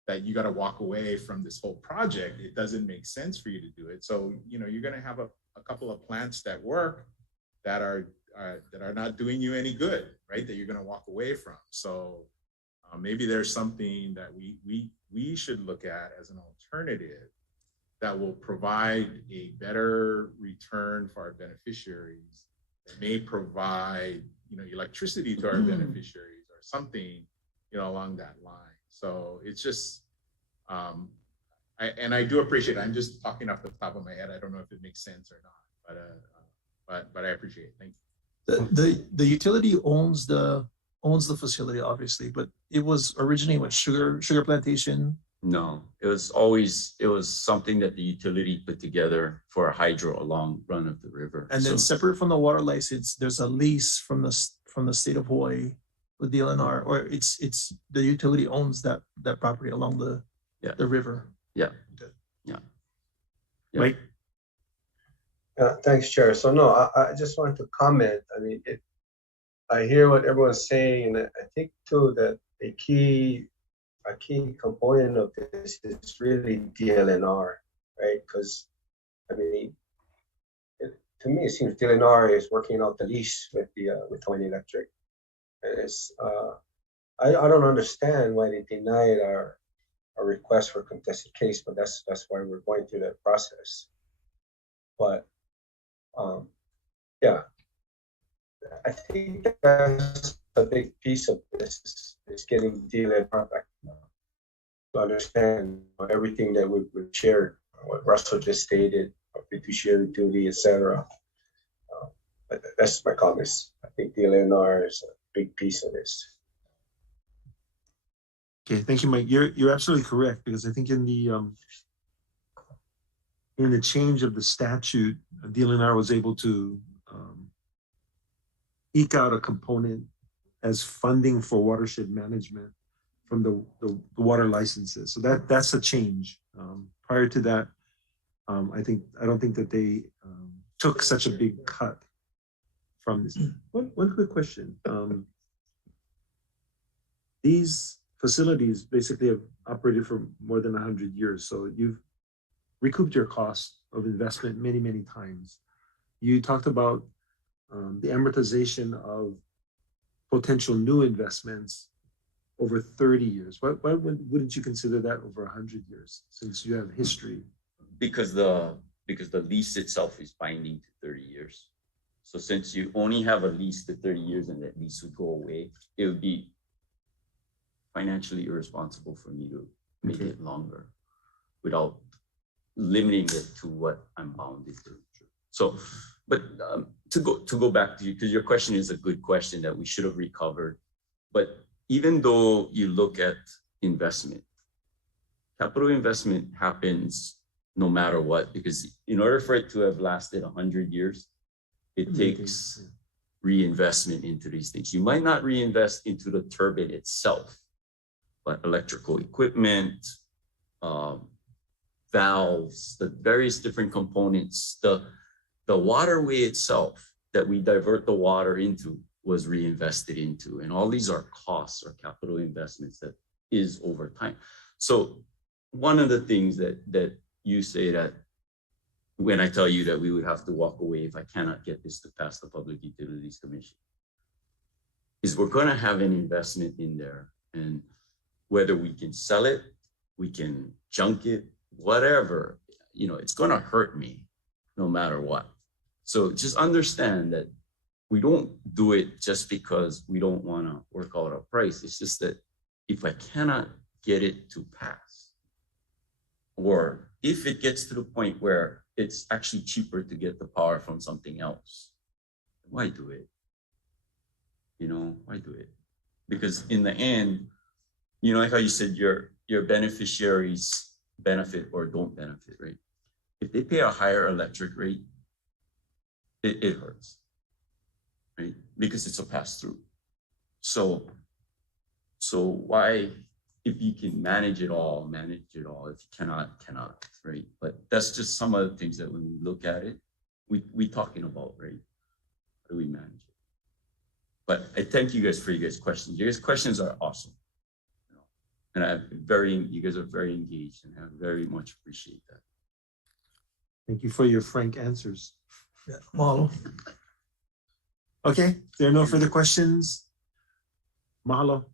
that you got to walk away from this whole project. It doesn't make sense for you to do it. So, you know, you're going to have a couple of plants that work that are not doing you any good, right? That you're going to walk away from. So maybe there's something that we should look at as an alternative that will provide a better return for our beneficiaries, that may provide, you know, electricity to our beneficiaries or something, you know, along that line. So it's just, I do appreciate it. I'm just talking off the top of my head. I don't know if it makes sense or not, but I appreciate it. Thank you. The utility owns the facility, obviously, but it was originally what, sugar plantation? No, it was something that the utility put together for a hydro along run of the river. And then separate from the water license, there's a lease from the state of Hawaii with the LNR, or it's the utility owns that property along the river. Yeah. Okay. Yeah. Mike? Thanks, Chair. So no, I just wanted to comment. I mean, I hear what everyone's saying, and I think too that a key component of this is really DLNR, right? Because I mean, to me, it seems DLNR is working out the lease with Hawaiian Electric, and it's I don't understand why they denied our request for contested case, but that's why we're going through that process. But yeah, I think that's a big piece of this is getting DLNR back to understand everything that we've shared, what Russell just stated, fiduciary duty, etc. But that's my comments. I think DLNR is a big piece of this. Okay, thank you, Mike. You're absolutely correct, because I think in the change of the statute, DLNR was able to eke out a component as funding for watershed management from the water licenses. So that's a change. Prior to that, I don't think that they took such a big cut from this. One quick question. These facilities basically have operated for more than 100 years. So you've recouped your cost of investment many, many times. You talked about the amortization of potential new investments over 30 years. Why wouldn't you consider that over 100 years, since you have history? Because the lease itself is binding to 30 years. So since you only have a lease to 30 years and that lease would go away, it would be financially irresponsible for me to make it longer without limiting it to what I'm bounded to. So, but to go back to you, because your question is a good question that we should have recovered. But even though you look at investment, capital investment happens no matter what, because in order for it to have lasted 100 years, it takes reinvestment into these things. You might not reinvest into the turbine itself, but electrical equipment, valves, the various different components, the waterway itself that we divert the water into was reinvested into. And all these are costs or capital investments that is over time. So one of the things that you say that when I tell you that we would have to walk away if I cannot get this to pass the Public Utilities Commission, is we're going to have an investment in there. And whether we can sell it, we can junk it, whatever, you know, it's going to hurt me no matter what. So just understand that we don't do it just because we don't want to work out a price. It's just that if I cannot get it to pass, or if it gets to the point where it's actually cheaper to get the power from something else, why do it? You know, why do it? Because in the end, you know, like how you said, your beneficiaries benefit or don't benefit, right? If they pay a higher electric rate, it hurts, right? Because it's a pass-through. So why, if you can manage it all, manage it all. If you cannot, right? But that's just some of the things that when we look at it, we talking about, right? How do we manage it? But I thank you guys for your guys' questions. Your guys' questions are awesome. And you guys are very engaged, and I very much appreciate that. Thank you for your frank answers. Yeah, Mahalo. Okay, there are no further questions. Mahalo,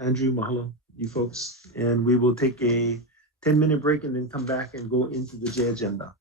Andrew, mahalo, you folks. And we will take a 10-minute break and then come back and go into the J agenda.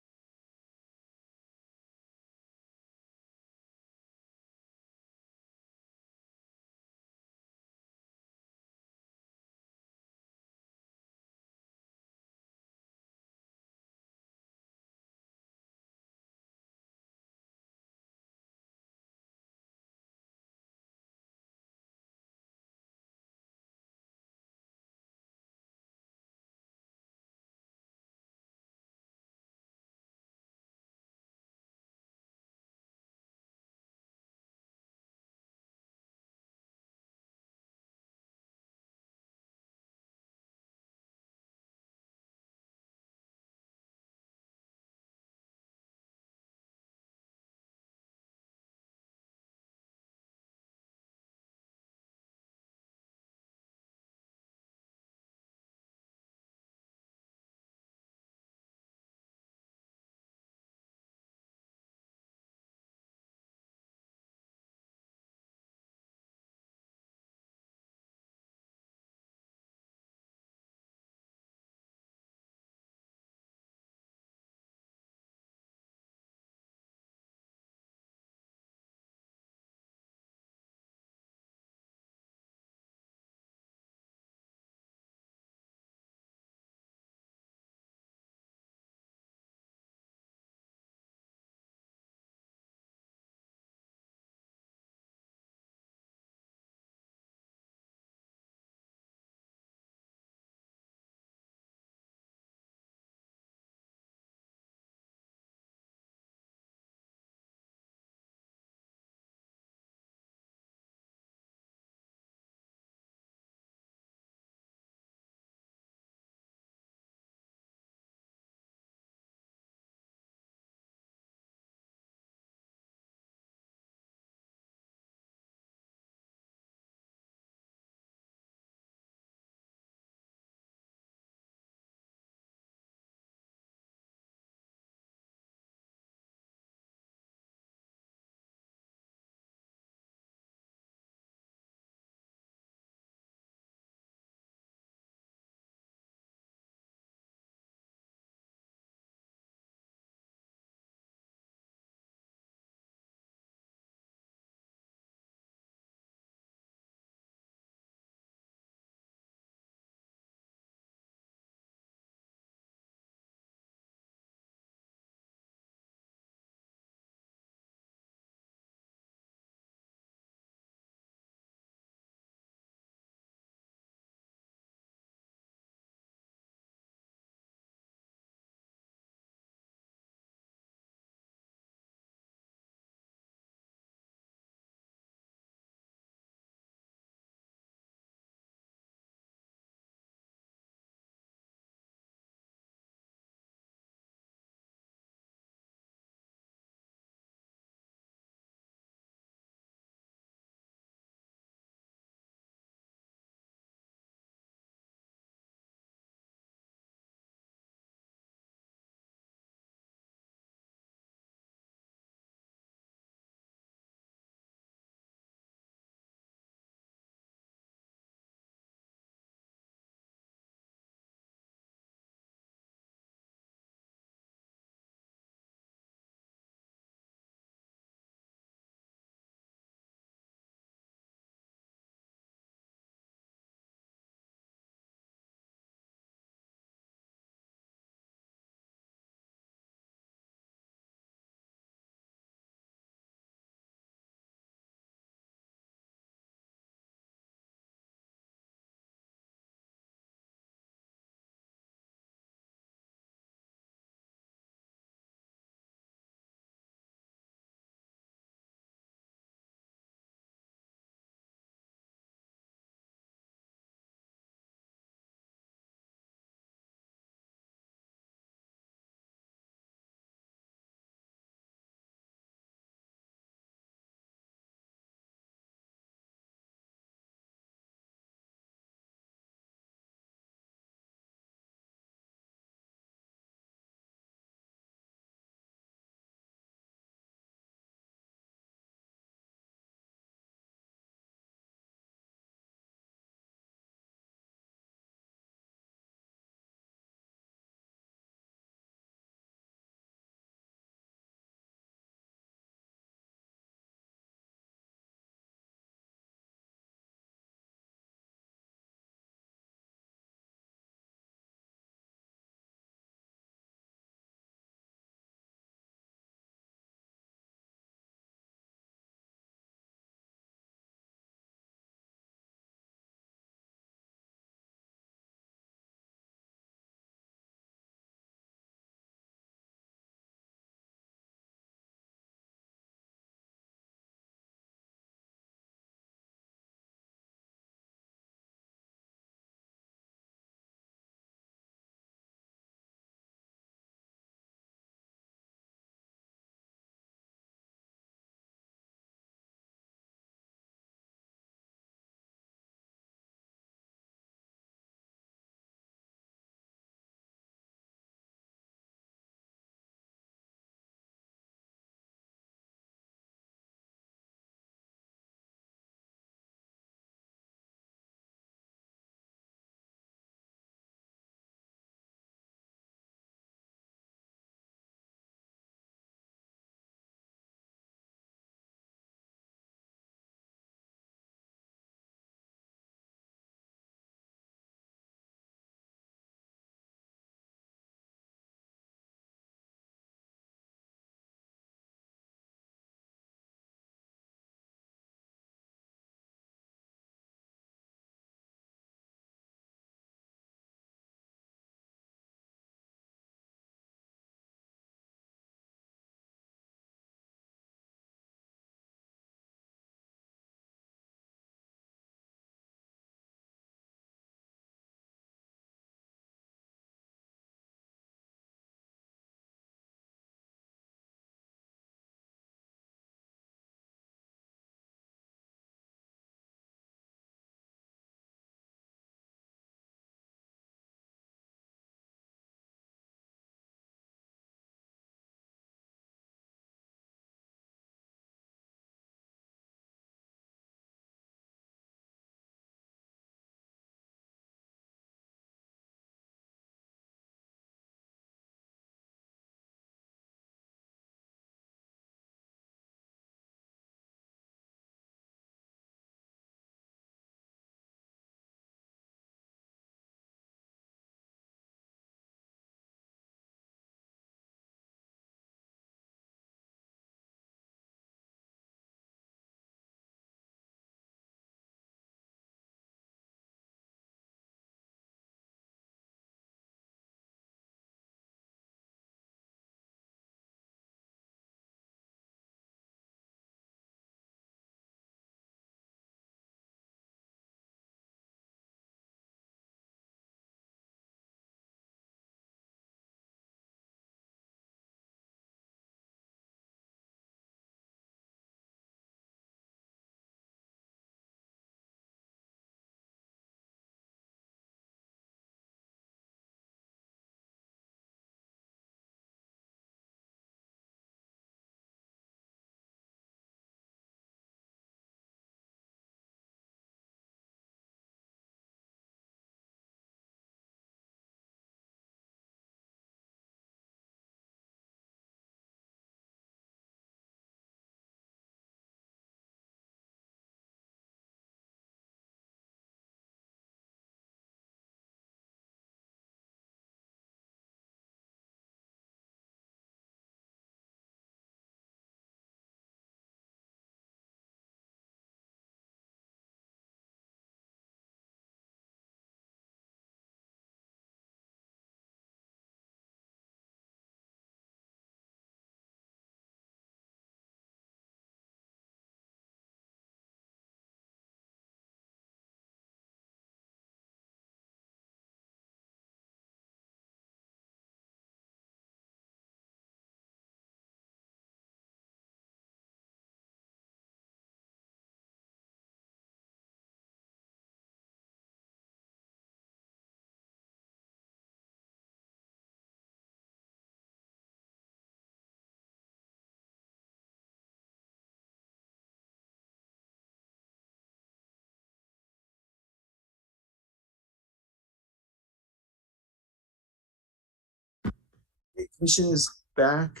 The commission is back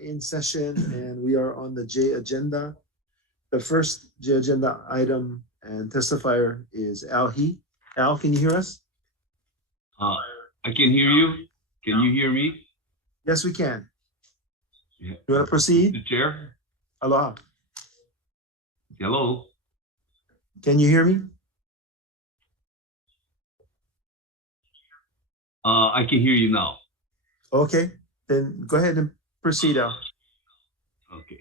in session and we are on the J agenda. The first J agenda item and testifier is Al He. Al, can you hear us? I can hear you. Can you hear me? Yes, we can. Yeah. You want to proceed? The chair? Aloha. Hello? Can you hear me? I can hear you now. Okay, then go ahead and proceed, Al. Okay.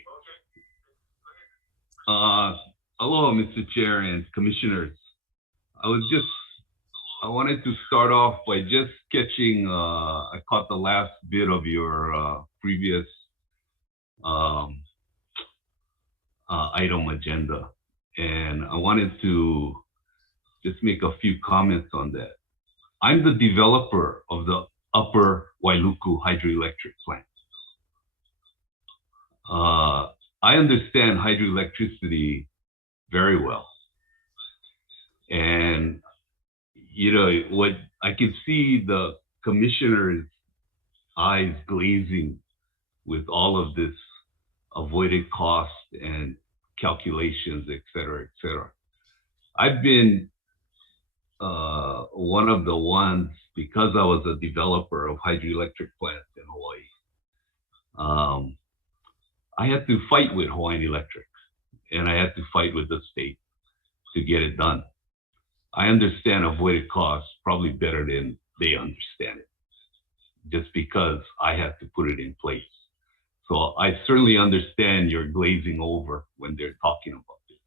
Hello, Mr. Chair and commissioners. I wanted to start off by just catching, I caught the last bit of your previous item agenda. And I wanted to just make a few comments on that. I'm the developer of the Upper Wailuku hydroelectric plant. I understand hydroelectricity very well. And, you know, what I can see the commissioner's eyes glazing with all of this avoided cost and calculations, et cetera, et cetera. I've been one of the ones, because I was a developer of hydroelectric plants in Hawaii. I had to fight with Hawaiian Electric and I had to fight with the state to get it done. I understand avoided costs probably better than they understand it, just because I had to put it in place. So I certainly understand you're glazing over when they're talking about this.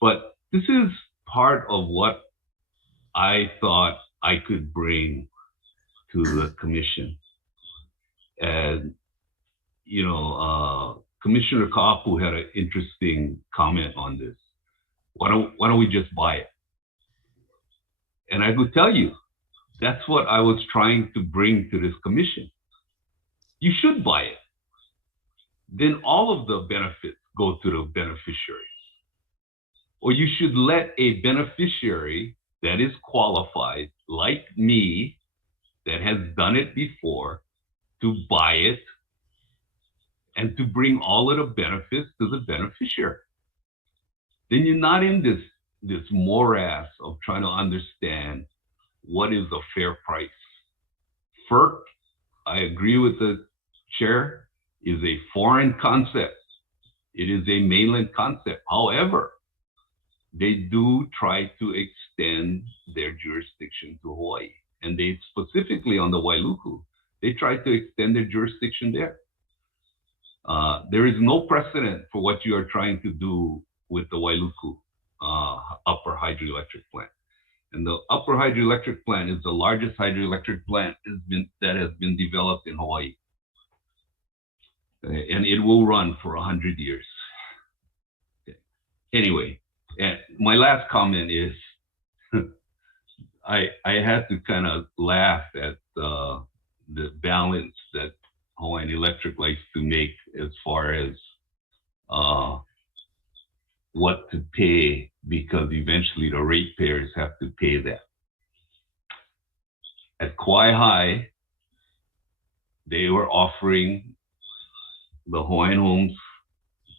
But this is part of what I thought I could bring to the commission. And, you know, Commissioner Kapu had an interesting comment on this. Why don't we just buy it? And I could tell you, that's what I was trying to bring to this commission. You should buy it. Then all of the benefits go to the beneficiaries. Or you should let a beneficiary that is qualified, like me, that has done it before, to buy it and to bring all of the benefits to the beneficiary. Then you're not in this morass of trying to understand what is a fair price. FERC, I agree with the chair, is a foreign concept. It is a mainland concept. However, they do try to extend their jurisdiction to Hawaii. And they specifically on the Wailuku, they try to extend their jurisdiction there. There is no precedent for what you are trying to do with the Wailuku upper hydroelectric plant. And the upper hydroelectric plant is the largest hydroelectric plant that has been developed in Hawaii. And it will run for 100 years. Anyway, and my last comment is, I had to kind of laugh at the balance that Hawaiian Electric likes to make as far as what to pay, because eventually the ratepayers have to pay that. At Kauai High, they were offering the Hawaiian homes,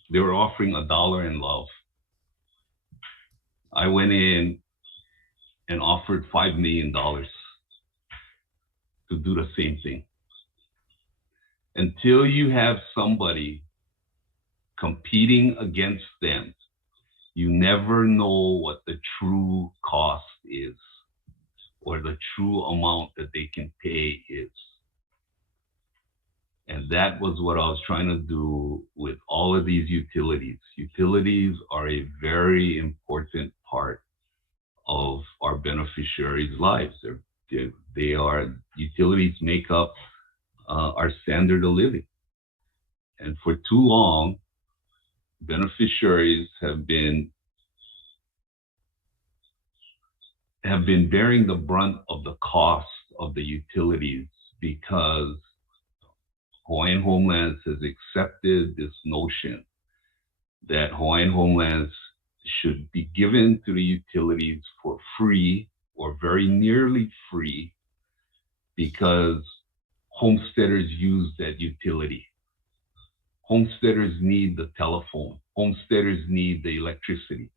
they were offering $1 in love. I went in and offered $5 million to do the same thing. Until you have somebody competing against them, you never know what the true cost is or the true amount that they can pay is. And that was what I was trying to do with all of these utilities. Utilities are a very important part of our beneficiaries' lives. Utilities make up our standard of living. And for too long, beneficiaries have been bearing the brunt of the cost of the utilities because Hawaiian Homelands has accepted this notion that Hawaiian Homelands should be given to the utilities for free or very nearly free, because homesteaders use that utility. Homesteaders need the telephone. Homesteaders need the electricity.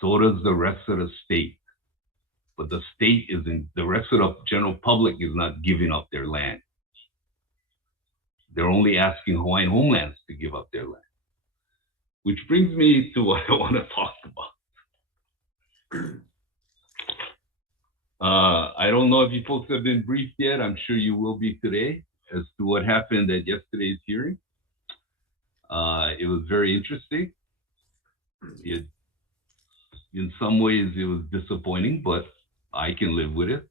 So does the rest of the state. But the state isn't, the rest of the general public is not giving up their land. They're only asking Hawaiian homelands to give up their land. Which brings me to what I want to talk about. I don't know if you folks have been briefed yet. I'm sure you will be today as to what happened at yesterday's hearing. It was very interesting. In some ways, it was disappointing, but I can live with it.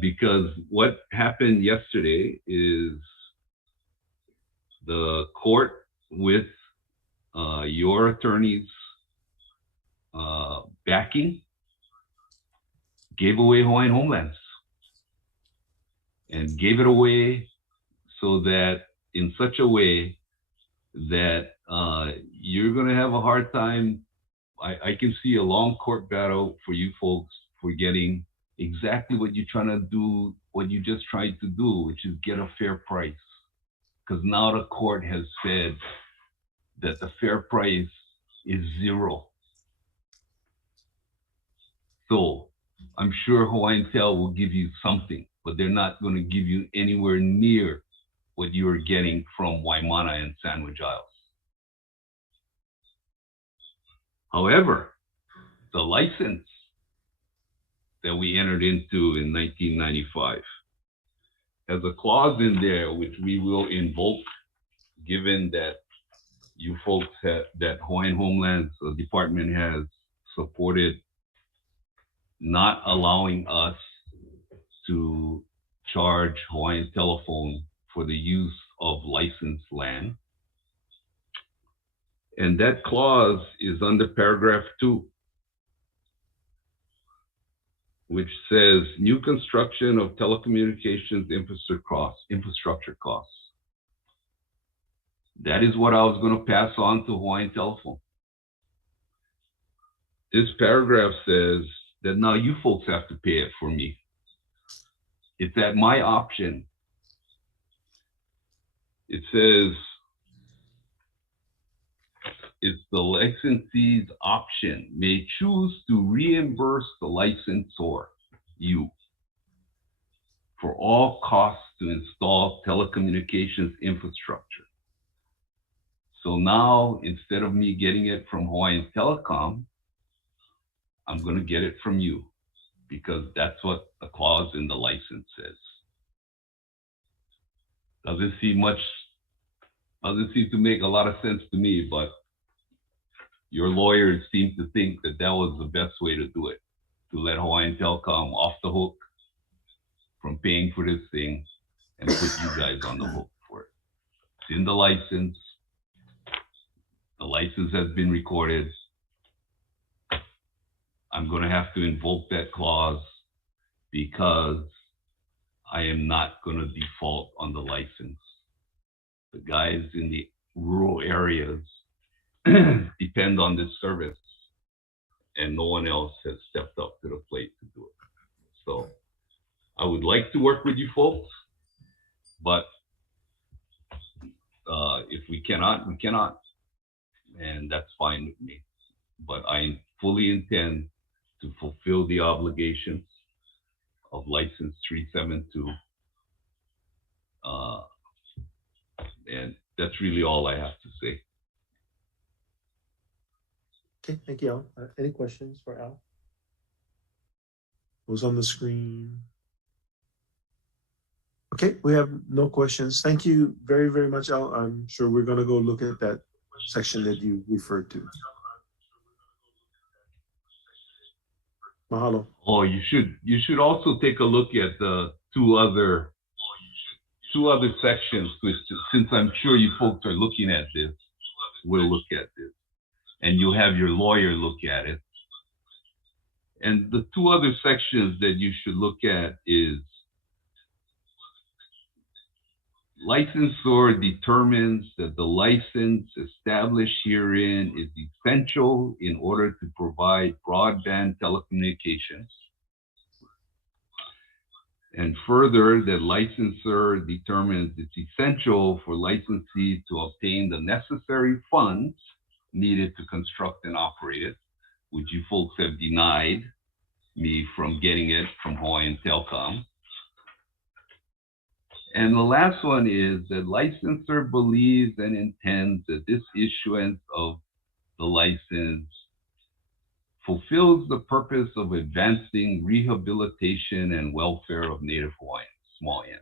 Because what happened yesterday is the court, with your attorney's backing, gave away Hawaiian homelands, and gave it away so that in such a way that you're going to have a hard time. I can see a long court battle for you folks for getting exactly what you're trying to do, what you just tried to do, which is get a fair price. Because now the court has said that the fair price is 0. So I'm sure Hawaiian Tel will give you something, but they're not going to give you anywhere near what you are getting from Waimana and Sandwich Isles. However, the license that we entered into in 1995 has a clause in there which we will invoke, given that you folks have, that Hawaiian Homelands Department has supported not allowing us to charge Hawaiian Telephone for the use of licensed land. And that clause is under paragraph 2, which says new construction of telecommunications infrastructure costs. That is what I was going to pass on to Hawaiian Telephone. This paragraph says that now you folks have to pay it for me. It's at my option. It says, it's the licensee's option, may choose to reimburse the licensor, you, for all costs to install telecommunications infrastructure. So now, instead of me getting it from Hawaiian Telecom, I'm going to get it from you, because that's what the clause in the license says. Doesn't seem to make a lot of sense to me, but your lawyers seem to think that that was the best way to do it, to let Hawaiian Telecom off the hook from paying for this thing and put you guys on the hook for it. It's in the license. The license has been recorded. I'm going to have to invoke that clause because I am not going to default on the license. The guys in the rural areas depend on this service, and no one else has stepped up to the plate to do it. So I would like to work with you folks, but if we cannot, we cannot, and that's fine with me. But I fully intend to fulfill the obligations of license 372, and that's really all I have to say. Okay, thank you, Al. Any questions for Al? Who's on the screen? Okay, we have no questions. Thank you very, very much, Al. I'm sure we're going to go look at that section that you referred to. Mahalo. Oh, you should also take a look at the two other sections, which, since I'm sure you folks are looking at this, we'll look at this. And you'll have your lawyer look at it. And the two other sections that you should look at is licensor determines that the license established herein is essential in order to provide broadband telecommunications. And further, the licensor determines it's essential for licensees to obtain the necessary funds needed to construct and operate it, which you folks have denied me from getting it from Hawaiian Telcom. And the last one is that licensor believes and intends that this issuance of the license fulfills the purpose of advancing rehabilitation and welfare of Native Hawaiians, small n.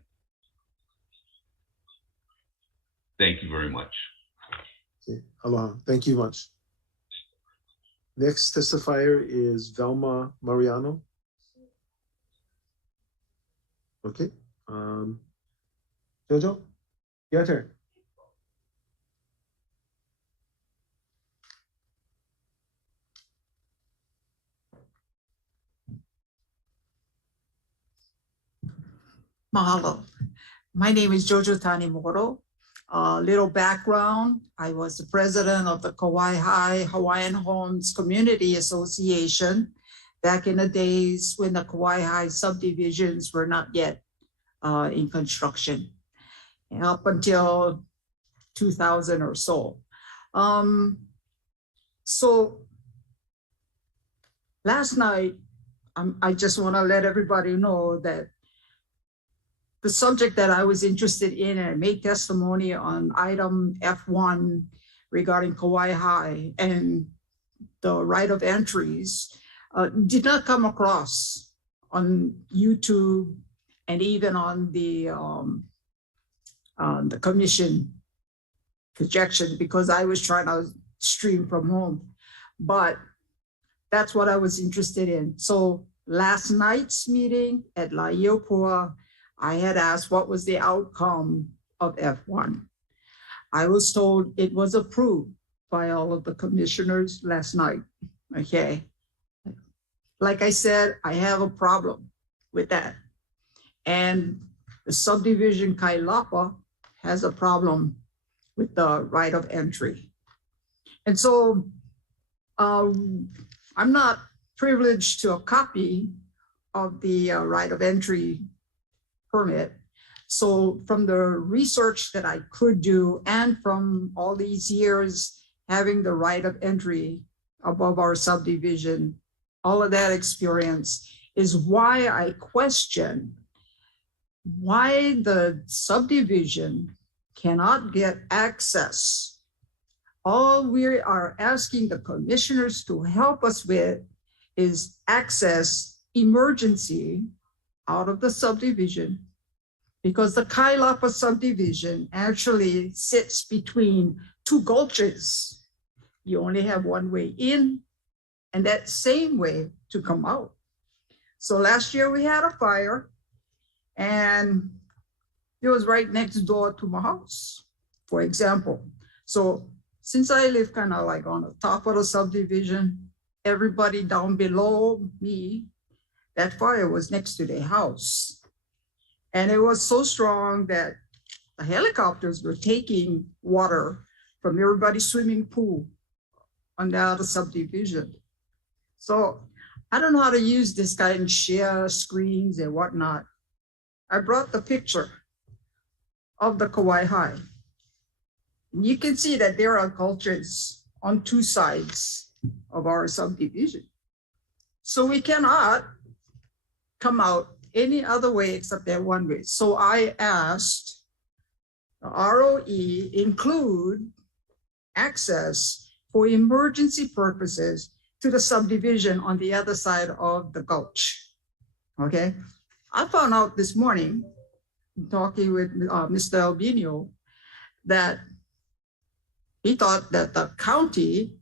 Thank you very much. Okay, aloha. Thank you much. Next testifier is Velma Mariano. Okay. Jojo, your turn. Mahalo. My name is Jojo Tanimoro. Little background, I was the president of the Kauai High Hawaiian Homes Community Association back in the days when the Kauai High subdivisions were not yet in construction, and up until 2000 or so. So last night, I just want to let everybody know that the subject that I was interested in, and I made testimony on item F1 regarding Kauai High and the right of entries, did not come across on YouTube and even on the commission projection because I was trying to stream from home. But that's what I was interested in. So last night's meeting at Laiopua, I had asked what was the outcome of F1. I was told it was approved by all of the commissioners last night, okay? Like I said, I have a problem with that. And the subdivision Kailapa has a problem with the right of entry. And so I'm not privileged to a copy of the right of entry permit. So from the research that I could do and from all these years having the right of entry above our subdivision, all of that experience is why I question why the subdivision cannot get access. All we are asking the commissioners to help us with is access emergency out of the subdivision, because the Kailapa subdivision actually sits between two gulches. You only have one way in and that same way to come out. So last year we had a fire and it was right next door to my house, for example. So since I live kind of like on the top of the subdivision, everybody down below me, that fire was next to their house. And it was so strong that the helicopters were taking water from everybody's swimming pool on the other subdivision. So I don't know how to use this guy and share screens and whatnot. I brought the picture of the Kauai High. And you can see that there are gulches on two sides of our subdivision. So we cannot come out any other way except that one way. So I asked the ROE include access for emergency purposes to the subdivision on the other side of the gulch. Okay, I found out this morning, talking with Mr. Albino, that he thought that the county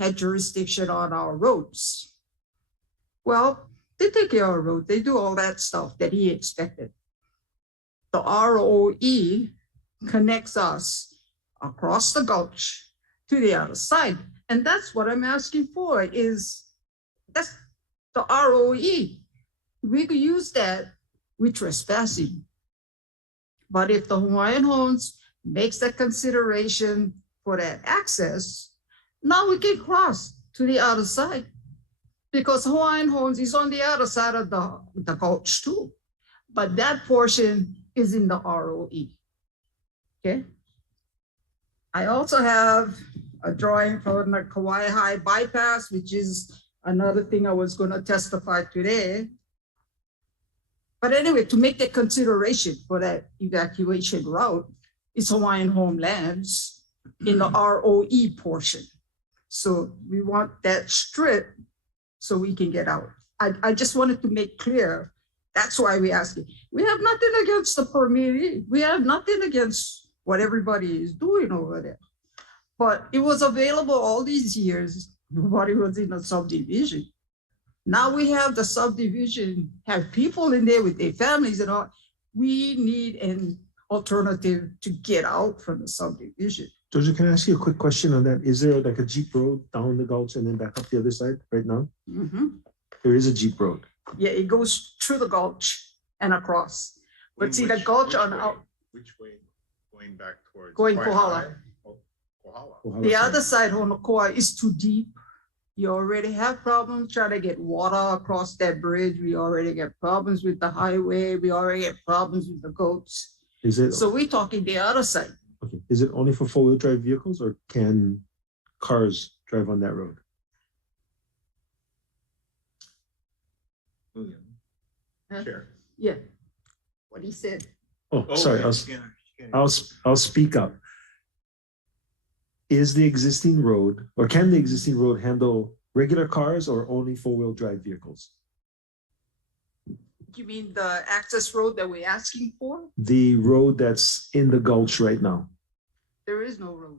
had jurisdiction on our roads. Well, they take care of our road. They do all that stuff that he expected. The ROE connects us across the gulch to the other side. And that's what I'm asking for is that's the ROE. We could use that with trespassing. But if the Hawaiian Homes makes that consideration for that access, now we can cross to the other side because Hawaiian Homes is on the other side of the gulch too. but that portion is in the ROE. Okay. I also have a drawing from the Kauai High bypass, which is another thing I was going to testify today. But anyway, to make the consideration for that evacuation route is Hawaiian Homelands in the ROE portion. So we want that strip so we can get out. I just wanted to make clear, that's why we ask it. We have nothing against the permittee. We have nothing against what everybody is doing over there. But it was available all these years. Nobody was in a subdivision. Now we have the subdivision, have people in there with their families and all. We need an alternative to get out from the subdivision. Georgia, can I ask you a quick question on that? Is there like a Jeep road down the gulch and then back up the other side right now? There is a Jeep road. Yeah, it goes through the gulch and across. But see the gulch on out. Which way? Going back towards? Going Kauai Kohala. High? Oh, Kohala. The other side, Honokoa, is too deep. You already have problems trying to get water across that bridge. We already get problems with the highway. We already get problems with the goats. Is it? So we're talking the other side. Okay. Is it only for four-wheel drive vehicles or can cars drive on that road? Sure. Yeah. What he said. Oh, sorry. I'll speak up. Is the existing road, or can the existing road handle regular cars or only four-wheel drive vehicles? You mean the access road that we're asking for? The road that's in the gulch right now, There is no road.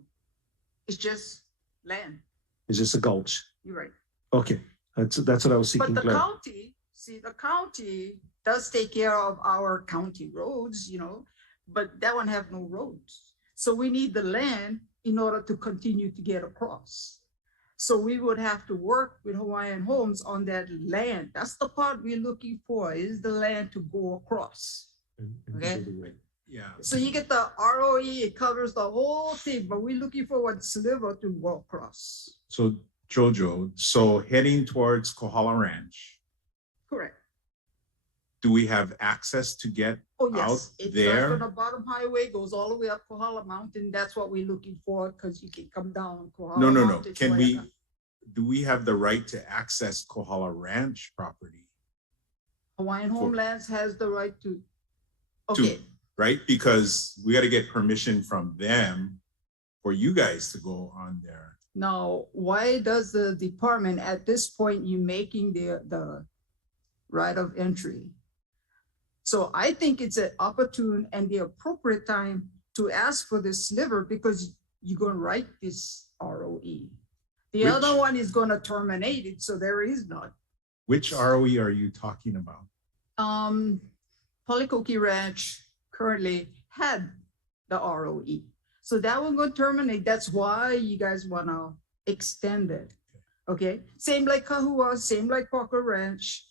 It's just land. is just a gulch. You're right. Okay, that's what I was But seeking the clarity. county, see, the county does take care of our county roads, but that one have no roads. So we need the land in order to continue to get across. So we would have to work with Hawaiian Homes on that land. That's the part we're looking for, is the land to go across. Okay. Yeah. So you get the ROE, it covers the whole thing, but we're looking for one sliver to go across. So Jojo, so heading towards Kohala Ranch, Correct. do we have access to get Oh, out yes, it starts there? from the bottom highway, goes all the way up Kohala Mountain. That's what we're looking for, because you can come down Kohala No. Mountain. Can we, do we have the right to access Kohala Ranch property? Hawaiian Homelands has the right to, okay, Right? Because we got to get permission from them for you guys to go on there. now, why does the department, at this point, you making the right of entry? So I think it's an opportune and the appropriate time to ask for this sliver, because you're gonna write this ROE. The Which- other one is gonna terminate it, so there is none. Which ROE are you talking about? Polikoki Ranch currently had the ROE. So that one gonna terminate. That's why you guys wanna extend it. Okay, same like Kahua, same like Parker Ranch,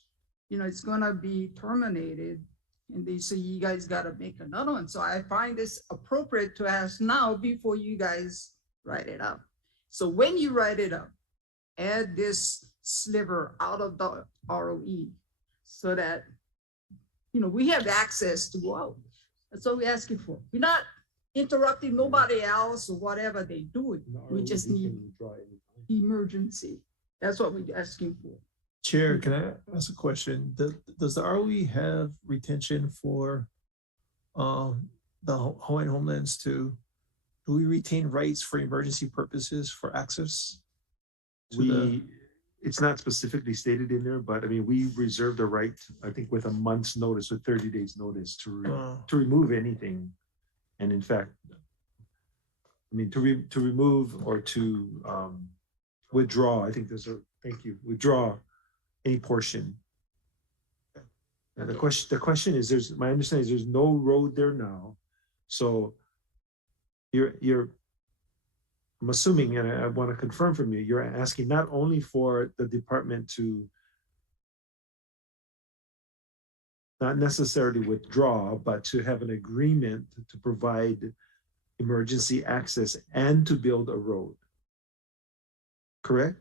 it's gonna be terminated. And so you guys gotta make another one. So I find this appropriate to ask now before you guys write it up. So when you write it up, add this sliver out of the ROE so that, we have access to go out. That's all we're asking for. We're not interrupting nobody else or whatever they do. We just need emergency. That's what we're asking for. Chair, can I ask a question? Does the ROE have retention for the Hawaiian Homelands do we retain rights for emergency purposes for access? It's not specifically stated in there, but I mean, we reserve the right, I think, with a month's notice, with 30 days notice to remove anything. And in fact, I mean, to remove or to withdraw, I think withdraw any portion. And the question is, my understanding is there's no road there now. So I'm assuming, and I want to confirm from you, you're asking not only for the department to not necessarily withdraw, but to have an agreement to provide emergency access and to build a road. Correct?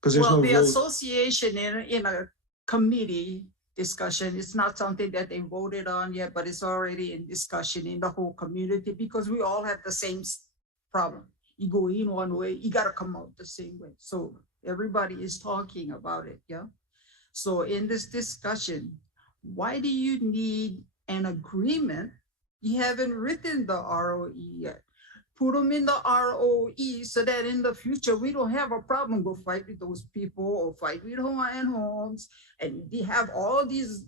Because there's Well, no the road. association in a committee discussion. It's not something that they voted on yet, but it's already in discussion in the whole community because we all have the same problem. You go in one way, you gotta come out the same way. So everybody is talking about it, yeah? So in this discussion, why do you need an agreement? You haven't written the ROE yet. Put them in the ROE so that in the future, we don't have a problem. Go fight with those people or fight with Hawaiian Homes. And we have all these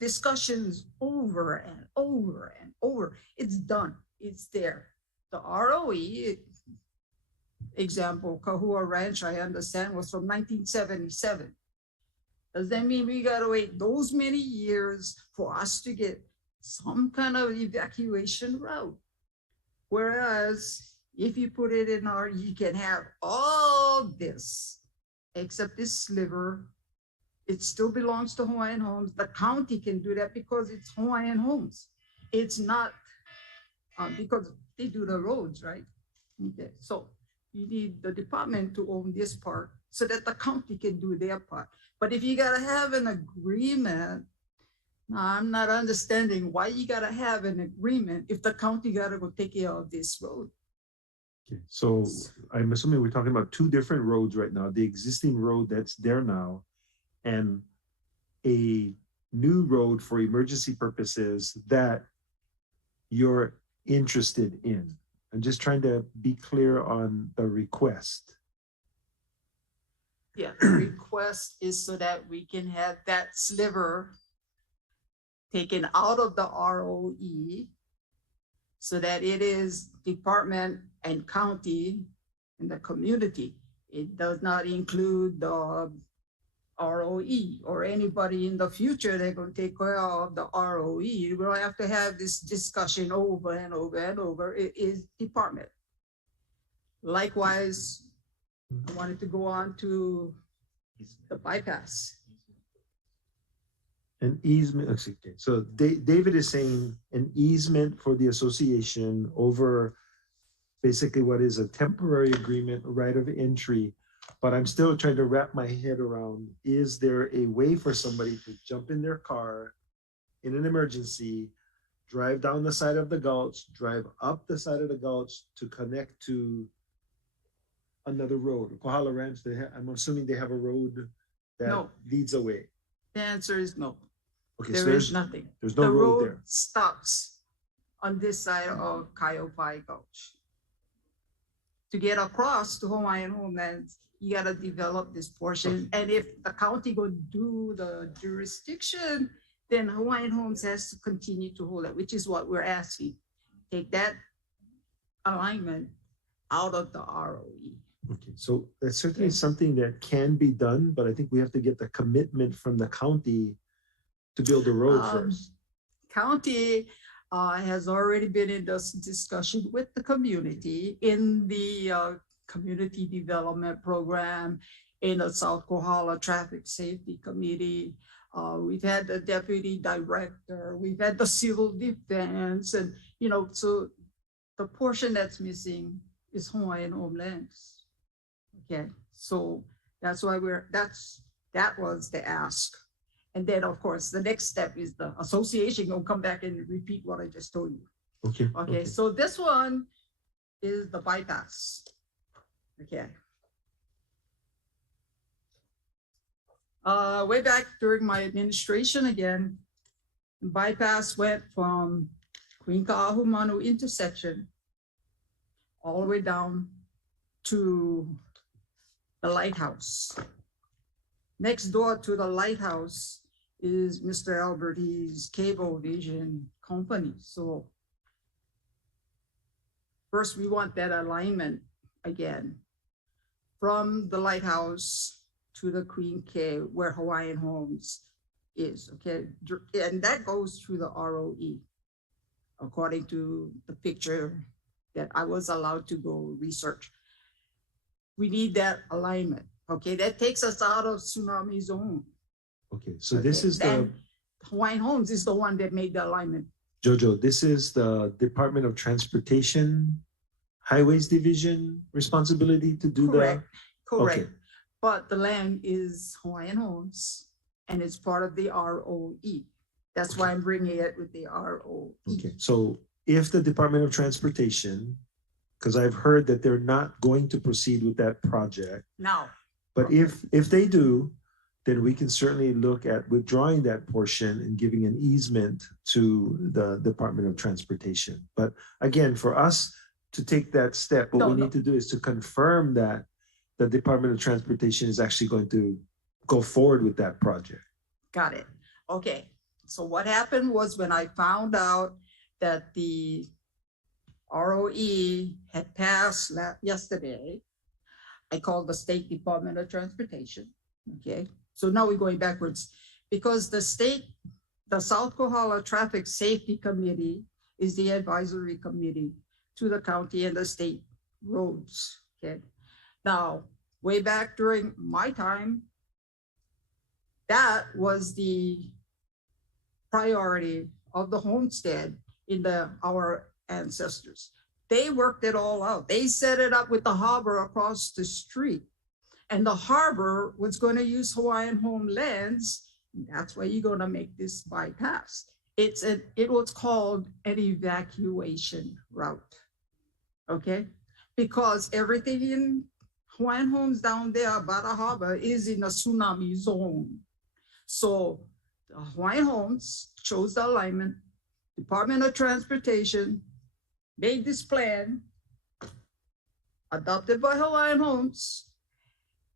discussions over and over and over. It's done, it's there. The ROE, example, Kahua Ranch, I understand, was from 1977. Does that mean we gotta wait those many years for us to get some kind of evacuation route? Whereas if you put it in our, you can have all this, except this sliver. It still belongs to Hawaiian Homes. The county can do that because it's Hawaiian Homes. It's not because they do the roads, right? Okay, so you need the department to own this part so that the county can do their part. But if you gotta have an agreement, I'm not understanding why you gotta have an agreement if the county gotta go take care of this road. Okay, so I'm assuming we're talking about two different roads right now, the existing road that's there now and a new road for emergency purposes that you're interested in. I'm just trying to be clear on the request. Yeah, the request is so that we can have that sliver taken out of the ROE so that it is department and county and the community. It does not include the ROE or anybody in the future. They're going to take care of the ROE. We don't have to have this discussion over and over and over. It is department. Likewise, I wanted to go on to the bypass. An easement, okay, so David is saying an easement for the association over basically what is a temporary agreement, right of entry. But I'm still trying to wrap my head around, is there a way for somebody to jump in their car in an emergency, drive down the side of the gulch, drive up the side of the gulch to connect to another road? Kohala Ranch, I'm assuming they have a road that No. leads away. The answer is no. Okay, There so is nothing. there's no The road there. stops on this side of Kaiopai Gulch. To get across to Hawaiian homelands, you gotta develop this portion. And if the county go do the jurisdiction, then Hawaiian Homes has to continue to hold it, which is what we're asking. Take that alignment out of the ROE. Okay, so that's certainly something that can be done, but I think we have to get the commitment from the county to build the road first. County has already been in this discussion with the community in the community development program, in the South Kohala Traffic Safety Committee. We've had the deputy director, we've had the civil defense, and so the portion that's missing is Hawaiian Homelands. Okay, so that's why that was the ask. And then, of course, the next step is the association will come back and repeat what I just told you. Okay. Okay, so this one is the bypass. Okay. Way back during my administration again, bypass went from Queen Ka'ahumanu intersection all the way down to the lighthouse. Next door to the lighthouse is Mr. Albert's Cable Vision Company. So first we want that alignment again from the lighthouse to the Queen K where Hawaiian Homes is, okay? And that goes through the ROE, according to the picture that I was allowed to go research. We need that alignment, okay? That takes us out of tsunami zone. Okay, so this is the, Then Hawaiian Homes is the one that made the alignment. Jojo, this is the Department of Transportation, Highways Division responsibility to do Correct, the? correct. Okay. But the land is Hawaiian Homes and it's part of the ROE. That's why I'm bringing it with the ROE. Okay, so if the Department of Transportation, because I've heard that they're not going to proceed with that project, Now, but if they do, then we can certainly look at withdrawing that portion and giving an easement to the Department of Transportation. But again, for us to take that step, what we need to do is to confirm that the Department of Transportation is actually going to go forward with that project. got it. Okay, so what happened was when I found out that the ROE had passed yesterday, I called the State Department of Transportation, okay? So now we're going backwards because the South Kohala Traffic Safety Committee is the advisory committee to the county and the state roads, okay? Now, way back during my time, that was the priority of the homestead in our ancestors. They worked it all out. They set it up with the harbor across the street. And the harbor was going to use Hawaiian homelands. That's why you're going to make this bypass. It was called an evacuation route, okay? Because everything in Hawaiian homes down there by the harbor is in a tsunami zone. So the Hawaiian homes chose the alignment. Department of Transportation made this plan, adopted by Hawaiian homes.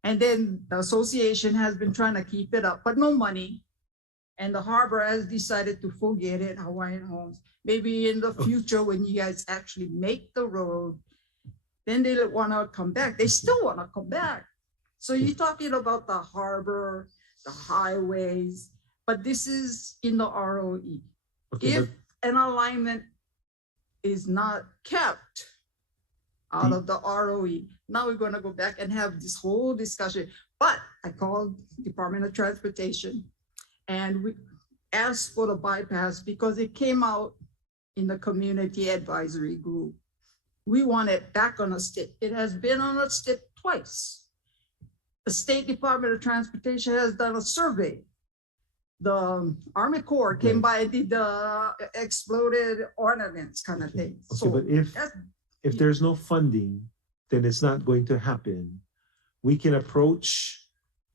And then the association has been trying to keep it up, but no money. And the harbor has decided to forget it, Hawaiian homes. Maybe in the future when you guys actually make the road, then they want to come back. They still want to come back. So you're talking about the harbor, the highways, but this is in the ROE. Okay, If an alignment is not kept out of the ROE, now we're going to go back and have this whole discussion. But I called Department of Transportation and we asked for the bypass because it came out in the community advisory group. We want it back on a STIP. It has been on a STIP twice. The State Department of Transportation has done a survey. The Army Corps came by and did the exploded ordnance kind of thing. Okay, So but if there's no funding, then it's not going to happen. We can approach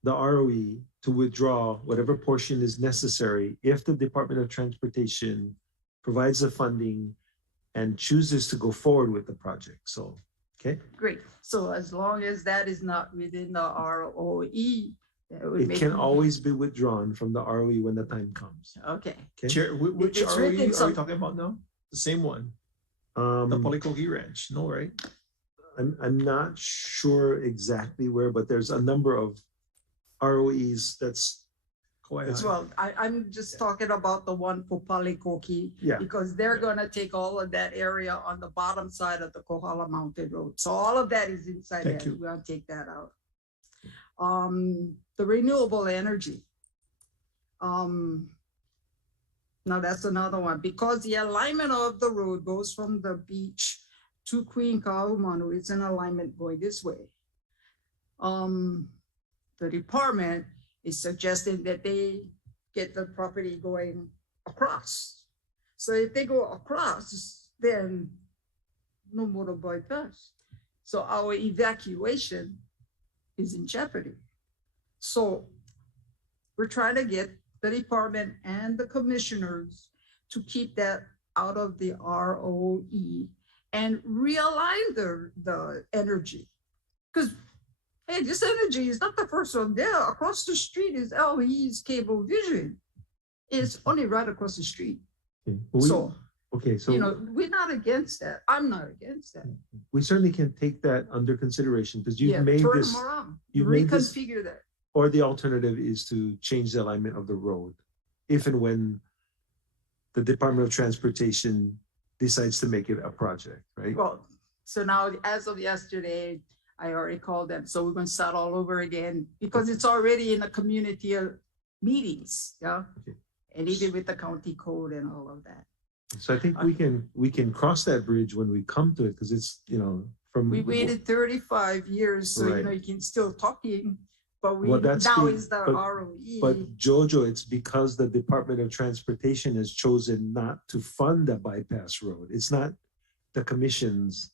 the ROE to withdraw whatever portion is necessary if the Department of Transportation provides the funding and chooses to go forward with the project. So, okay. great. So as long as that is not within the ROE, that would It make can me- always be withdrawn from the ROE when the time comes. Okay. Okay. Chair, which It's ROE written are we some- talking about now? The same one, the Polikoki Ranch, no, right? I'm not sure exactly where, but there's a number of ROEs that's Well, I'm just talking about the one for Palikoki. Yeah. Because they're gonna take all of that area on the bottom side of the Kohala Mountain Road. So all of that is inside Thank there. you. We're gonna take that out. The renewable energy. Now that's another one, because the alignment of the road goes from the beach to Queen Kahumanu. It's an alignment going this way. The department is suggesting that they get the property going across. So if they go across, then no more bypass. So our evacuation is in jeopardy. So we're trying to get the department and the commissioners to keep that out of the ROE and realign the energy. Because hey, this energy is not the first one there. Across the street is LE's Cable Vision. It's only right across the street. Okay, well, So, okay, so you know, we're not against that. I'm not against that. we certainly can take that under consideration because Yeah, you've made turn this, them around, you've made this, reconfigure that. or the alternative is to change the alignment of the road if and when the Department of Transportation decides to make it a project, right? Well, so now as of yesterday, I already called them. So we're going to start all over again because it's already in the community meetings, yeah? And even with the county code and all of that. So I think we can cross that bridge when we come to it because it's, you know, from. We waited 35 years, so you Right. know, you can still talking. but we, Well, that's now the- is the but- ROE. But Jojo, it's because the Department of Transportation has chosen not to fund the bypass road. It's not the commission's.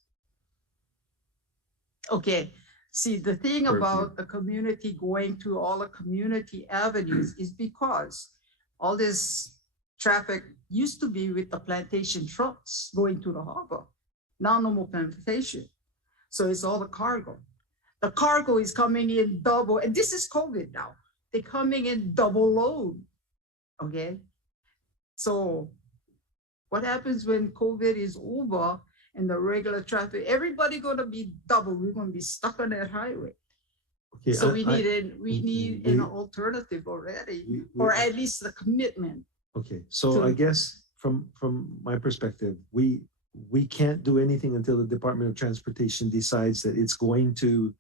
Okay, see, the thing Purview. about the community going to all the community avenues is because all this traffic used to be with the plantation trucks going to the harbor. Now no more plantation. So it's all the cargo. The cargo is coming in double, and this is COVID now. They're coming in double load, okay? So what happens when COVID is over and the regular traffic, everybody gonna be double, we're gonna be stuck on that highway. Okay, So I- we need an we- alternative already, we- or at least the commitment. Okay, so I to- guess from my perspective, we can't do anything until the Department of Transportation decides that it's going to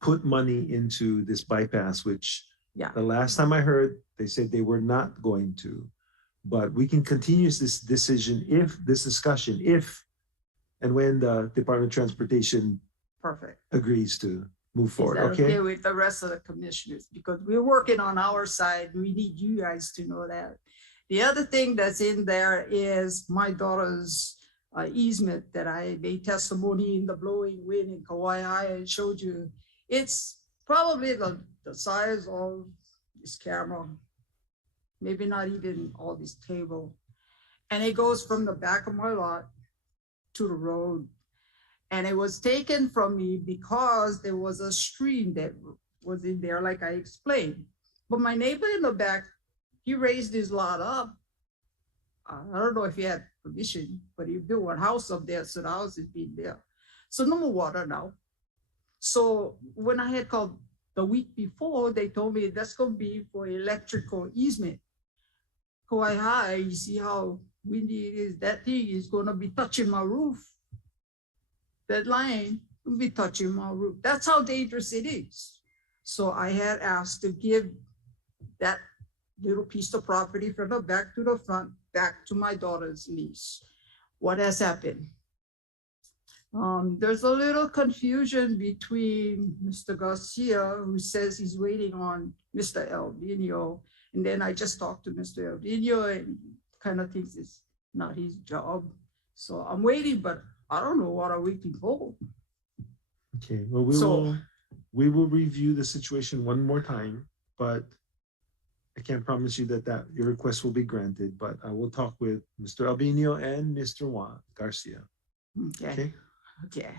put money into this bypass, which Yeah. the last time I heard, they said they were not going to. But we can continue this decision this discussion, if and when the Department of Transportation Perfect. agrees to move Is forward, that okay? okay with the rest of the commissioners? Because we're working on our side. We need you guys to know that. The other thing that's in there is my daughter's easement that I made testimony in the blowing wind in Kauai and showed you. It's probably the size of this camera, maybe not even all this table. And it goes from the back of my lot to the road. And it was taken from me because there was a stream that was in there, like I explained. But my neighbor in the back, he raised his lot up. I don't know if he had permission, but he built a house up there, so the house is being there. So no more water now. So when I had called the week before, they told me that's gonna be for electrical easement. Kauai High, you see how windy it is, that thing is gonna be touching my roof. That line will be touching my roof. That's how dangerous it is. So I had asked to give that little piece of property from the back to the front, back to my daughter's lease. What has happened? There's a little confusion between Mr. Garcia, who says he's waiting on Mr. Albino. And then I just talked to Mr. Albino and kind of thinks it's not his job. So I'm waiting, but I don't know what I'm waiting for. Okay, well, we will review the situation one more time, but I can't promise you that your request will be granted, but I will talk with Mr. Albino and Mr. Juan Garcia. Okay. Okay.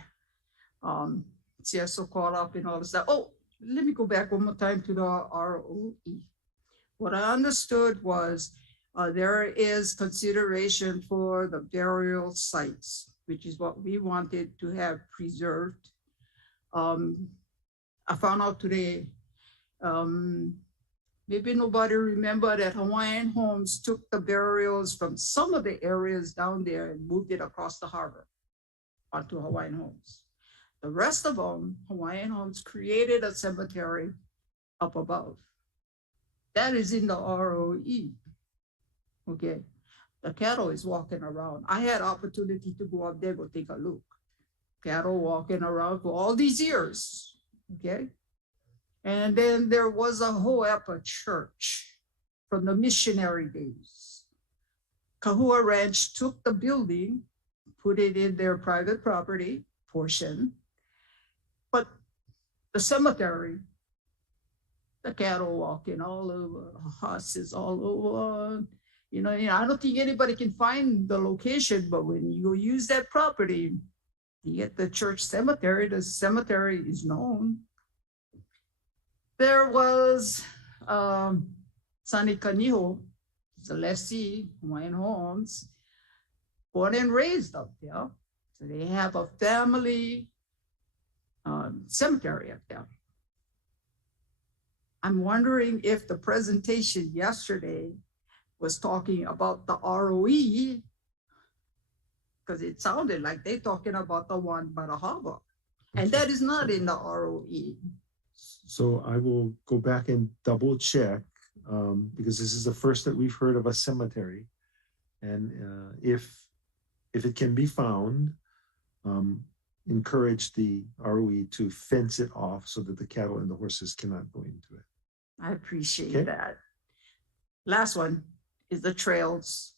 See, I'm so caught up in all this stuff. Oh, let me go back one more time to the ROE. What I understood was there is consideration for the burial sites, which is what we wanted to have preserved. I found out today, maybe nobody remember that Hawaiian Homes took the burials from some of the areas down there and moved it across the harbor onto Hawaiian Homes. The rest of them, Hawaiian Homes created a cemetery up above. That is in the ROE. Okay, the cattle is walking around. I had opportunity to go up there, go take a look. Cattle walking around for all these years, okay? And then there was a Ho'epa church from the missionary days. Kahua Ranch took the building, put it in their private property portion, but the cemetery, the cattle walking all over, horses all over. You know, I don't think anybody can find the location, but when you use that property, you get the church cemetery, the cemetery is known. There was Sani Kaniho, the lessee, Hawaiian Homes, born and raised up there. So they have a family cemetery up there. I'm wondering if the presentation yesterday was talking about the ROE, because it sounded like they're talking about the one by the harbor. And that is not in the ROE. So I will go back and double check, because this is the first that we've heard of a cemetery. And if it can be found, encourage the ROE to fence it off so that the cattle and the horses cannot go into it. I appreciate Okay. that. Last one is the trails.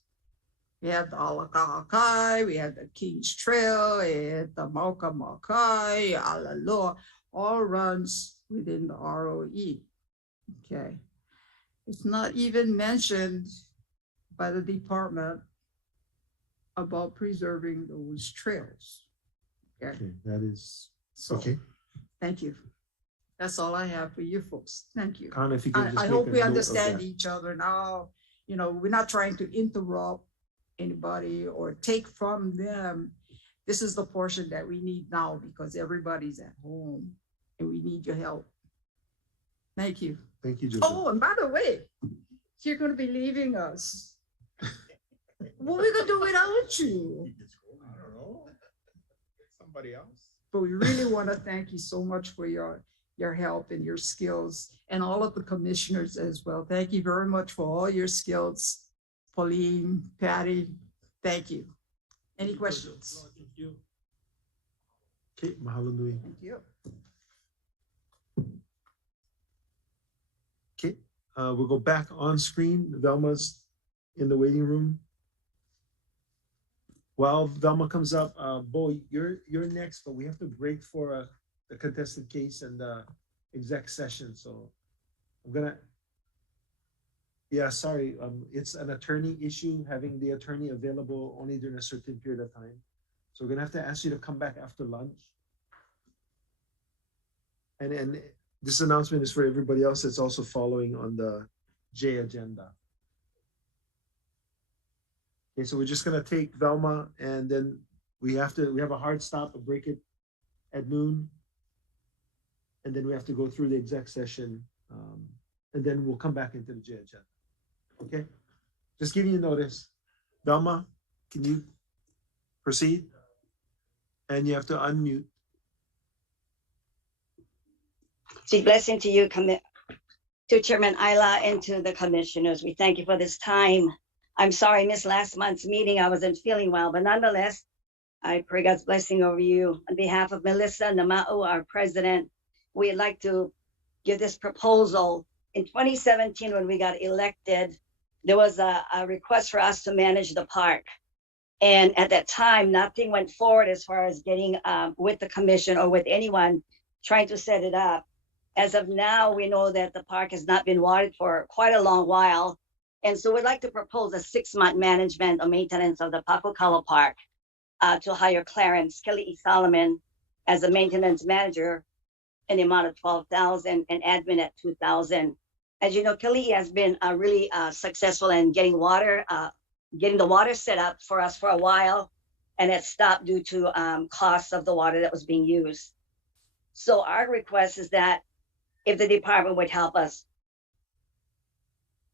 We have the Alakahakai, we have the King's Trail, and the Mauka Makai, Alaloa, all runs within the ROE. Okay. It's not even mentioned by the department about preserving those trails. Okay, Okay, that is, so okay. thank you. That's all I have for you folks. Thank you. Kana, if you can just I make hope a we note of understand that. each other now. You know, we're not trying to interrupt anybody or take from them. This is the portion that we need now because everybody's at home and we need your help. Thank you. Thank you, Joseph. Oh, and by the way, you're going to be leaving us. What are we going to do without you? I don't know. Somebody else. But we really want to thank you so much for your help and your skills and all of the commissioners as well. Thank you very much for all your skills. Pauline, Patty, thank you. Any questions? Okay, mahalo nui. Thank you. Okay, we'll go back on screen. Velma's in the waiting room. While Velma comes up, Bo, you're next, but we have to break for the contested case and the exec session. So I'm gonna, yeah, sorry, it's an attorney issue, having the attorney available only during a certain period of time. So we're gonna have to ask you to come back after lunch. And this announcement is for everybody else that's also following on the J agenda. Okay, so we're just gonna take Velma and then we have a hard stop, a break it at noon. And then we have to go through the exec session. And then we'll come back into the J agenda. Okay, just giving you notice. Velma, can you proceed? And you have to unmute. See, blessing to you, to Chairman Ayla and to the commissioners. We thank you for this time. I'm sorry I missed last month's meeting. I wasn't feeling well, but nonetheless, I pray God's blessing over you. On behalf of Melissa Nama'u, our president, we'd like to give this proposal. In 2017, when we got elected, there was a request for us to manage the park. And at that time, nothing went forward as far as getting with the commission or with anyone trying to set it up. As of now, we know that the park has not been watered for quite a long while. And so we'd like to propose a 6-month management or maintenance of the Pakukawa Park to hire Clarence Kelly Solomon as a maintenance manager in the amount of $12,000 and admin at $2,000. As you know, Kelly has been really successful in getting the water set up for us for a while, and it stopped due to costs of the water that was being used. So our request is that if the department would help us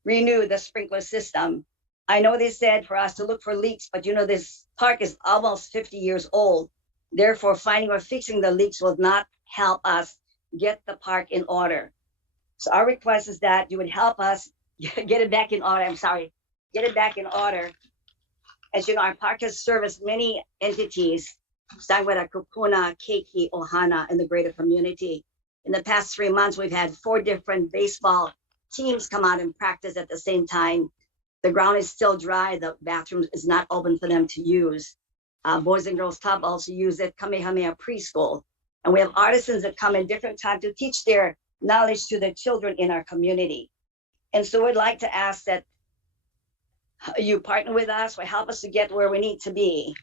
renew the sprinkler system. I know they said for us to look for leaks, but you know, this park is almost 50 years old. Therefore, finding or fixing the leaks will not help us get the park in order. So our request is that you would help us get it back in order. Get it back in order. As you know, our park has serviced many entities, starting with Kupuna, Keiki, Ohana, and the greater community. In the past 3 months, we've had 4 different baseball teams come out and practice at the same time. The ground is still dry. The bathroom is not open for them to use. Boys and Girls Club also use it, Kamehameha Preschool. And we have artisans that come in different times to teach their knowledge to the children in our community. And so we'd like to ask that you partner with us or help us to get where we need to be.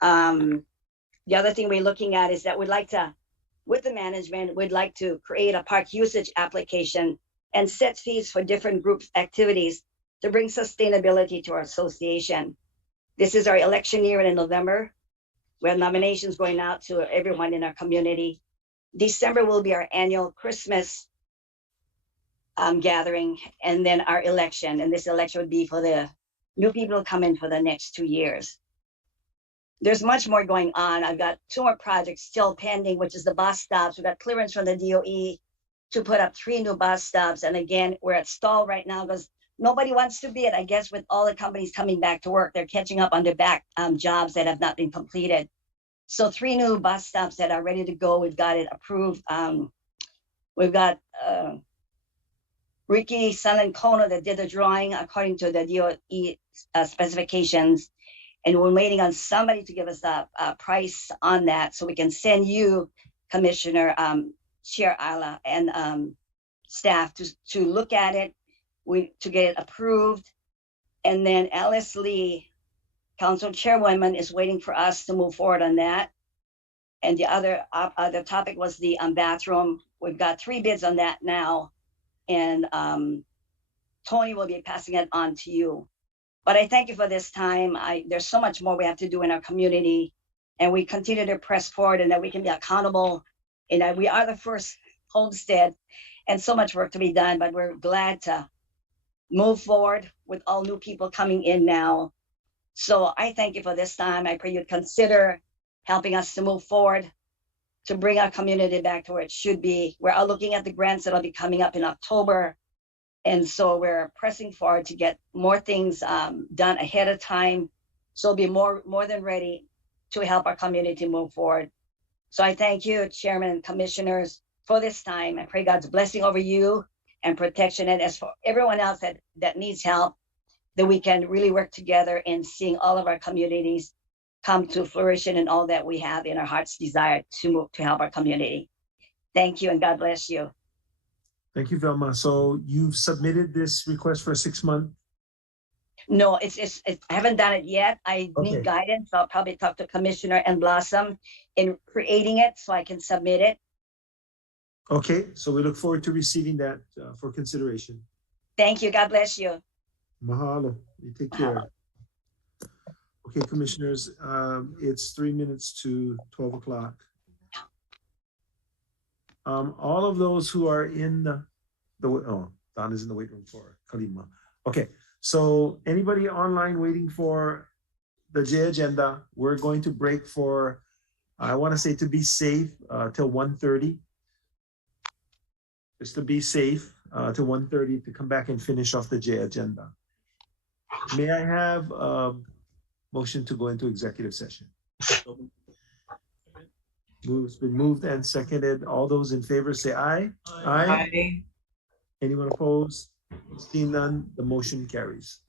The other thing we're looking at is that we'd like to, with the management, we'd like to create a park usage application and set fees for different groups activities to bring sustainability to our association. This is our election year in November. We have nominations going out to everyone in our community. December will be our annual Christmas gathering, and then our election. And this election would be for the new people who come in for the next 2 years. There's much more going on. I've got 2 more projects still pending, which is the bus stops. We've got clearance from the DOE to put up 3 new bus stops. And again, we're at stall right now because nobody wants to bid. I guess with all the companies coming back to work, they're catching up on their back jobs that have not been completed. So 3 new bus stops that are ready to go. We've got it approved. We've got Ricky Salancona that did the drawing according to the DOE specifications. And we're waiting on somebody to give us a price on that so we can send you, Commissioner Chair Ala, and staff to look at it, to get it approved. And then Alice Lee, Council Chairwoman, is waiting for us to move forward on that. And the other topic was the bathroom. We've got 3 bids on that now. And Tony will be passing it on to you. But I thank you for this time. There's so much more we have to do in our community, and we continue to press forward, and that we can be accountable. And we are the first homestead, and so much work to be done, but we're glad to move forward with all new people coming in now. So I thank you for this time. I pray you'd consider helping us to move forward, to bring our community back to where it should be. We're all looking at the grants that'll be coming up in October. And so we're pressing forward to get more things done ahead of time. So we'll be more than ready to help our community move forward. So I thank you, Chairman and Commissioners, for this time. I pray God's blessing over you and protection. And as for everyone else that needs help, that we can really work together in seeing all of our communities come to fruition and all that we have in our heart's desire to help our community. Thank you, and God bless you. Thank you, Velma. So you've submitted this request for a 6-month? No, I haven't done it yet. I need guidance. I'll probably talk to Commissioner and Blossom in creating it so I can submit it. Okay, so we look forward to receiving that for consideration. Thank you. God bless you. Mahalo. You take care. Okay, Commissioners, it's 3 minutes to 12 o'clock. All of those who are in Don is in the wait room for Kalima. Okay, so anybody online waiting for the J agenda, we're going to break for, I want to say, to be safe till 1:30. Just to be safe till 1:30 to come back and finish off the J agenda. May I have a motion to go into executive session? It's been moved and seconded. All those in favor say aye. Aye. Anyone opposed? Seeing none, the motion carries.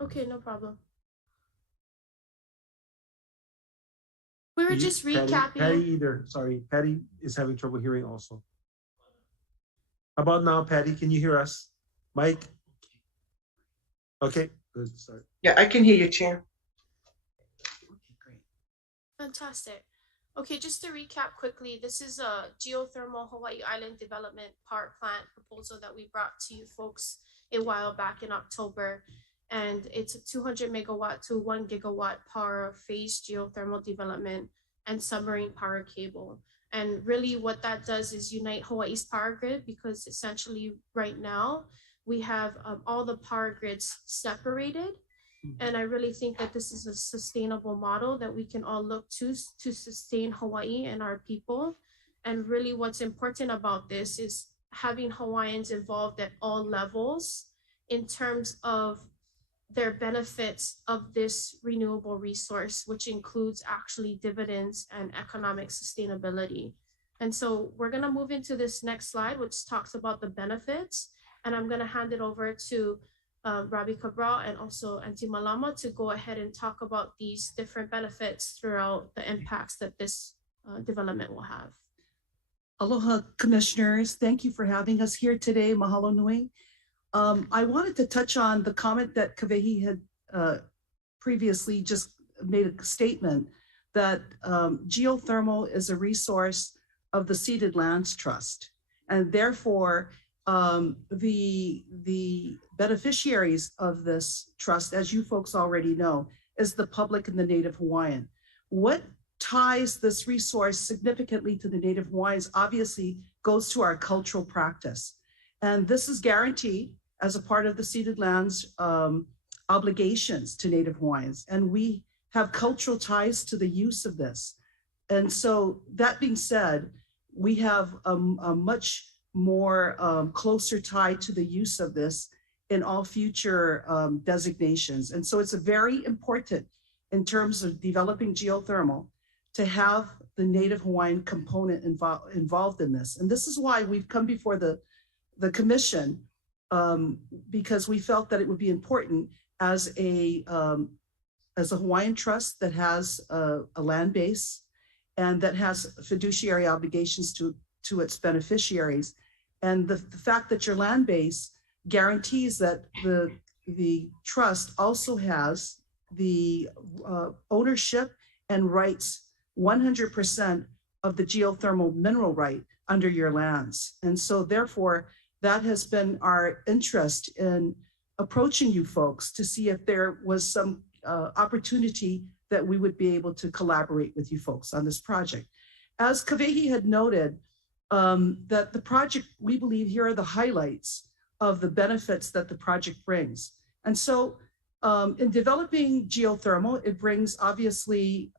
Okay, no problem. We were just Patty recapping. Patty is having trouble hearing also. How about now, Patty? Can you hear us? Mike? Okay, good, start. Yeah, I can hear you, Chair. Fantastic. Okay, just to recap quickly, this is a geothermal Hawaii Island development power plant proposal that we brought to you folks a while back in October. And it's a 200 megawatt to 1 gigawatt power phase geothermal development and submarine power cable. And really what that does is unite Hawaii's power grid, because essentially right now we have all the power grids separated. And I really think that this is a sustainable model that we can all look to sustain Hawaii and our people. And really what's important about this is having Hawaiians involved at all levels in terms of their benefits of this renewable resource, which includes actually dividends and economic sustainability. And so we're gonna move into this next slide, which talks about the benefits. And I'm gonna hand it over to Robbie Cabral and also Auntie Malama to go ahead and talk about these different benefits throughout the impacts that this development will have. Aloha, commissioners. Thank you for having us here today. Mahalo nui. I wanted to touch on the comment that Kavehi had previously just made a statement that geothermal is a resource of the Ceded Lands Trust. And therefore, the beneficiaries of this trust, as you folks already know, is the public and the Native Hawaiian. What ties this resource significantly to the Native Hawaiians obviously goes to our cultural practice. And this is guaranteed as a part of the Ceded Lands obligations to Native Hawaiians. And we have cultural ties to the use of this. And so that being said, we have a much more closer tie to the use of this in all future designations. And so it's a very important in terms of developing geothermal to have the Native Hawaiian component involved in this. And this is why we've come before the commission, because we felt that it would be important as a Hawaiian trust that has a land base and that has fiduciary obligations to its beneficiaries. And the fact that your land base guarantees that the trust also has the ownership and rights 100% of the geothermal mineral right under your lands. And so therefore, that has been our interest in approaching you folks to see if there was some opportunity that we would be able to collaborate with you folks on this project. As Kavehi had noted, that the project, we believe here are the highlights of the benefits that the project brings. And so in developing geothermal, it brings obviously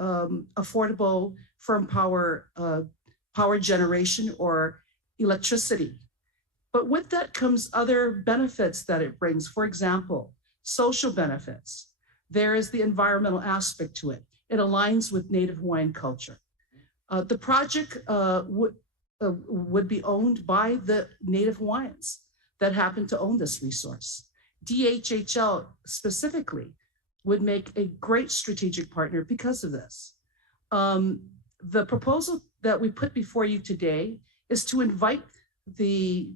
affordable firm power, power generation or electricity. But with that comes other benefits that it brings. For example, social benefits. There is the environmental aspect to it. It aligns with Native Hawaiian culture. The project would be owned by the Native Hawaiians that happen to own this resource. DHHL specifically would make a great strategic partner because of this. The proposal that we put before you today is to invite the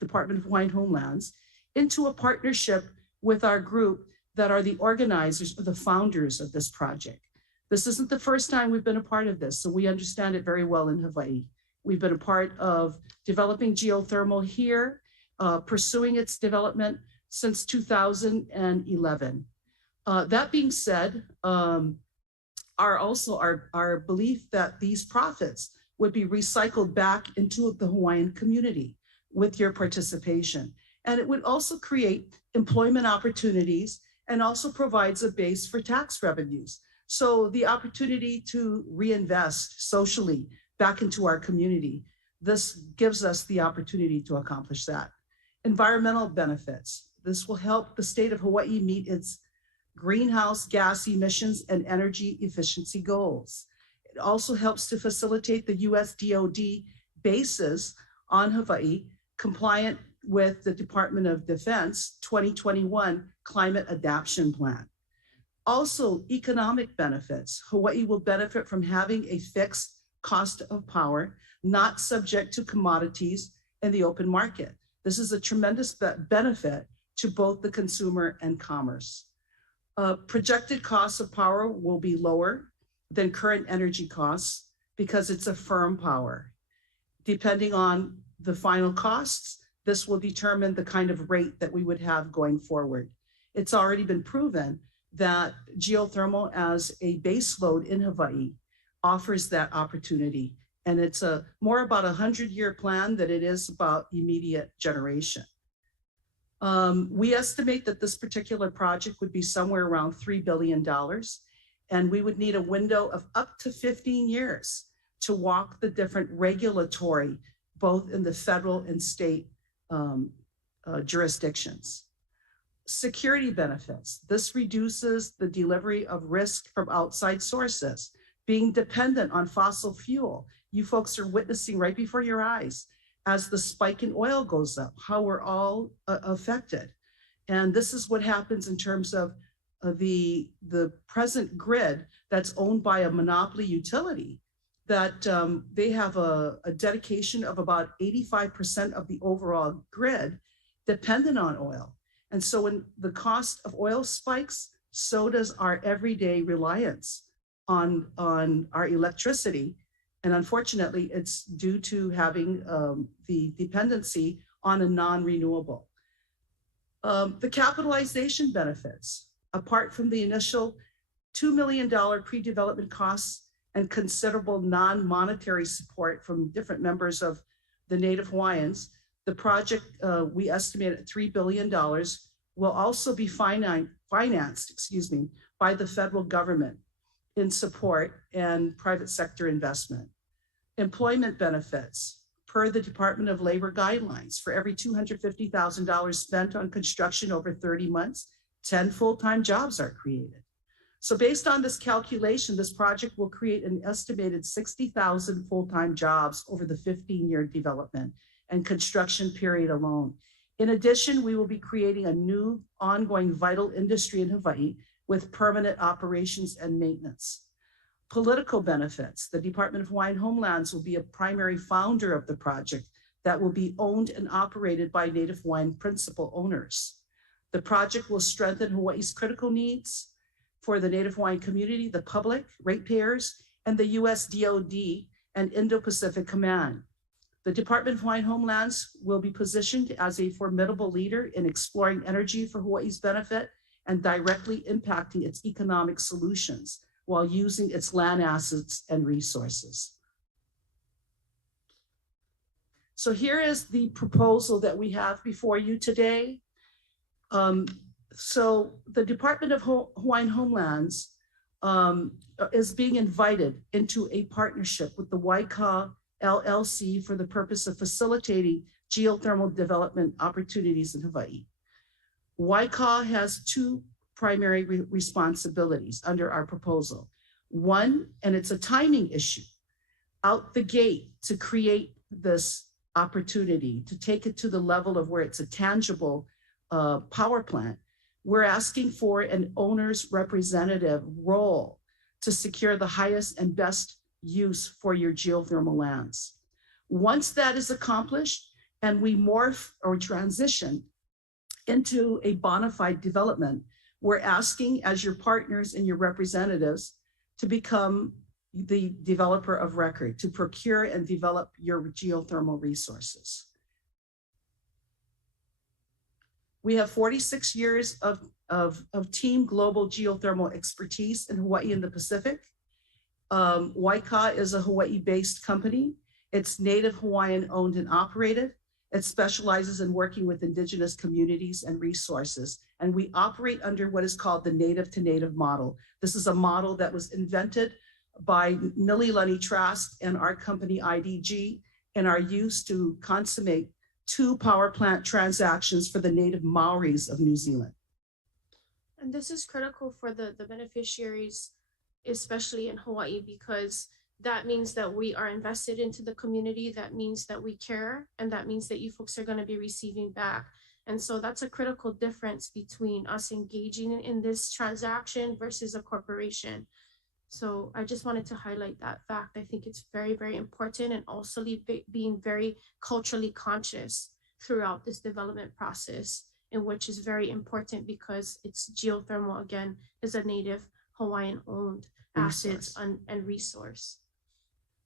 Department of Hawaiian Homelands into a partnership with our group that are the organizers or the founders of this project. This isn't the first time we've been a part of this, so we understand it very well in Hawaii. We've been a part of developing geothermal here, pursuing its development since 2011. That being said, our belief that these profits would be recycled back into the Hawaiian community with your participation. And it would also create employment opportunities and also provides a base for tax revenues. So the opportunity to reinvest socially back into our community, this gives us the opportunity to accomplish that. Environmental benefits. This will help the state of Hawaii meet its greenhouse gas emissions and energy efficiency goals. It also helps to facilitate the US DoD bases on Hawaii compliant with the Department of Defense 2021 Climate Adaptation Plan. Also, economic benefits. Hawaii will benefit from having a fixed cost of power, not subject to commodities in the open market. This is a tremendous benefit to both the consumer and commerce. Projected costs of power will be lower than current energy costs because it's a firm power. Depending on the final costs, this will determine the kind of rate that we would have going forward. It's already been proven that geothermal as a base load in Hawaii offers that opportunity. And it's more about a 100-year plan than it is about immediate generation. We estimate that this particular project would be somewhere around $3 billion, and we would need a window of up to 15 years to walk the different regulatory, both in the federal and state jurisdictions. Security benefits. This reduces the delivery of risk from outside sources. Being dependent on fossil fuel, you folks are witnessing right before your eyes as the spike in oil goes up, how we're all affected. And this is what happens in terms of the present grid that's owned by a monopoly utility, that they have a dedication of about 85% of the overall grid dependent on oil. And so when the cost of oil spikes, so does our everyday reliance on our electricity. And unfortunately, it's due to having the dependency on a non-renewable. The capitalization benefits, apart from the initial $2 million pre-development costs and considerable non-monetary support from different members of the Native Hawaiians, the project we estimate at $3 billion will also be financed, by the federal government in support and private sector investment. Employment benefits. Per the Department of Labor guidelines, for every $250,000 spent on construction over 30 months, 10 full-time jobs are created. So based on this calculation, this project will create an estimated 60,000 full-time jobs over the 15-year development and construction period alone. In addition, we will be creating a new ongoing vital industry in Hawaii with permanent operations and maintenance. Political benefits. The Department of Hawaiian Homelands will be a primary founder of the project that will be owned and operated by Native Hawaiian principal owners. The project will strengthen Hawaii's critical needs for the Native Hawaiian community, the public, ratepayers, and the US DoD and Indo-Pacific Command. The Department of Hawaiian Homelands will be positioned as a formidable leader in exploring energy for Hawaii's benefit and directly impacting its economic solutions while using its land assets and resources. So here is the proposal that we have before you today. So the Department of Hawaiian Homelands is being invited into a partnership with the HECO LLC for the purpose of facilitating geothermal development opportunities in Hawaii. HECO has two primary responsibilities under our proposal. One, and it's a timing issue, out the gate to create this opportunity, to take it to the level of where it's a tangible power plant. We're asking for an owner's representative role to secure the highest and best use for your geothermal lands. Once that is accomplished and we morph or transition into a bona fide development, we're asking as your partners and your representatives to become the developer of record, to procure and develop your geothermal resources. We have 46 years of team global geothermal expertise in Hawaii and the Pacific. HECO is a Hawaii-based company. It's Native Hawaiian owned and operated. It specializes in working with indigenous communities and resources. And we operate under what is called the native to native model. This is a model that was invented by Nililani Trust and our company IDG and are used to consummate 2 power plant transactions for the native Maoris of New Zealand. And this is critical for the beneficiaries, especially in Hawaii, because that means that we are invested into the community. That means that we care, and that means that you folks are going to be receiving back. And so that's a critical difference between us engaging in this transaction versus a corporation. So I just wanted to highlight that fact. I think it's very, very important, and also being very culturally conscious throughout this development process, and which is very important because it's geothermal, again, is a native Hawaiian owned assets and resource.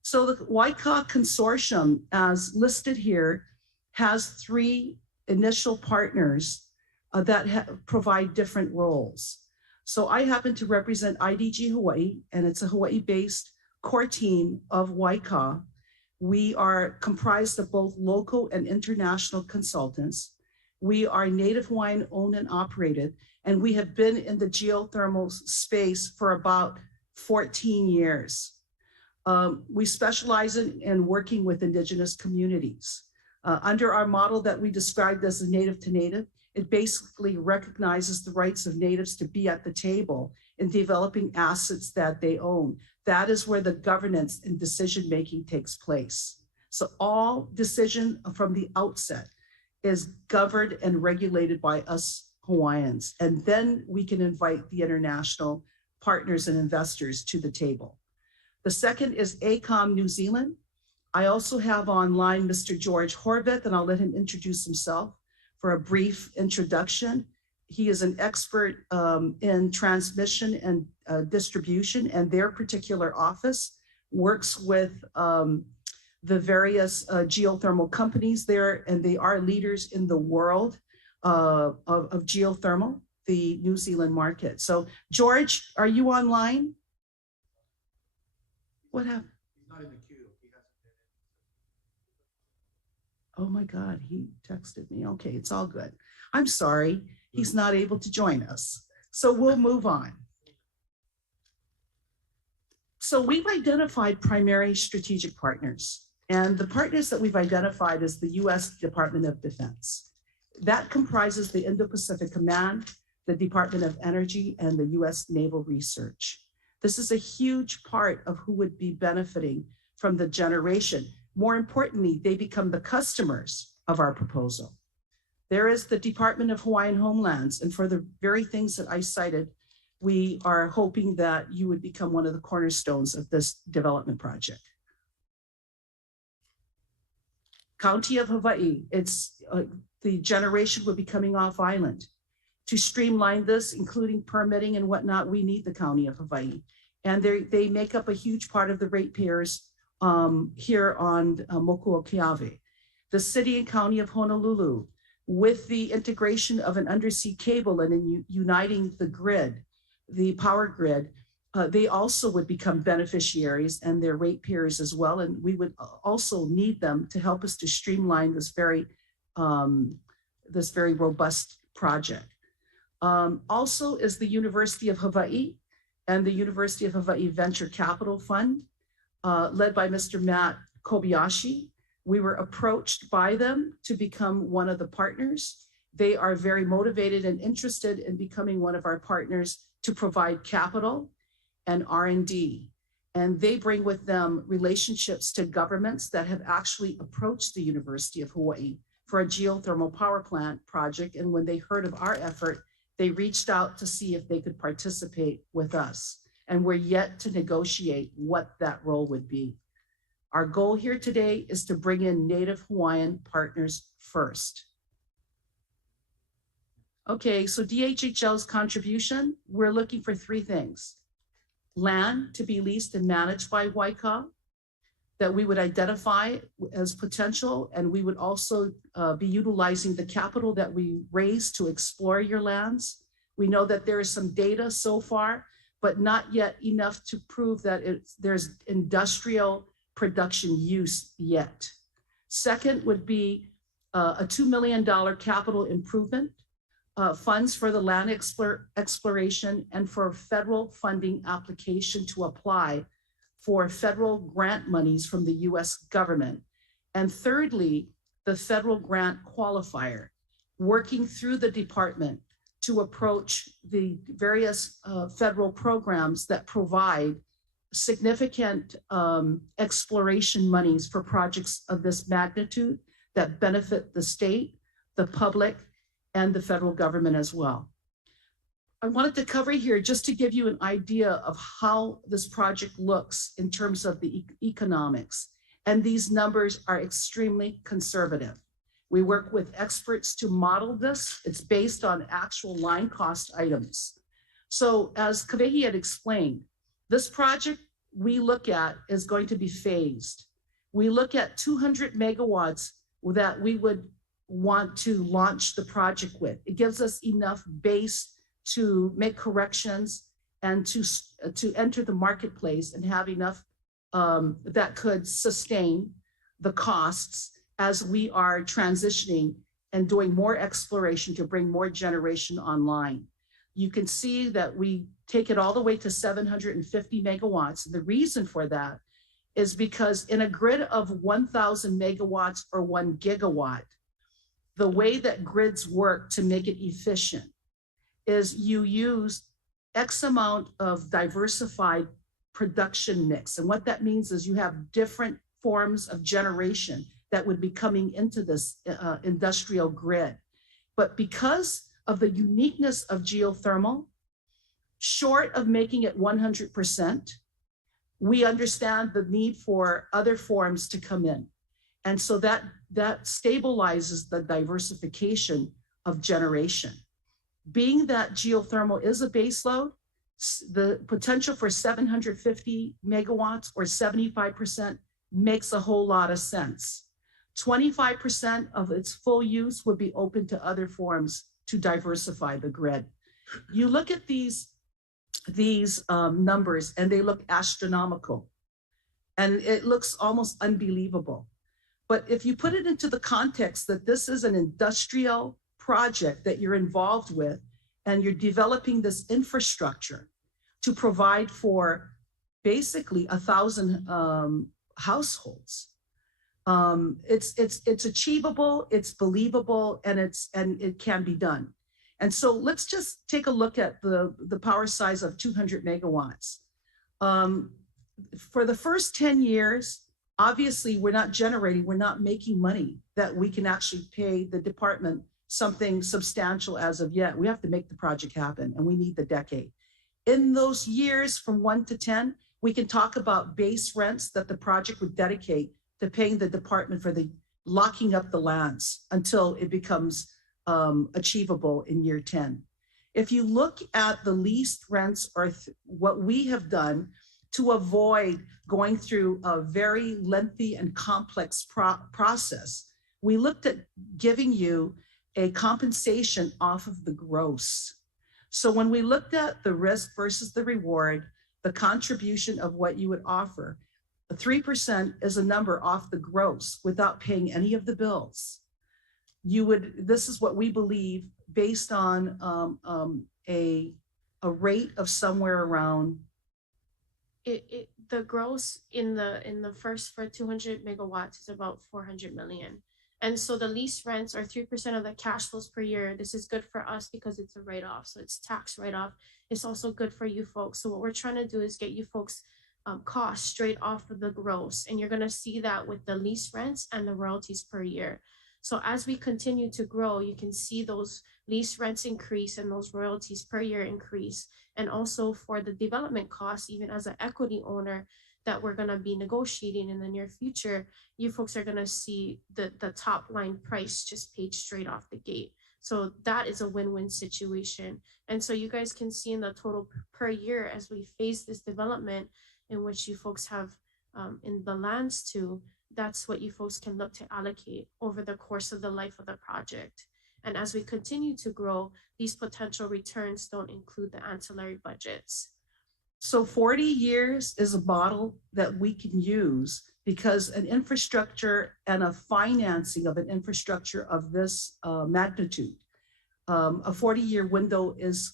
So the HECO consortium, as listed here, has 3 initial partners that provide different roles. So I happen to represent IDG Hawaii, and it's a Hawaii-based core team of HECO. We are comprised of both local and international consultants. We are Native Hawaiian owned and operated, and we have been in the geothermal space for about 14 years. We specialize in working with indigenous communities. Under our model that we described as a native to native, it basically recognizes the rights of natives to be at the table in developing assets that they own. That is where the governance and decision-making takes place. So all decision from the outset is governed and regulated by us Hawaiians. And then we can invite the international partners and investors to the table. The second is AECOM New Zealand. I also have online Mr. George Horvath, and I'll let him introduce himself for a brief introduction. He is an expert in transmission and distribution, and their particular office works with the various geothermal companies there, and they are leaders in the world of geothermal, the New Zealand market. So George, are you online? What happened? He's not in the queue. He hasn't been Oh my God, he texted me. Okay, it's all good. I'm sorry, he's not able to join us. So we'll move on. So we've identified primary strategic partners, and the partners that we've identified is the US Department of Defense. That comprises the Indo-Pacific Command, the Department of Energy, and the US Naval Research. This is a huge part of who would be benefiting from the generation. More importantly, they become the customers of our proposal. There is the Department of Hawaiian Homelands, and for the very things that I cited, we are hoping that you would become one of the cornerstones of this development project. County of Hawaii, it's the generation would be coming off island. To streamline this, including permitting and whatnot, we need the County of Hawaii. And they make up a huge part of the ratepayers here on Mokuokeawe. The city and county of Honolulu, with the integration of an undersea cable and in uniting the grid, the power grid, they also would become beneficiaries and their ratepayers as well. And we would also need them to help us to streamline this very robust project. Also is the University of Hawaii and the University of Hawaii Venture Capital Fund, led by Mr. Matt Kobayashi. We were approached by them to become one of the partners. They are very motivated and interested in becoming one of our partners to provide capital and R&D. And they bring with them relationships to governments that have actually approached the University of Hawaii for a geothermal power plant project. And when they heard of our effort, they reached out to see if they could participate with us. And we're yet to negotiate what that role would be. Our goal here today is to bring in Native Hawaiian partners first. Okay, so DHHL's contribution, we're looking for 3 things. Land to be leased and managed by HECO that we would identify as potential, and we would also be utilizing the capital that we raised to explore your lands. We know that there is some data so far, but not yet enough to prove that there's industrial production use yet. Second would be a $2 million capital improvement, funds for the land exploration and for federal funding application to apply for federal grant monies from the US government. And thirdly, the federal grant qualifier, working through the department to approach the various federal programs that provide significant exploration monies for projects of this magnitude that benefit the state, the public, and the federal government as well. I wanted to cover here just to give you an idea of how this project looks in terms of the economics. And these numbers are extremely conservative. We work with experts to model this. It's based on actual line cost items. So as Kavehi had explained, this project we look at is going to be phased. We look at 200 megawatts that we would want to launch the project with. It gives us enough base to make corrections and to enter the marketplace and have enough that could sustain the costs as we are transitioning and doing more exploration to bring more generation online. You can see that we take it all the way to 750 megawatts. The reason for that is because in a grid of 1,000 megawatts or 1 gigawatt, the way that grids work to make it efficient is you use X amount of diversified production mix. And what that means is you have different forms of generation that would be coming into this industrial grid. But because of the uniqueness of geothermal, short of making it 100%, we understand the need for other forms to come in. And so that stabilizes the diversification of generation. Being that geothermal is a baseload, the potential for 750 megawatts or 75% makes a whole lot of sense. 25% of its full use would be open to other forms to diversify the grid. You look at these numbers and they look astronomical and it looks almost unbelievable. But if you put it into the context that this is an industrial project that you're involved with and you're developing this infrastructure to provide for basically 1,000 households, it's achievable, it's believable, and it can be done. And so let's just take a look at the power size of 200 megawatts. For the first 10 years, obviously we're not generating, we're not making money that we can actually pay the department something substantial as of yet. We have to make the project happen and we need the decade. In those years from 1 to 10, we can talk about base rents that the project would dedicate to paying the department for the locking up the lands until it becomes achievable in year 10. If you look at the leased rents or what we have done to avoid going through a very lengthy and complex process, we looked at giving you a compensation off of the gross. So when we looked at the risk versus the reward, the contribution of what you would offer, 3% is a number off the gross without paying any of the bills. This is what we believe based on a rate of somewhere around. The gross in the first for 200 megawatts is about 400 million. And so the lease rents are 3% of the cash flows per year. This is good for us because it's a write-off. So it's tax write-off. It's also good for you folks. So what we're trying to do is get you folks costs straight off of the gross. And you're going to see that with the lease rents and the royalties per year. So as we continue to grow, you can see those lease rents increase and those royalties per year increase. And also for the development costs, even as an equity owner that we're going to be negotiating in the near future, you folks are going to see the top line price just paid straight off the gate. So that is a win-win situation. And so you guys can see in the total per year as we phase this development in which you folks have in the lands to, that's what you folks can look to allocate over the course of the life of the project. And as we continue to grow, these potential returns don't include the ancillary budgets. So 40 years is a model that we can use because an infrastructure and a financing of an infrastructure of this magnitude, a 40-year window has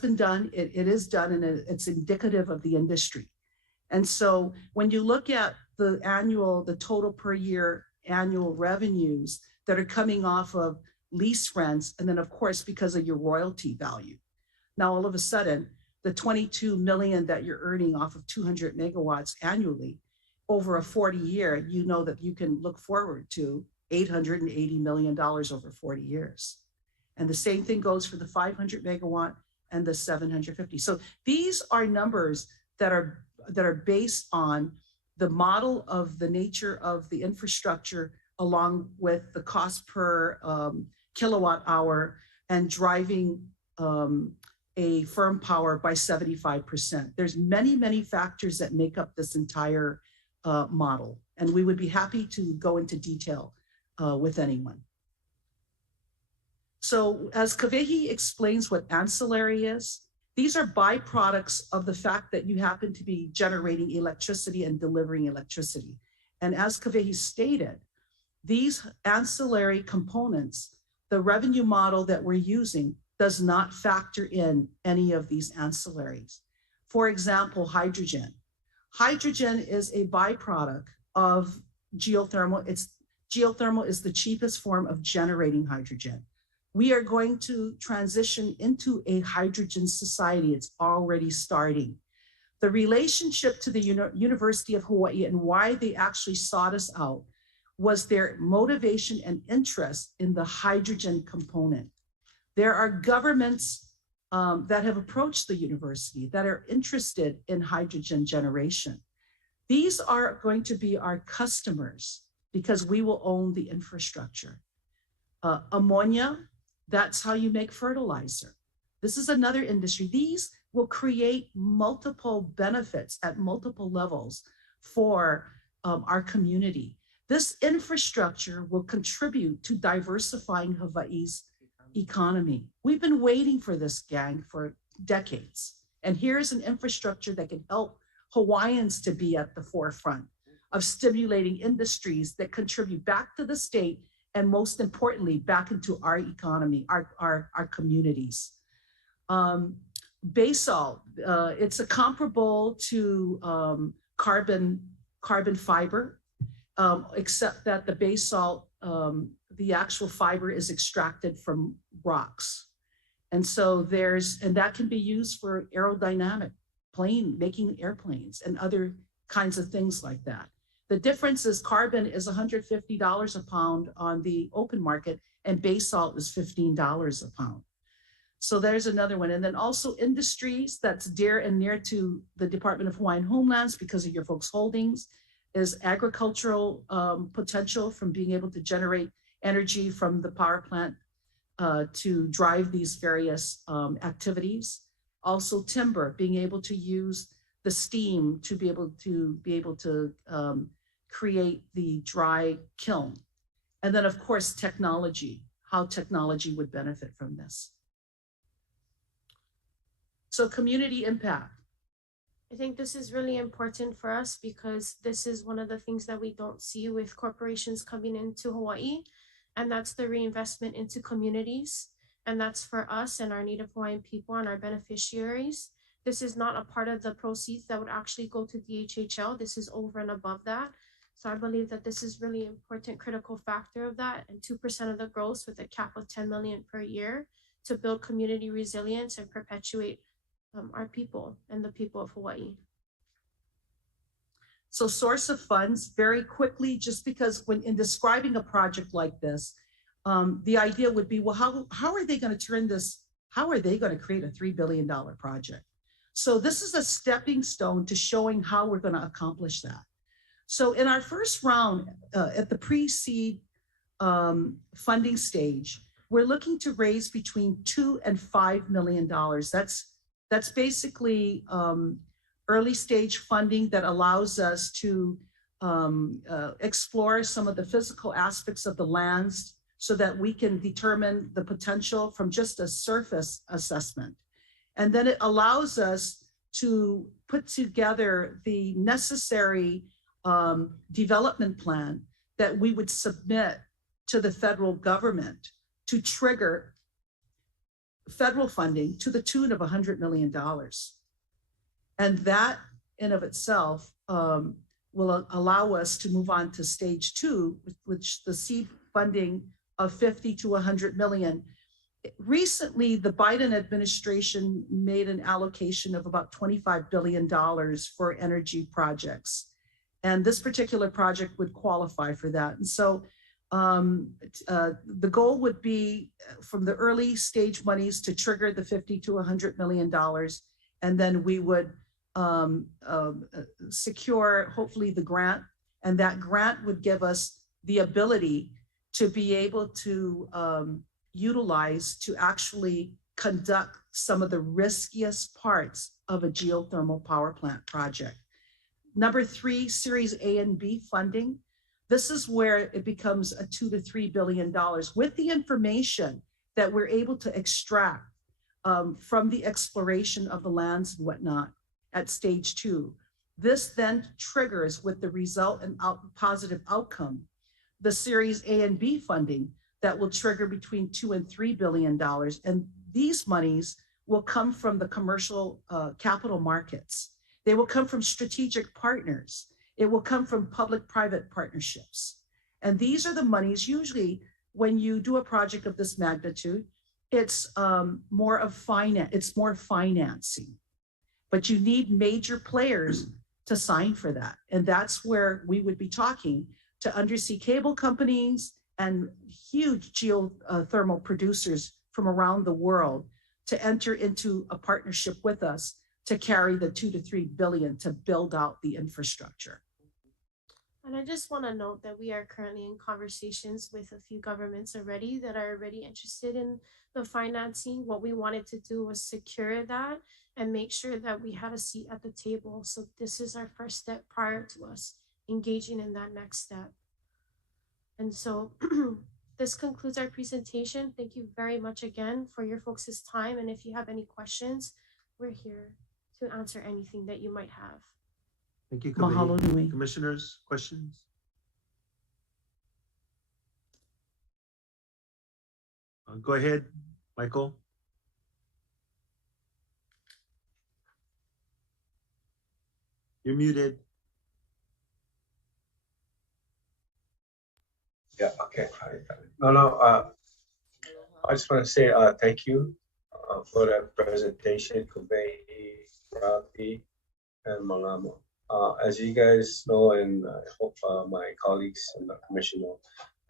been done, it is done, and it's indicative of the industry. And so when you look at the total per year annual revenues that are coming off of lease rents, and then of course, because of your royalty value. Now, all of a sudden, the 22 million that you're earning off of 200 megawatts annually over a 40-year, you know that you can look forward to $880 million over 40 years. And the same thing goes for the 500 megawatt and the 750. So these are numbers that are based on the model of the nature of the infrastructure along with the cost per kilowatt hour and driving a firm power by 75%. There's many, many factors that make up this entire model. And we would be happy to go into detail with anyone. So as Kavehi explains what ancillary is, these are byproducts of the fact that you happen to be generating electricity and delivering electricity. And as Kavehi stated, these ancillary components, the revenue model that we're using does not factor in any of these ancillaries. For example, hydrogen. Hydrogen is a byproduct of geothermal. Geothermal is the cheapest form of generating hydrogen. We are going to transition into a hydrogen society. It's already starting. The relationship to the University of Hawaii and why they actually sought us out was their motivation and interest in the hydrogen component. There are governments that have approached the university that are interested in hydrogen generation. These are going to be our customers because we will own the infrastructure. Ammonia, that's how you make fertilizer. This is another industry. These will create multiple benefits at multiple levels for our community. This infrastructure will contribute to diversifying Hawaii's economy. We've been waiting for this, gang, for decades. And here's an infrastructure that can help Hawaiians to be at the forefront of stimulating industries that contribute back to the state and most importantly, back into our economy, our communities. Basalt, it's a comparable to carbon fiber, except that the basalt, the actual fiber is extracted from rocks. And so and that can be used for aerodynamic making airplanes and other kinds of things like that. The difference is carbon is $150 a pound on the open market and basalt is $15 a pound. So there's another one. And then also industries that's dear and near to the Department of Hawaiian Homelands because of your folks' holdings is agricultural potential from being able to generate energy from the power plant to drive these various activities. Also timber, being able to use the steam to be able to create the dry kiln. And then of course, technology, how technology would benefit from this. So community impact. I think this is really important for us because this is one of the things that we don't see with corporations coming into Hawaii, and that's the reinvestment into communities. And that's for us and our Native Hawaiian people and our beneficiaries. This is not a part of the proceeds that would actually go to DHHL. This is over and above that. So I believe that this is really important, critical factor of that, and 2% of the gross with a cap of 10 million per year to build community resilience and perpetuate our people and the people of Hawaii. So source of funds, very quickly, just because when in describing a project like this, the idea would be, well, how are they going to turn this, how are they going to create a $3 billion project? So this is a stepping stone to showing how we're going to accomplish that. So in our first round, at the pre-seed funding stage, we're looking to raise between $2 and $5 million. That's basically early stage funding that allows us to explore some of the physical aspects of the lands so that we can determine the potential from just a surface assessment. And then it allows us to put together the necessary development plan that we would submit to the federal government to trigger federal funding to the tune of $100 million. And that in of itself will allow us to move on to stage 2, which the seed funding of 50 to 100 million recently, the Biden administration made an allocation of about $25 billion for energy projects. And this particular project would qualify for that. And so the goal would be from the early stage monies to trigger the $50 to $100 million. And then we would secure hopefully the grant. And that grant would give us the ability to be able to utilize to actually conduct some of the riskiest parts of a geothermal power plant project. Number 3, Series A and B funding. This is where it becomes a $2 to $3 billion with the information that we're able to extract from the exploration of the lands and whatnot at stage 2. This then triggers with the result and positive outcome, the Series A and B funding that will trigger between $2 and $3 billion. And these monies will come from the commercial capital markets. They will come from strategic partners. It will come from public-private partnerships. And these are the monies, usually when you do a project of this magnitude, it's more financing. But you need major players to sign for that. And that's where we would be talking to undersea cable companies and huge geothermal producers from around the world to enter into a partnership with us to carry the $2 to $3 billion to build out the infrastructure. And I just want to note that we are currently in conversations with a few governments already that are already interested in the financing. What we wanted to do was secure that and make sure that we had a seat at the table. So this is our first step prior to us engaging in that next step. And so this concludes our presentation. Thank you very much again for your folks' time. And if you have any questions, we're here to answer anything that you might have. Thank you, Mahalo committee. nui. Commissioners, questions? Go ahead, Michael. You're muted. Yeah, okay. I just want to say thank you for that presentation, Kubehi, Rafi, and Malamo. As you guys know, and I hope my colleagues in the commission know,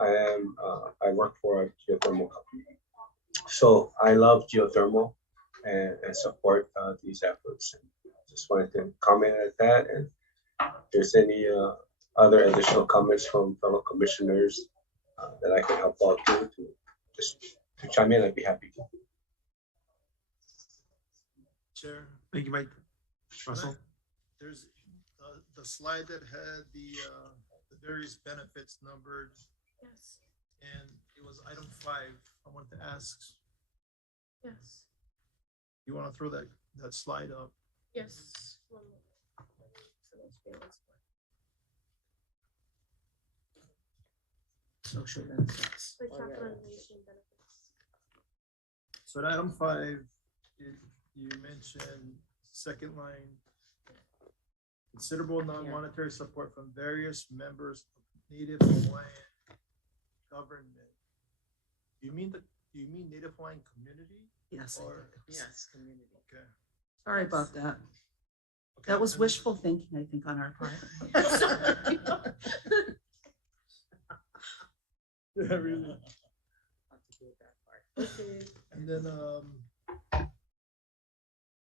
I work for a geothermal company. So I love geothermal and support these efforts. And just wanted to comment at that. And if there's any other additional comments from fellow commissioners that I can help out to chime in, I'd be happy to. Chair. Thank you, Mike. Russell. There's the slide that had the various benefits numbered. Yes. And it was item 5. I want to ask. Yes. You want to throw that slide up? Yes. Social benefits. The capitalization benefits. So at item 5, you mentioned second line, considerable non-monetary support from various members of Native Hawaiian government. Do you mean Native Hawaiian community? Yes. Yes, community. Okay. Sorry about that. That was wishful thinking, I think, on our part. Yeah, really. Okay. And then,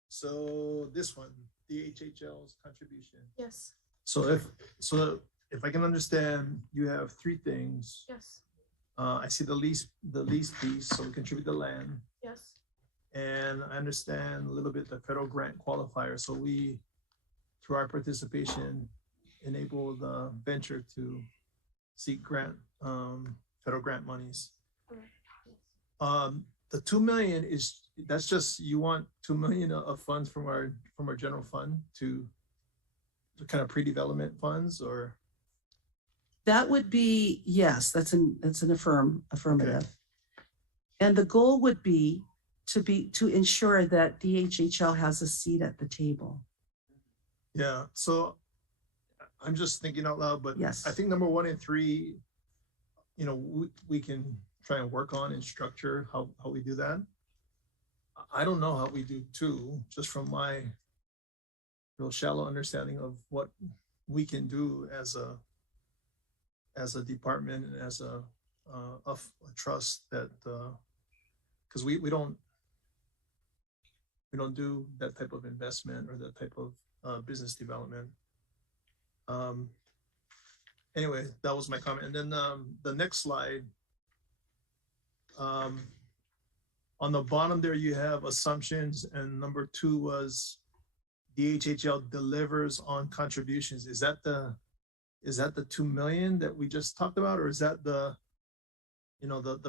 so this one, the HHL's contribution. Yes. So if I can understand, you have 3 things. Yes. I see the lease piece, so we contribute the land. Yes. And I understand a little bit the federal grant qualifier. So we, through our participation, enable the venture to seek grant, federal grant monies. Correct. The 2 million that's just, you want 2 million of funds from our general fund to kind of pre-development funds, or? That would be, yes, that's an affirmative. Okay. And the goal would be to ensure that DHHL has a seat at the table. Yeah, so I'm just thinking out loud, but yes, I think number 1 and 3, we can try and work on and structure how we do that. I don't know how we do two, just from my real shallow understanding of what we can do as a department and as a trust that, because we don't do that type of investment or that type of business development. Anyway, that was my comment. And then the next slide, on the bottom there, you have assumptions, and number 2 was DHHL delivers on contributions. Is that the 2 million that we just talked about, or is that the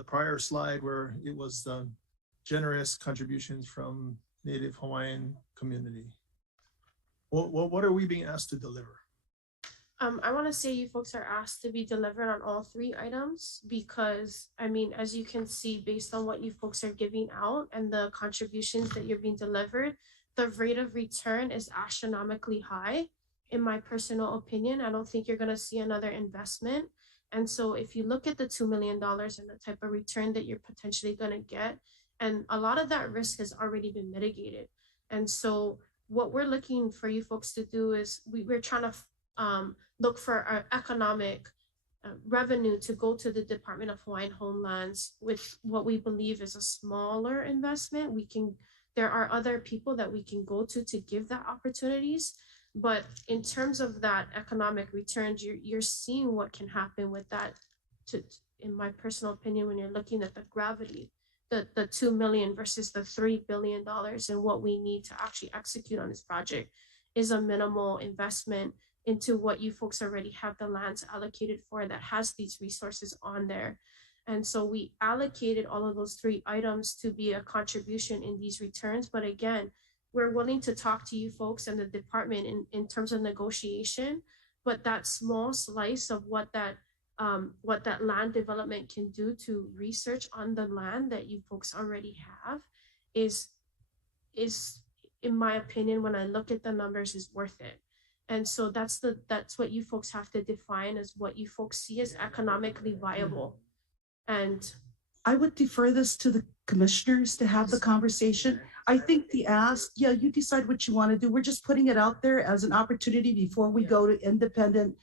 prior slide where it was the generous contributions from Native Hawaiian community? What are we being asked to deliver? I want to say you folks are asked to be delivered on all 3 items because, I mean, as you can see, based on what you folks are giving out and the contributions that you're being delivered, the rate of return is astronomically high. In my personal opinion, I don't think you're going to see another investment. And so if you look at the $2 million and the type of return that you're potentially going to get, and a lot of that risk has already been mitigated. And so what we're looking for you folks to do is we're trying to look for our economic revenue to go to the Department of Hawaiian Homelands with what we believe is a smaller investment. There are other people that we can go to give that opportunities. But in terms of that economic returns, you're seeing what can happen with that. In my personal opinion, when you're looking at the gravity, the 2 million versus the $3 billion and what we need to actually execute on this project is a minimal investment into what you folks already have the lands allocated for that has these resources on there. And so we allocated all of those 3 items to be a contribution in these returns. But again, we're willing to talk to you folks and the department in terms of negotiation, but that small slice of what that land development can do to research on the land that you folks already have is in my opinion, when I look at the numbers, is worth it. And so that's what you folks have to define as what you folks see as economically viable. And I would defer this to the commissioners to have the conversation. I think the ask, yeah, you decide what you want to do. We're just putting it out there as an opportunity before we go to independent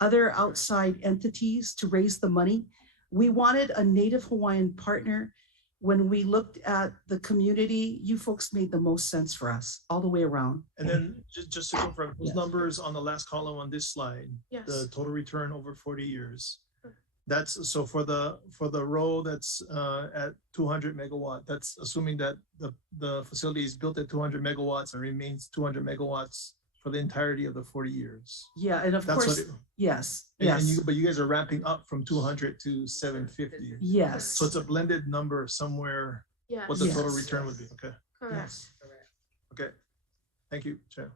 other outside entities to raise the money. We wanted a Native Hawaiian partner. When we looked at the community, you folks made the most sense for us all the way around. And then just to confirm, those numbers on the last column on this slide, yes, the total return over 40 years. That's so for the row that's at 200 megawatt, that's assuming that the facility is built at 200 megawatts and remains 200 megawatts for the entirety of the 40 years. Yeah, and of course, yes, yes. But you guys are ramping up from 200 to 750. Yes. So it's a blended number somewhere. Yes. What the total return would be. Okay. Correct. Yes. Okay. Thank you, Chair.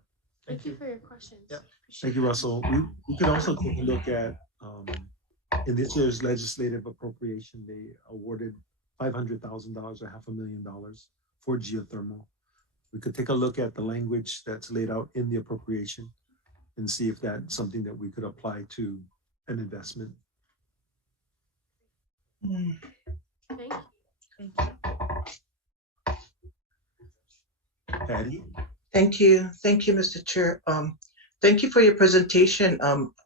Thank you for your questions. Yeah. Thank you, Russell. We could also take a look at, in this year's legislative appropriation, they awarded $500,000 or $500,000 for geothermal. We could take a look at the language that's laid out in the appropriation and see if that's something that we could apply to an investment. Thank you. Thank you. Patty? Thank you. Thank you, Mr. Chair. Thank you for your presentation.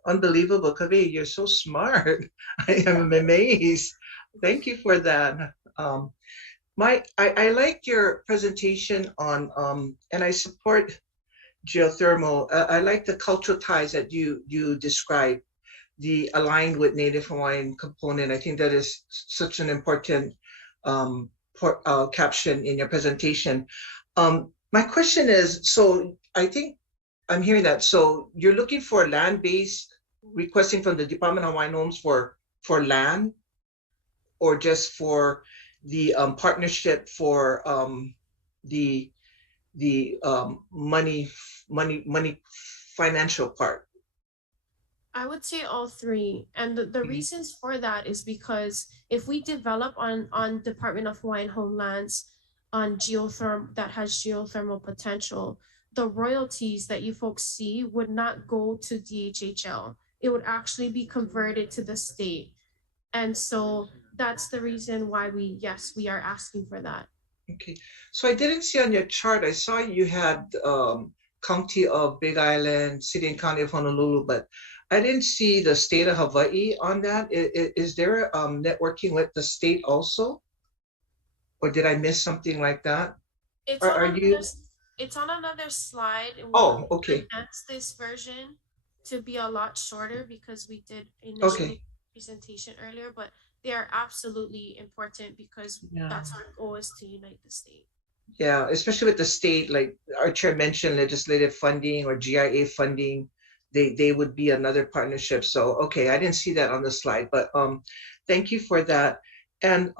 Unbelievable, Kavi, you're so smart. I am amazed. Thank you for that. I liked your presentation on, and I support geothermal. I like the cultural ties that you described, the aligned with Native Hawaiian component. I think that is such an important caption in your presentation. My question is, so I think I'm hearing that. So you're looking for land-based, requesting from the Department of Hawaiian Homes for land, or just for the partnership for the money financial part? I would say all 3. And the reasons for that is because if we develop on Department of Hawaiian Homelands on that has geothermal potential, the royalties that you folks see would not go to DHHL. It would actually be converted to the state. And so that's the reason why yes, we are asking for that. Okay, so I didn't see on your chart, I saw you had County of Big Island, City and County of Honolulu, but I didn't see the state of Hawaii on that. Is there networking with the state also? Or did I miss something like that? It's Are on you? it's on another slide. And Oh, we'll okay. enhance this version to be a lot shorter because we did Okay. initially presentation earlier, but they are absolutely important because Yeah. that's our goal, is to unite the state. Yeah, especially with the state, like our chair mentioned, legislative funding or GIA funding, they would be another partnership. So, okay, I didn't see that on the slide, but thank you for that. And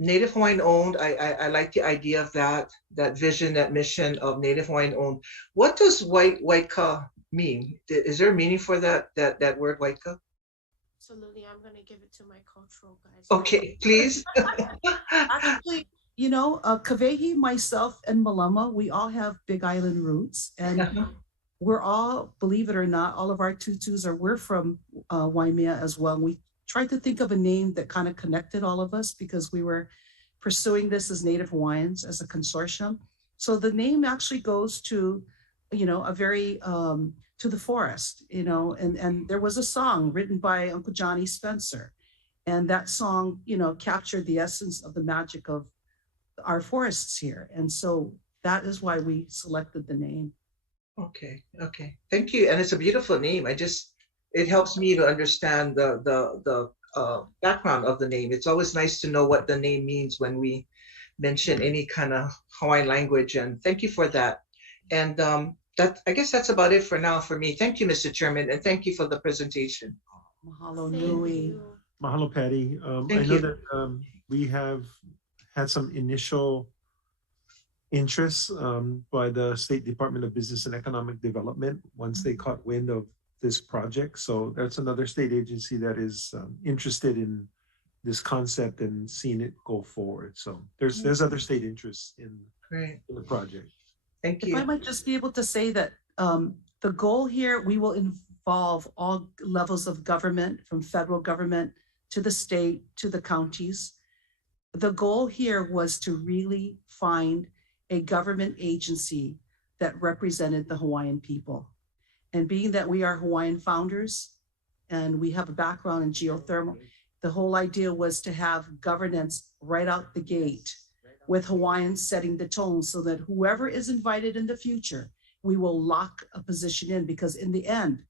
Native Hawaiian owned, I like the idea of that vision, that mission of Native Hawaiian owned. What does Waika mean? Is there a meaning for that word Waika? Absolutely, I'm gonna give it to my cultural guys. Okay, please. Actually, Kavehi, myself, and Malama, we all have Big Island roots, and we're all, believe it or not, all of our tutus we're from Waimea as well. We tried to think of a name that kind of connected all of us because we were pursuing this as Native Hawaiians as a consortium. So the name actually goes to, a very to the forest, and there was a song written by Uncle Johnny Spencer, and that song, captured the essence of the magic of our forests here. And so that is why we selected the name. Okay, thank you. And it's a beautiful name. It helps me to understand the background of the name. It's always nice to know what the name means when we mention any kind of Hawaiian language. And thank you for that. And I guess that's about it for now for me. Thank you, Mr. Chairman, and thank you for the presentation. Mahalo nui. Mahalo, Patty. I know that we have had some initial interest by the State Department of Business and Economic Development once they caught wind of this project. So that's another state agency that is interested in this concept and seeing it go forward. So there's other state interests in the project. Thank you. If I might just be able to say that the goal here, we will involve all levels of government, from federal government to the state to the counties. The goal here was to really find a government agency that represented the Hawaiian people. And being that we are Hawaiian founders and we have a background in geothermal, the whole idea was to have governance right out the gate, with Hawaiians setting the tone so that whoever is invited in the future, we will lock a position in, because in the end,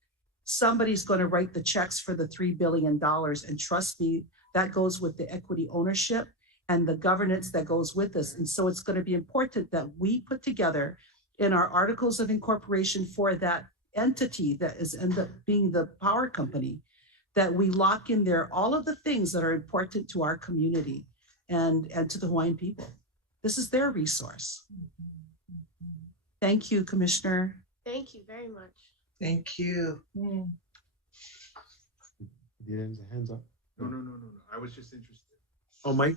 somebody's going to write the checks for the $3 billion. And trust me, that goes with the equity ownership and the governance that goes with us. And so it's going to be important that we put together in our articles of incorporation for that entity that is end up being the power company, that we lock in there all of the things that are important to our community and to the Hawaiian people. This is their resource. Thank you, Commissioner. Thank you very much. Thank you. Hands up. No. I was just interested. Oh, Mike.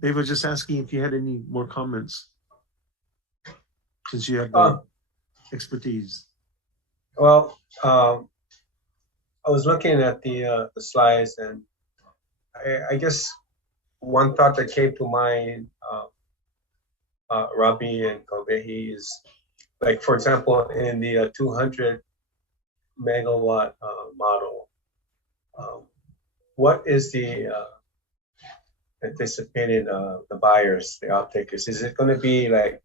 Dave was just asking if you had any more comments, since you have the expertise. Well, I was looking at the slides, and I guess one thought that came to mind, Robbie and Kobehi, is like, for example, in the 200 megawatt model, what is the anticipated the buyers, the off-takers? Is it going to be like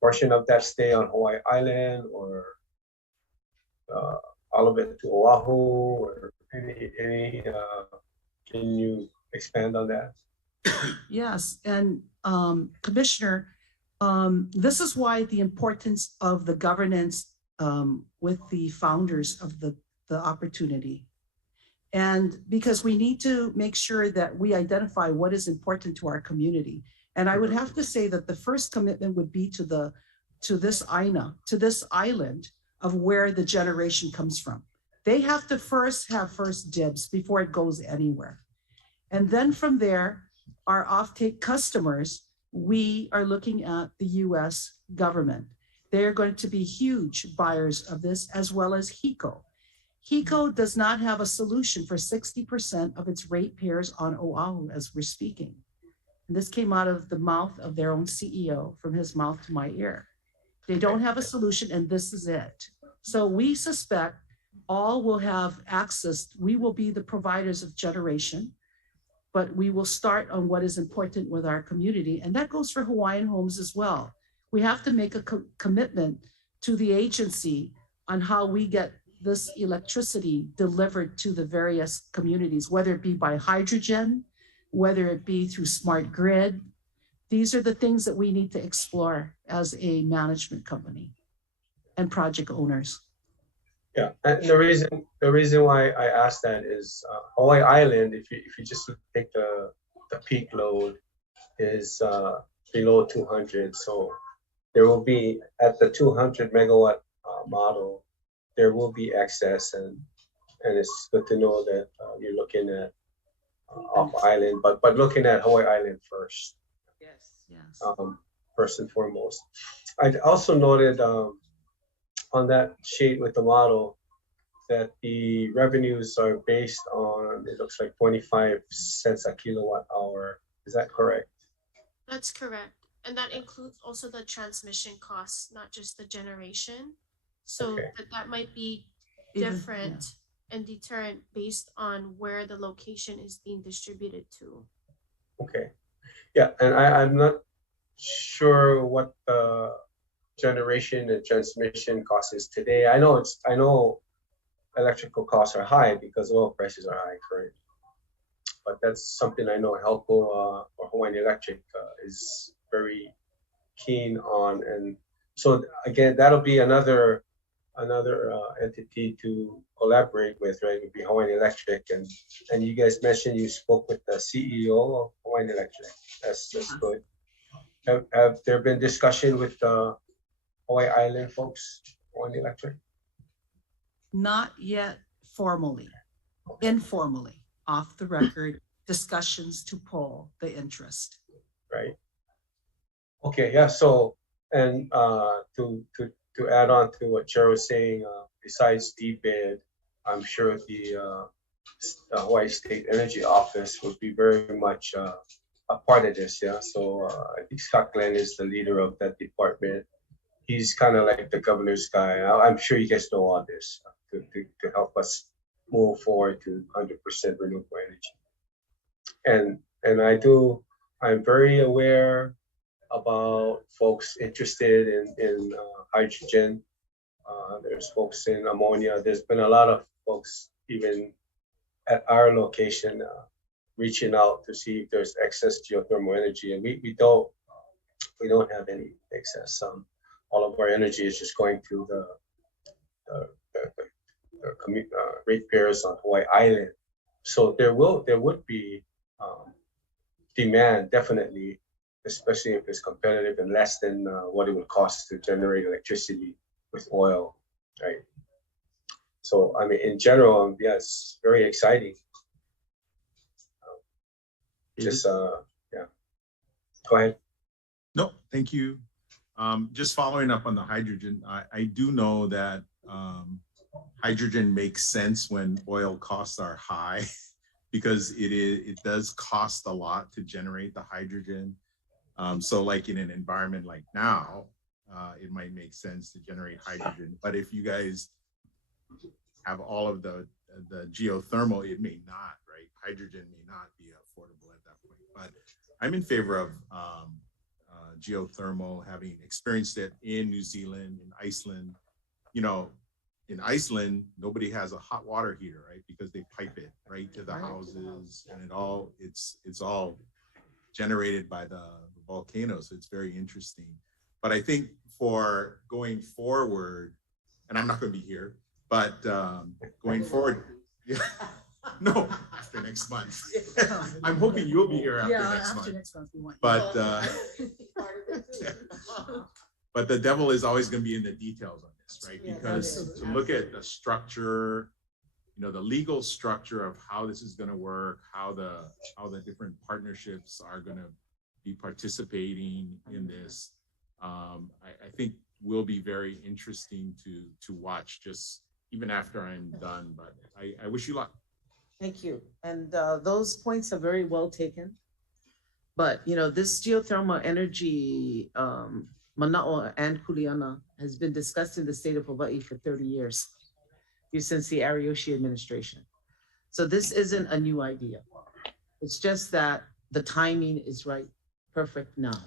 portion of that stay on Hawaii Island, or all of it to Oahu, or any can you expand on that? Yes, and Commissioner, this is why the importance of the governance with the founders of the opportunity. And because we need to make sure that we identify what is important to our community. And I would have to say that the first commitment would be to this island of where the generation comes from. They have to have first dibs before it goes anywhere. And then from there, our offtake customers, we are looking at the US government. They're going to be huge buyers of this, as well as HECO. HECO does not have a solution for 60% of its ratepayers on Oahu as we're speaking. And this came out of the mouth of their own CEO, from his mouth to my ear. They don't have a solution, and this is it. So we suspect all will have access. We will be the providers of generation, but we will start on what is important with our community. And that goes for Hawaiian Homes as well. We have to make a commitment to the agency on how we get this electricity delivered to the various communities, whether it be by hydrogen, whether it be through smart grid. These are the things that we need to explore as a management company and project owners. Yeah, and the reason why I asked that is Hawaii Island, if you just take the peak load, is below 200. So there will be, at the 200 megawatt model, there will be excess, and it's good to know that you're looking at off island, but looking at Hawaii Island first. Yes. First and foremost. I also noted on that sheet with the model that the revenues are based on, it looks like 25 cents a kilowatt hour. Is that correct? That's correct. And that includes also the transmission costs, not just the generation. So Okay. that might be Even- different and deterrent based on where the location is being distributed to. Okay. Yeah, and I'm not sure what the generation and transmission cost is today. I know electrical costs are high because oil prices are high currently. But that's something I know HECO or Hawaiian Electric is very keen on. And so again, that'll be another entity to collaborate with, right? It would be Hawaiian Electric, and you guys mentioned you spoke with the CEO of Hawaiian Electric. That's good. Have there been discussion with the Hawaii Island folks, Hawaiian Electric? Not yet formally, informally, off the record, discussions to pull the interest. Right. Okay, yeah, so, and to add on to what Chair was saying, besides DBID, I'm sure the Hawaii State Energy Office would be very much a part of this, yeah. So I think Scott Glenn is the leader of that department. He's kind of like the governor's guy. I'm sure you guys know all this to help us move forward to 100% renewable energy. And I'm very aware about folks interested in hydrogen. There's folks in ammonia. There's been a lot of folks even at our location reaching out to see if there's excess geothermal energy, and we don't have any excess. All of our energy is just going to the ratepayers on Hawaii Island. So there would be demand, definitely, especially if it's competitive and less than what it would cost to generate electricity with oil, right? So I mean, in general, yes, very exciting. Just yeah, go ahead. No, thank you. Just following up on the hydrogen, I do know that hydrogen makes sense when oil costs are high because it does cost a lot to generate the hydrogen. So like in an environment like now, it might make sense to generate hydrogen. But if you guys have all of the geothermal, it may not, right? Hydrogen may not be affordable at that point. But I'm in favor of geothermal, having experienced it in New Zealand, in Iceland. You know, in Iceland, nobody has a hot water heater, right? Because they pipe it right to the houses, and it's all generated by the volcano. So it's very interesting. But I think for going forward, and I'm not going to be here, but going forward, no, after next month. I'm hoping you'll be here after next month. Next month we want. But the devil is always going to be in the details on this, right? Yeah, Because to look at the structure, you know, the legal structure of how this is going to work, how the different partnerships are going to be participating in this, I think will be very interesting to watch. Just, even after I'm done, but I wish you luck. Thank you. And those points are very well taken. But, you know, this geothermal energy, Mana'o and Kuleana, has been discussed in the state of Hawaii for 30 years, since the Ariyoshi administration. So this isn't a new idea. It's just that the timing is right, perfect now.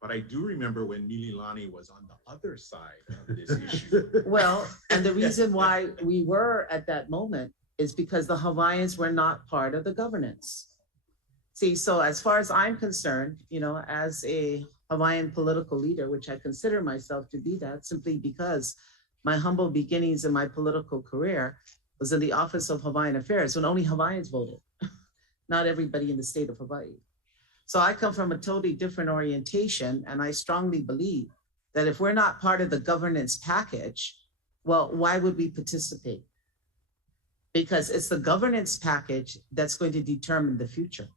But I do remember when Mililani was on the other side of this issue. Well, and the reason why we were at that moment is because the Hawaiians were not part of the governance. See, so as far as I'm concerned, you know, as a Hawaiian political leader, which I consider myself to be that simply because my humble beginnings in my political career was in the Office of Hawaiian Affairs when only Hawaiians voted, not everybody in the state of Hawaii. So I come from a totally different orientation, and I strongly believe that if we're not part of the governance package, well, why would we participate? Because it's the governance package that's going to determine the future.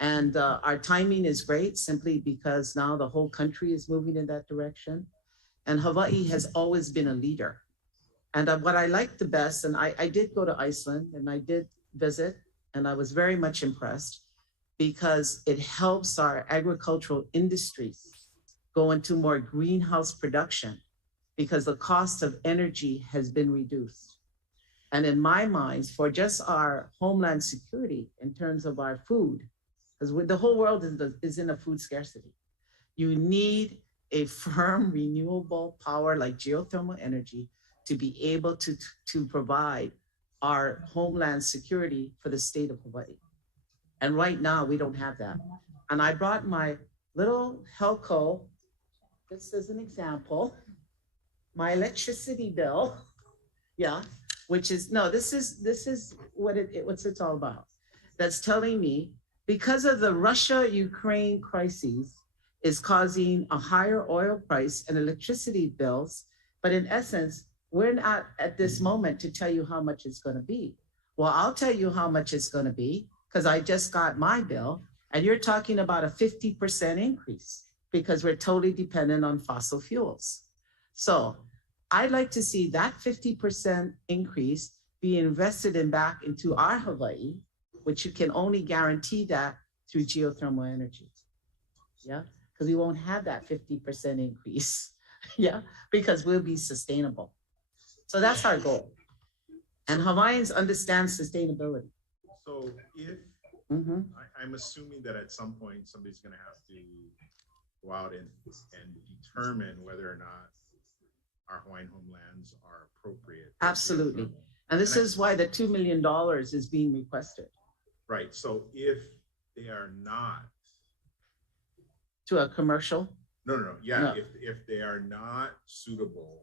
And our timing is great simply because now the whole country is moving in that direction. And Hawaii has always been a leader. And what I like the best, and I did go to Iceland and I did visit, and I was very much impressed because it helps our agricultural industries go into more greenhouse production because the cost of energy has been reduced. And in my mind, for just our homeland security in terms of our food, because the whole world is in a food scarcity, you need a firm renewable power like geothermal energy to be able to provide our homeland security for the state of Hawaii. And right now we don't have that. And I brought my little HECO, just as an example, my electricity bill, yeah, which is, no, this is what what's it's all about. That's telling me because of the Russia-Ukraine crises is causing a higher oil price and electricity bills, but in essence, we're not at this moment to tell you how much it's going to be. Well, I'll tell you how much it's going to be because I just got my bill, and you're talking about a 50% increase because we're totally dependent on fossil fuels. So I'd like to see that 50% increase be invested in back into our Hawaii, which you can only guarantee that through geothermal energy. Yeah, because we won't have that 50% increase. Yeah, because we'll be sustainable. So that's our goal. And Hawaiians understand sustainability. So if, I'm assuming that at some point somebody's going to have to go out and determine whether or not our Hawaiian homelands are appropriate. Absolutely. And this is why the $2 million is being requested. Right. So if they are not. To a commercial? No. Yeah. No. If they are not suitable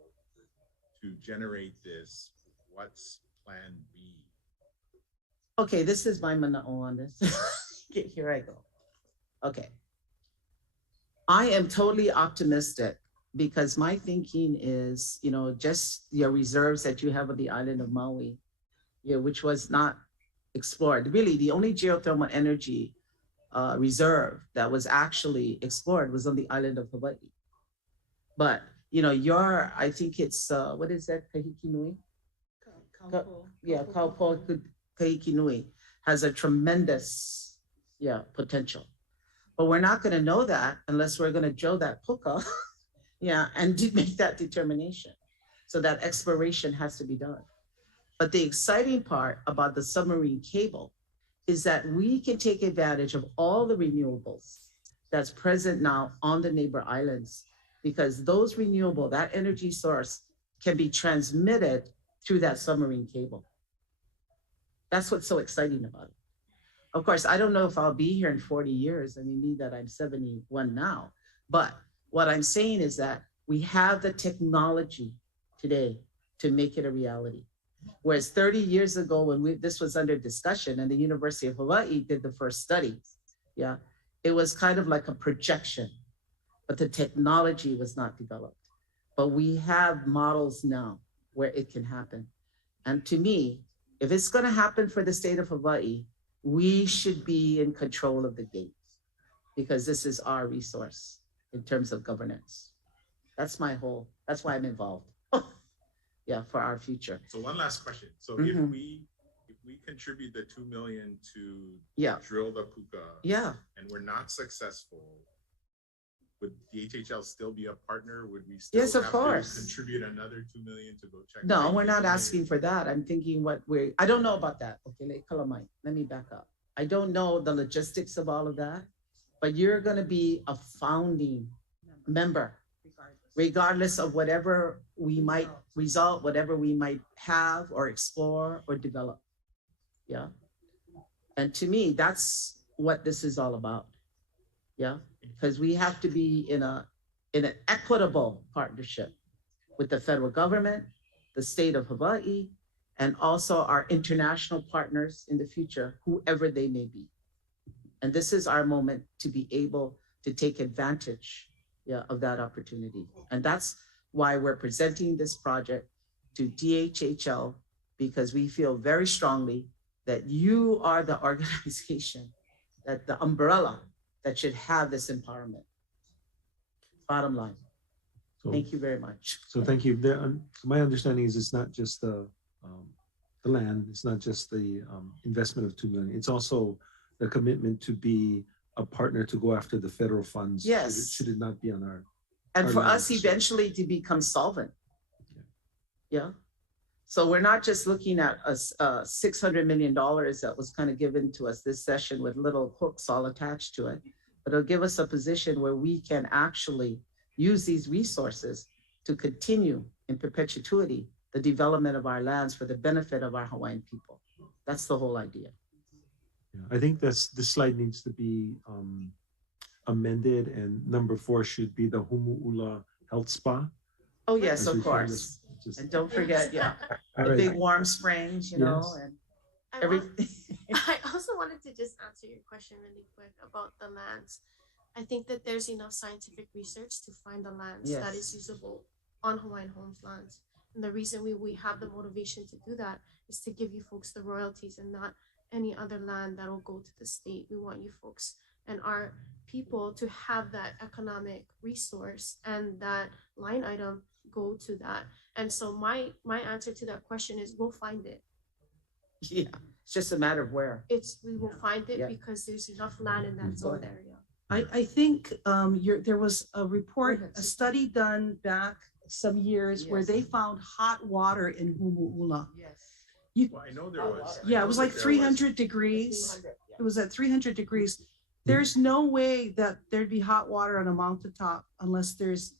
to generate this, what's plan B? Okay, this is my mana'o on this. Here I go. Okay. I am totally optimistic because my thinking is, you know, just your reserves that you have on the island of Maui, which was not explored. Really, the only geothermal energy reserve that was actually explored was on the island of Hawaii. But, you know, I think it's, what is that, Kahiki Nui? Kaupo Kahiki Nui has a tremendous, potential. But we're not going to know that unless we're going to drill that puka, and make that determination. So that exploration has to be done. But the exciting part about the submarine cable is that we can take advantage of all the renewables that's present now on the neighbor islands, because those that energy source can be transmitted through that submarine cable. That's what's so exciting about it. Of course, I don't know if I'll be here in 40 years. I mean, me that I'm 71 now. But what I'm saying is that we have the technology today to make it a reality. Whereas 30 years ago, when this was under discussion and the University of Hawaii did the first study, it was kind of like a projection, but the technology was not developed. But we have models now where it can happen. And to me, if it's going to happen for the state of Hawaii, we should be in control of the gate because this is our resource in terms of governance. That's why I'm involved. yeah, for our future. So one last question. So Mhm. if we contribute the 2 million to Yeah. drill the puka, Yeah. and we're not successful, would the HHL still be a partner? Would we still Yes, of have course. to contribute another 2 million to go check? No, the we're not 2 million? asking for that. I'm thinking I don't know about that. Okay, let me back up. I don't know the logistics of all of that, but you're gonna be a founding member, regardless of whatever we might whatever we might have or explore or develop. Yeah. And to me, that's what this is all about. Yeah, because we have to be in an equitable partnership with the federal government, the state of Hawaii, and also our international partners in the future, whoever they may be. And this is our moment to be able to take advantage, yeah, of that opportunity. And that's why we're presenting this project to DHHL, because we feel very strongly that you are the organization, that the umbrella that should have this empowerment. Bottom line. So- Thank you very much. So thank you. My understanding is it's not just the land, it's not just the investment of 2 million. It's also the commitment to be a partner to go after the federal funds. Yes. Should it not be on our. And our for land. us eventually to become solvent. Yeah. So we're not just looking at $600 million that was kind of given to us this session with little hooks all attached to it, but it'll give us a position where we can actually use these resources to continue in perpetuity the development of our lands for the benefit of our Hawaiian people. That's the whole idea. Yeah, I think this slide needs to be amended, and number 4 should be the Humu'ula Health Spa. Oh, yes, As of we find course. this- just- And don't forget, yeah, All the right. big warm springs, you know, Yes. and I every. I also wanted to just answer your question really quick about the lands. I think that there's enough scientific research to find the lands that is Yes. usable on Hawaiian Homes lands. And the reason we have the motivation to do that is to give you folks the royalties and not any other land that will go to the state. We want you folks and our people to have that economic resource and that line item go to that. And so my answer to that question is we'll find it. Yeah, it's just a matter of where. We will find it Yeah. because there's enough land in that zone area. I think there was a report, a study done back some years where they found hot water in Humu'ula. Yes. Well, I know there was. I Yeah, know it was that like there 300 degrees. It was at 300 degrees. There's no way that there'd be hot water on a mountaintop unless there's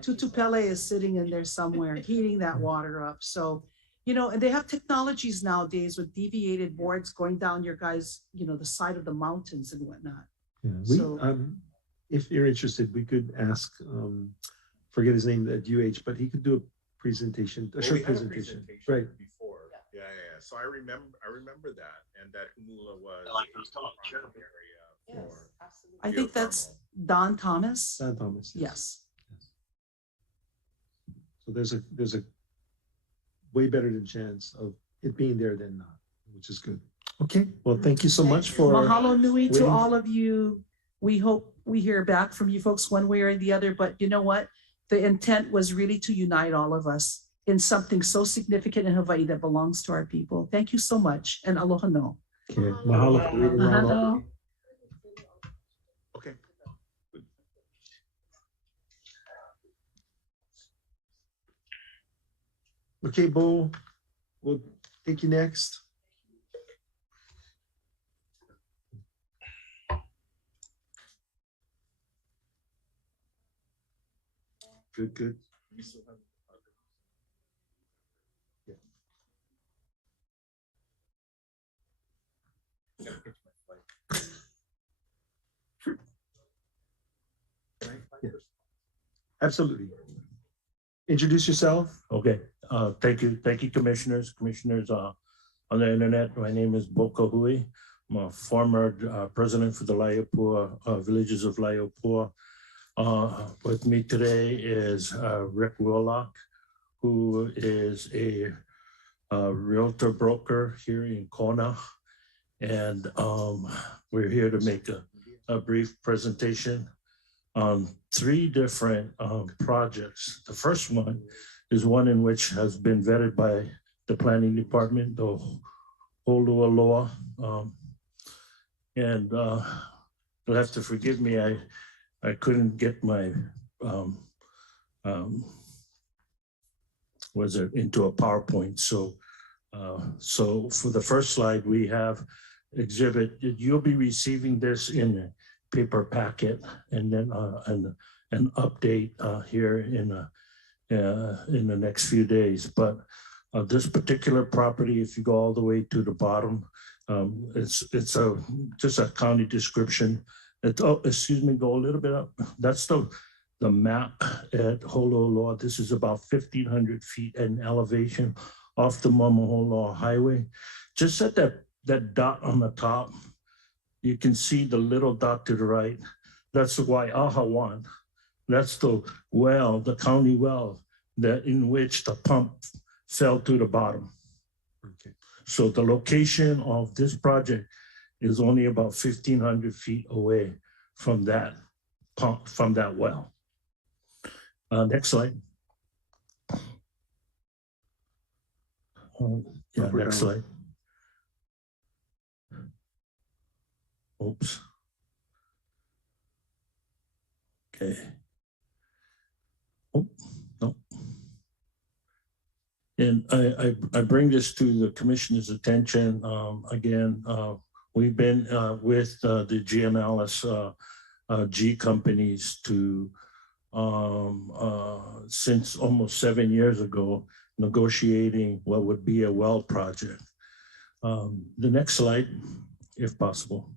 Tutupele is sitting in there somewhere heating that water up. So, and they have technologies nowadays with deviated boards going down your guys, the side of the mountains and whatnot. Yeah, So- if you're interested, we could ask, forget his name at UH, but he could do a presentation, a Well, short we had a presentation. Right. Before. Yeah. So I remember that, and that Humu'ula was. Yes, I think that's Don Thomas. Don Thomas. Yes. So there's a way better than chance of it being there than not, which is good. Okay, well, thank you so much for. Mahalo nui to waiting. all of you. We hope we hear back from you folks one way or the other, but you know what? The intent was really to unite all of us in something so significant in Hawaii that belongs to our people. Thank you so much, and aloha no. Okay, mahalo. for reading around all- Mahalo. Okay. Okay, Bo, we'll take you next. Good. We still have. Absolutely. Introduce yourself. Okay, thank you, commissioners, on the internet. My name is Bo Kahui. I'm a former president for the Laiopua Villages of Laiopua. With me today is Rick Willock, who is a realtor broker here in Kona. And we're here to make a brief presentation on 3 different projects. The first one is one in which has been vetted by the planning department, the Holualoa. And you'll have to forgive me, I couldn't get my, was it into a PowerPoint. So for the first slide, we have exhibit, you'll be receiving this in a paper packet and then an update here in the next few days. But this particular property, if you go all the way to the bottom, it's just a county description. Oh, excuse me, go a little bit up. That's the map at Holualoa. This is about 1,500 feet in elevation off the Mamaholoa Highway. Just at that dot on the top, you can see the little dot to the right. That's the Waiahawan. That's the well, the county well, that in which the pump fell to the bottom. Okay. So the location of this project is only about 1,500 feet away from that pump, from that well. Next slide. Yeah, next slide. Oops. Okay. Oh, no. And I bring this to the commissioner's attention. Again, we've been with the GMLS G companies to since almost 7 years ago, negotiating what would be a well project. The next slide, if possible.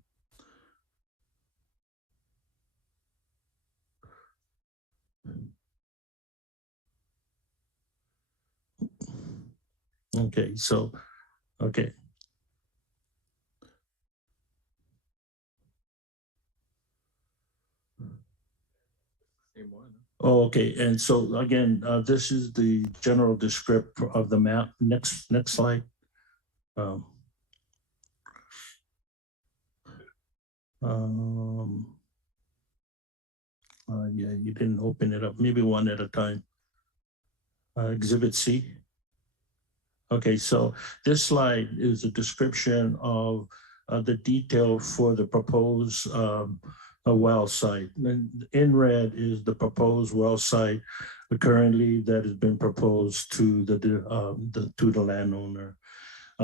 Okay, so, okay. Oh, okay, and so again, this is the general description of the map. Next slide. Yeah, you didn't open it up. Maybe one at a time. Exhibit C. Okay, so this slide is a description of the detail for the proposed well site. And in red is the proposed well site currently that has been proposed to the landowner.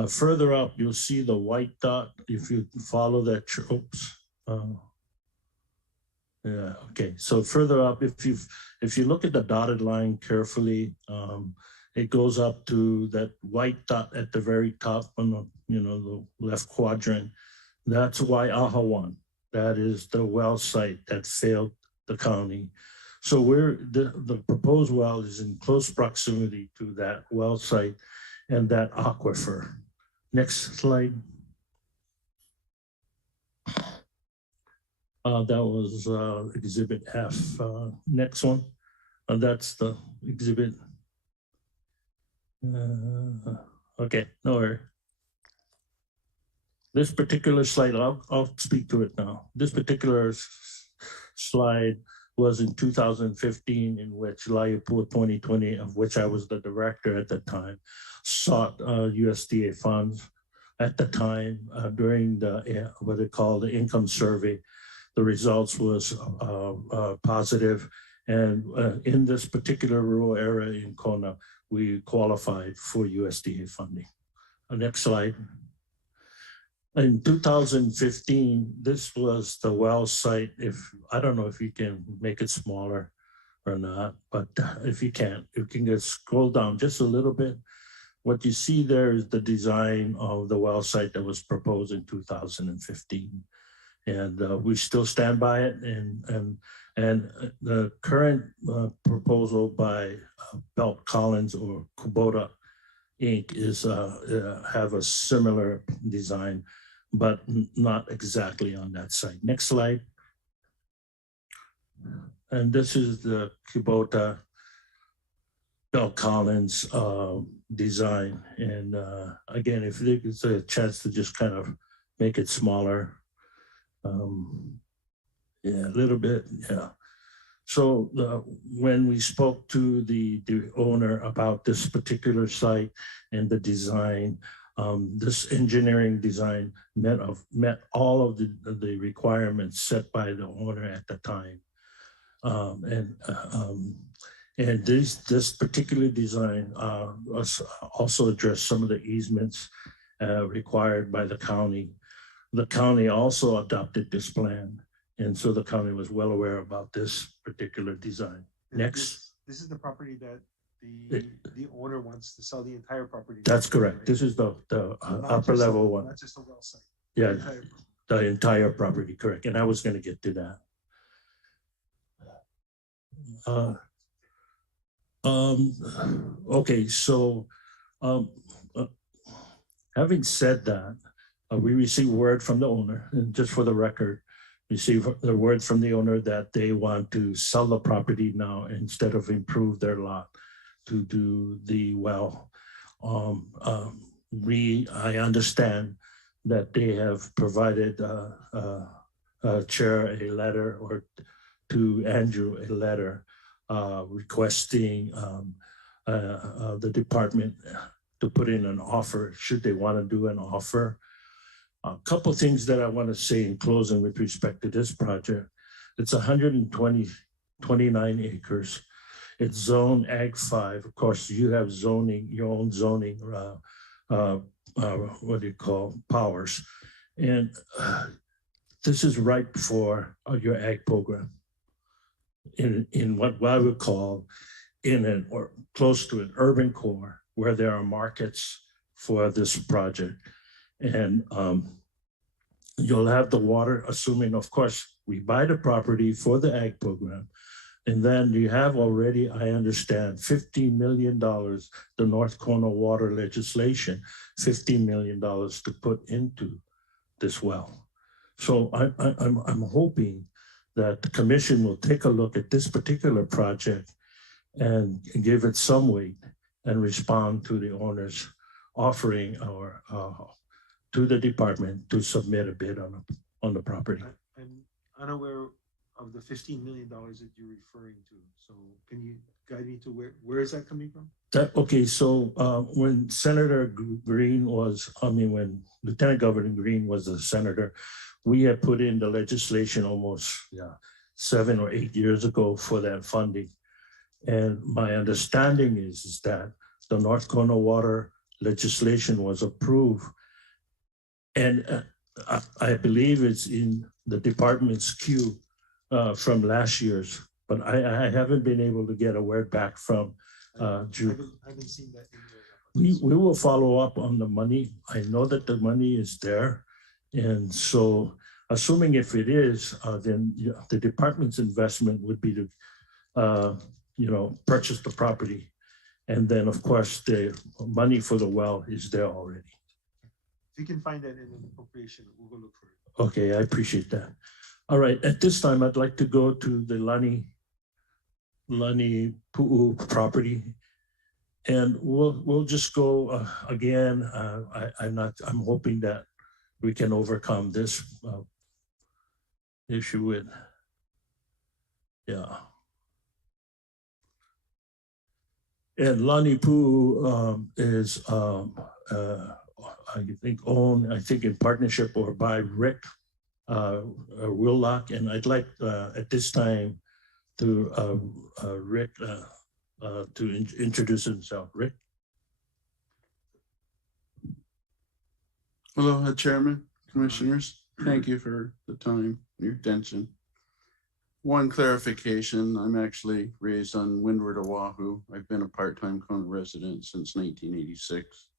Further up, you'll see the white dot. If you follow that, oops. Yeah, okay. So further up, if you look at the dotted line carefully, it goes up to that white dot at the very top on the the left quadrant. That's Waiahawan. That is the well site that failed the county. So the proposed well is in close proximity to that well site and that aquifer. Next slide. That was exhibit F. Next one. That's the exhibit. Okay, no worry. This particular slide, I'll speak to it now. This particular slide was in 2015, in which Laiapua 2020, of which I was the director at the time, sought USDA funds. At the time, during the what they call the income survey, the results was positive. And in this particular rural area in Kona, we qualified for USDA funding. Next slide. In 2015, this was the well site. I don't know if you can make it smaller or not, but if you can't, you can just scroll down just a little bit. What you see there is the design of the well site that was proposed in 2015. And we still stand by it. And the current proposal by Belt Collins or Kubota Inc. is have a similar design, but not exactly on that site. Next slide. And this is the Kubota Belt Collins design. And again, if there's a chance to just kind of make it smaller, yeah, a little bit, yeah. So when we spoke to the owner about this particular site and the design, this engineering design met all of the requirements set by the owner at the time. And this particular design also addressed some of the easements required by the county. The county also adopted this plan. And so the county was well aware about this particular design. Next. This is the property that the owner wants to sell the entire property. That's correct. This is the upper level one. Not just a well site. Yeah, the entire property, correct. And I was going to get to that. Okay, so having said that, we received word from the owner, and just for the record, received the word from the owner that they want to sell the property now instead of improve their lot to do the well. I understand that they have provided Chair a letter, or to Andrew a letter requesting the department to put in an offer should they want to do an offer. A couple of things that I want to say in closing with respect to this project. It's 129 acres. It's zone Ag 5. Of course, you have zoning, your own zoning, what do you call, powers. And this is ripe for your ag program in what I would call or close to an urban core where there are markets for this project. And you'll have the water, assuming, of course, we buy the property for the ag program. And then you have already, I understand, $15 million, the North Kona water legislation, $15 million to put into this well. So I'm hoping that the commission will take a look at this particular project and give it some weight and respond to the owner's offering or to the department to submit a bid on the property. I'm unaware of the $15 million that you're referring to. So can you guide me to where is that coming from? Okay, so when Senator Green when Lieutenant Governor Green was the senator, we had put in the legislation almost 7 or 8 years ago for that funding. And my understanding is that the North Kona water legislation was approved. And I believe it's in the department's queue from last year's, but I haven't been able to get a word back from Drew. I haven't seen that in there. We will follow up on the money. I know that the money is there. And so assuming if it is, then the department's investment would be to, purchase the property. And then of course the money for the well is there already. If you can find that in an appropriation, we'll go look for it. Okay, I appreciate that. All right, at this time, I'd like to go to the Lani Pu'u property. And we'll just go again. I'm hoping that we can overcome this issue with, And Lani Pu'u is I think owned, in partnership or by Rick Willock. And I'd like at this time to Rick to introduce himself. Rick. Hello, Chairman, Commissioners. Thank you for the time and your attention. One clarification, I'm actually raised on Windward, Oahu. I've been a part-time Kona resident since 1986.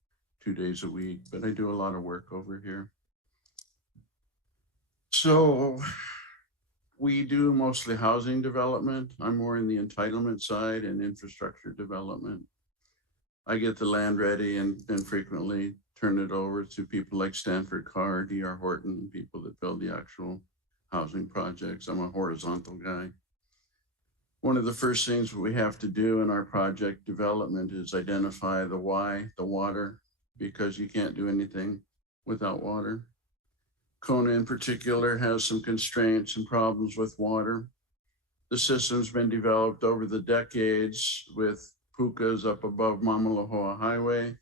2 days a week, but I do a lot of work over here. So we do mostly housing development. I'm more in the entitlement side and infrastructure development. I get the land ready and frequently turn it over to people like Stanford Carr, D.R. Horton, and people that build the actual housing projects. I'm a horizontal guy. One of the first things we have to do in our project development is identify the why, the water, because you can't do anything without water. Kona in particular has some constraints and problems with water. The system's been developed over the decades with pukas up above Mamalahoa Highway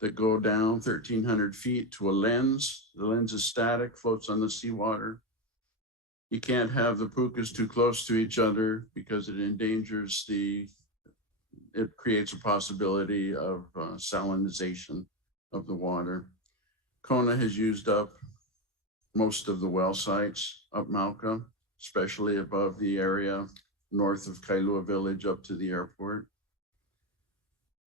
that go down 1,300 feet to a lens. The lens is static, floats on the seawater. You can't have the pukas too close to each other because it endangers it creates a possibility of salinization of the water. Kona has used up most of the well sites up Mauka, especially above the area north of Kailua Village up to the airport.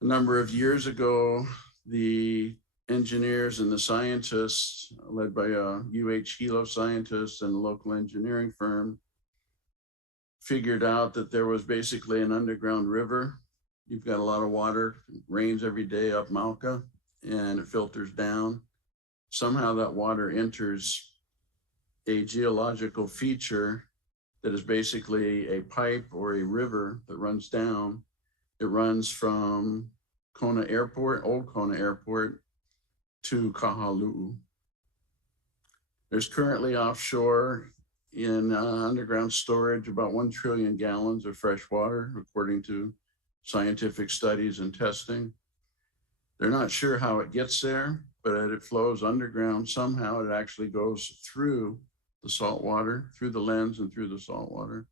A number of years ago, the engineers and the scientists, led by a HECO scientist and a local engineering firm, figured out that there was basically an underground river. You've got a lot of water, it rains every day up Mauka, and it filters down. Somehow that water enters a geological feature that is basically a pipe or a river that runs down. It runs from Kona Airport, Old Kona Airport, to Kahaluu. There's currently offshore in underground storage about 1 trillion gallons of fresh water, according to scientific studies and testing. They're not sure how it gets there, but it flows underground. Somehow it actually goes through the salt water, through the lens and through the salt water.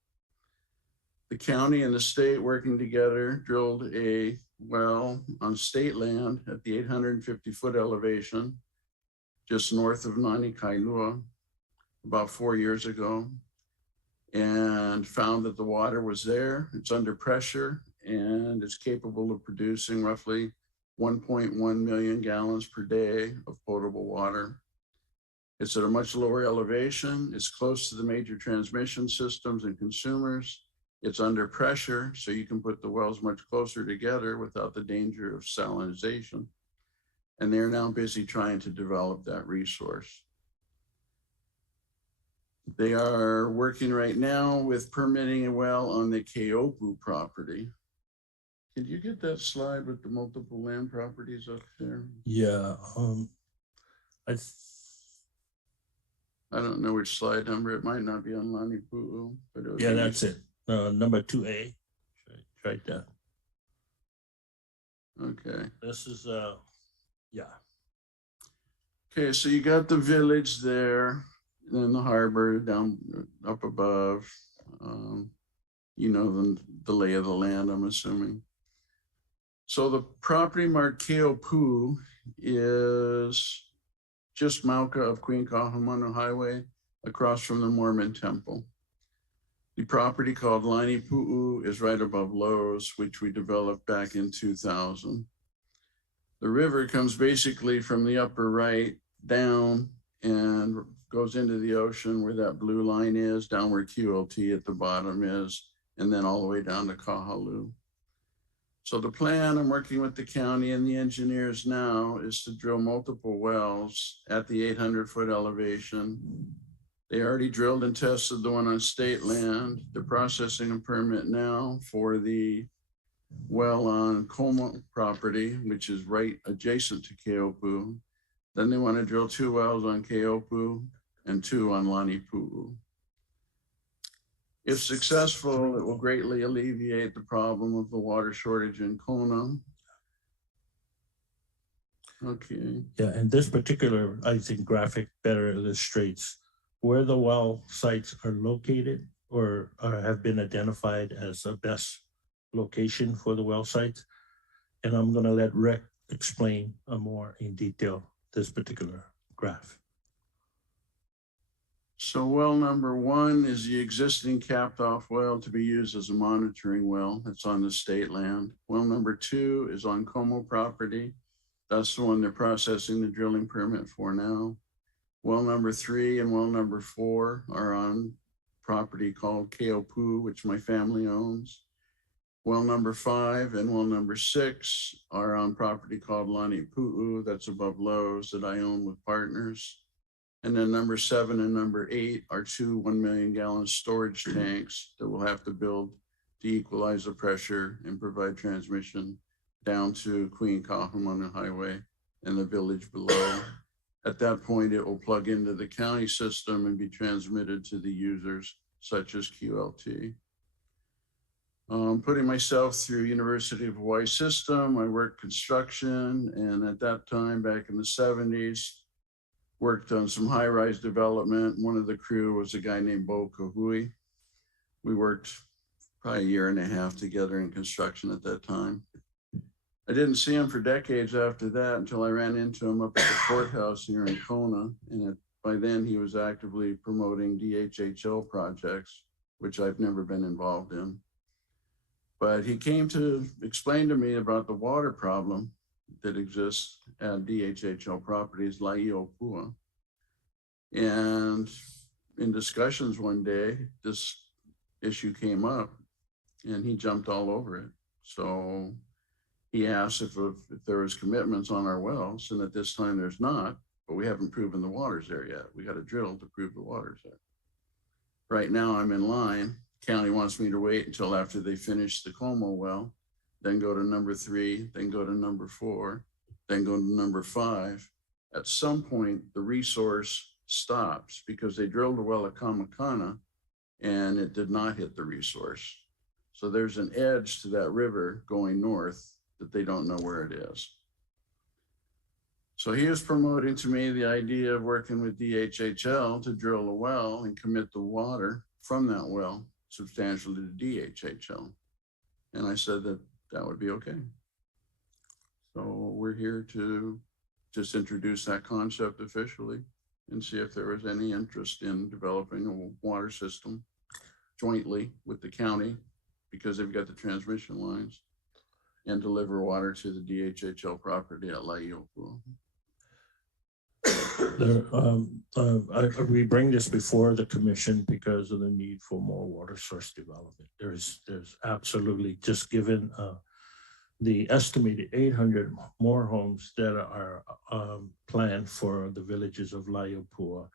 The county and the state working together drilled a well on state land at the 850-foot elevation, just north of Nani Kailua, about 4 years ago, and found that the water was there. It's under pressure and it's capable of producing roughly 1.1 million gallons per day of potable water. It's at a much lower elevation. It's close to the major transmission systems and consumers. It's under pressure, so you can put the wells much closer together without the danger of salinization. And they're now busy trying to develop that resource. They are working right now with permitting a well on the Keopu property. Could you get that slide with the multiple land properties up there? Yeah, I don't know which slide number. It might not be on Lani Pu'u, but it would yeah, be- that's it. Number 2A, right there. Okay. This is, yeah. Okay, so you got the village there, and then the harbor down up above. You know the lay of the land, I'm assuming. So the property marked Keopu is just Mauka of Queen Kaahumanu Highway, across from the Mormon Temple. The property called Laini Pu'u is right above Lowe's, which we developed back in 2000. The river comes basically from the upper right down and goes into the ocean where that blue line is, down where QLT at the bottom is, and then all the way down to Kahaluu. So the plan, I'm working with the county and the engineers now, is to drill multiple wells at the 800-foot elevation. They already drilled and tested the one on state land. They're processing a permit now for the well on Como property, which is right adjacent to Keopu. Then they want to drill 2 wells on Keopu and 2 on Lani Pu'u. If successful, it will greatly alleviate the problem of the water shortage in Kona. Okay. Yeah, and this particular, I think, graphic better illustrates where the well sites are located or have been identified as the best location for the well sites. And I'm going to let Rick explain more in detail this particular graph. So well number 1 is the existing capped off well to be used as a monitoring well. That's on the state land. Well number 2 is on Como property. That's the one they're processing the drilling permit for now. Well number 3 and well number 4 are on property called Keopu, which my family owns. Well number 5 and well number 6 are on property called Lani Pu'u, that's above Lowe's, that I own with partners. And then number 7 and number 8 are 2 1 million gallon storage tanks that we'll have to build to equalize the pressure and provide transmission down to Queen Kaahumanu Highway and the village below. At that point, it will plug into the county system and be transmitted to the users, such as QLT. Putting myself through University of Hawaii system, I worked construction, and at that time, back in the 70s, worked on some high-rise development. One of the crew was a guy named Bo Kahui. We worked probably a year and a half together in construction at that time. I didn't see him for decades after that until I ran into him up at the courthouse here in Kona. And by then he was actively promoting DHHL projects, which I've never been involved in. But he came to explain to me about the water problem that exists at DHHL properties, Laiopua. And in discussions one day, this issue came up and he jumped all over it. So he asked if there was commitments on our wells, and at this time there's not, but we haven't proven the water's there yet. We got to drill to prove the water's there. Right now I'm in line. County wants me to wait until after they finish the Kamoleau well, then go to number 3, then go to number 4, then go to number 5. At some point, the resource stops because they drilled a well at Kamakana and it did not hit the resource. So there's an edge to that river going north that they don't know where it is. So he is promoting to me the idea of working with DHHL to drill a well and commit the water from that well substantially to DHHL. And I said that that would be okay. So we're here to just introduce that concept officially and see if there was any interest in developing a water system jointly with the county, because they've got the transmission lines, and deliver water to the DHHL property at Laiopua. We bring this before the commission because of the need for more water source development. There's absolutely, just given the estimated 800 more homes that are planned for the villages of Laiopua,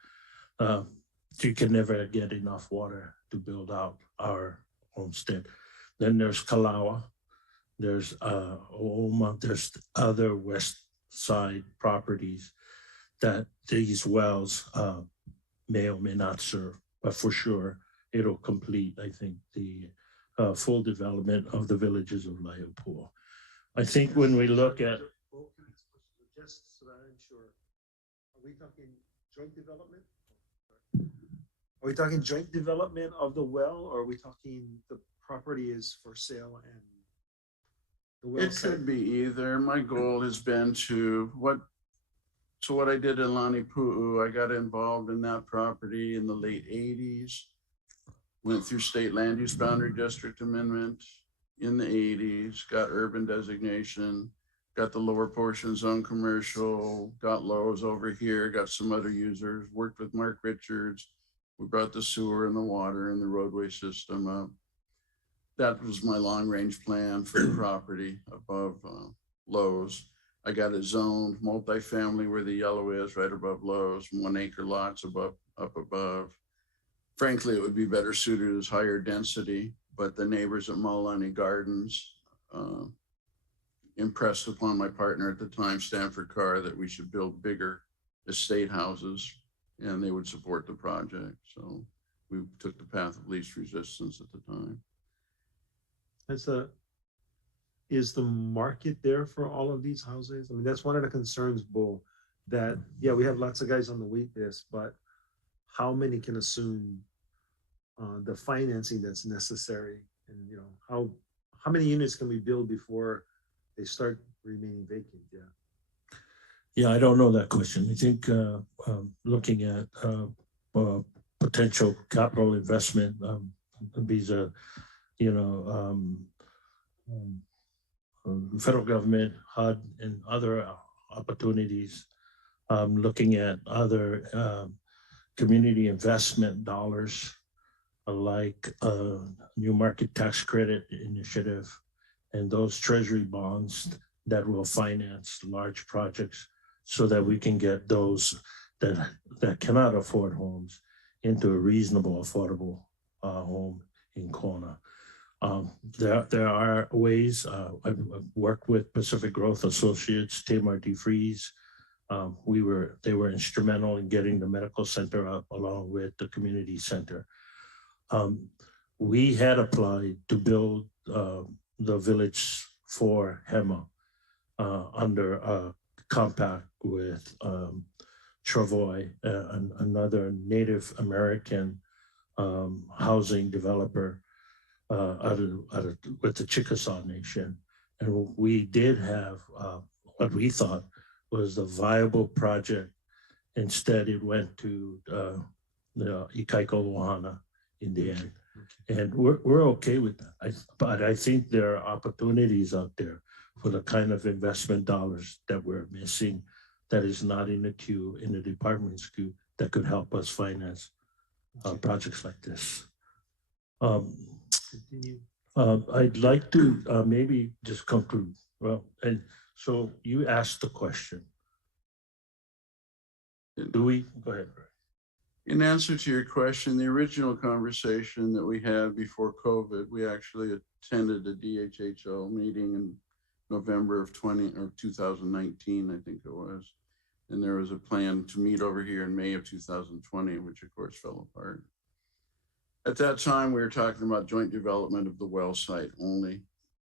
you can never get enough water to build out our homestead. Then there's Kalawa, there's Ooma, there's other west side properties that these wells may or may not serve, but for sure it'll complete, I think, the full development of the villages of Laiopua. I think when we look at, just so that I'm sure, are we talking joint development? Are we talking joint development of the well, or are we talking the property is for sale and the well? It could be either. My goal has been to what I did in Lanipu'u, I got involved in that property in the late 80s, went through state land use boundary district amendment in the 80s, got urban designation, got the lower portion zone commercial, got Lowe's over here, got some other users, worked with Mark Richards. We brought the sewer and the water and the roadway system up. That was my long range plan for the property above Lowe's. I got it zoned multifamily where the yellow is, right above Lowe's, 1 acre lots up above. Frankly, it would be better suited as higher density, but the neighbors at Maulani Gardens impressed upon my partner at the time, Stanford Carr, that we should build bigger estate houses and they would support the project. So we took the path of least resistance at the time. Is the market there for all of these houses? I mean, that's one of the concerns, Bo, that, yeah, we have lots of guys on the wait list, but how many can assume the financing that's necessary? And, you know, how many units can we build before they start remaining vacant? Yeah. Yeah, I don't know that question. I think looking at potential capital investment, visa, you know, federal government, HUD, and other opportunities, looking at other community investment dollars like new market tax credit initiative and those treasury bonds that will finance large projects so that we can get those that cannot afford homes into a reasonable, affordable home in Kona. There are ways. I've worked with Pacific Growth Associates, Tamar DeFries. They were instrumental in getting the medical center up along with the community center. We had applied to build the village for HEMA under a compact with Travoy, another Native American housing developer with the Chickasaw Nation. And we did have what we thought was the viable project. Instead, it went to the HECO Wahana in the end. And we're okay with that. But I think there are opportunities out there for the kind of investment dollars that we're missing that is not in the queue, in the department's queue, that could help us finance projects like this. I'd like to maybe just conclude. Well, and so you asked the question. Do we? Go ahead. In answer to your question, the original conversation that we had before COVID, we actually attended a DHHL meeting in November of 2019, I think it was. And there was a plan to meet over here in May of 2020, which of course fell apart. At that time, we were talking about joint development of the well site only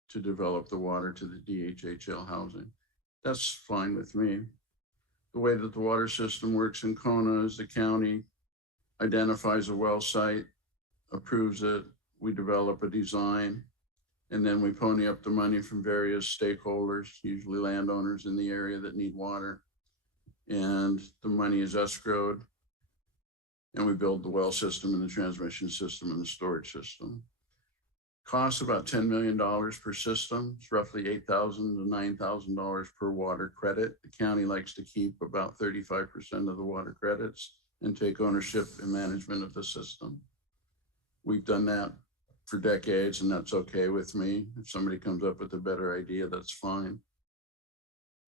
to develop the water to the DHHL housing. That's fine with me. The way that the water system works in Kona is the county identifies a well site, approves it, we develop a design, and then we pony up the money from various stakeholders, usually landowners in the area that need water. And the money is escrowed, and we build the well system and the transmission system and the storage system. Costs about $10 million per system. It's roughly $8,000 to $9,000 per water credit. The county likes to keep about 35% of the water credits and take ownership and management of the system. We've done that for decades, and that's okay with me. If somebody comes up with a better idea, that's fine.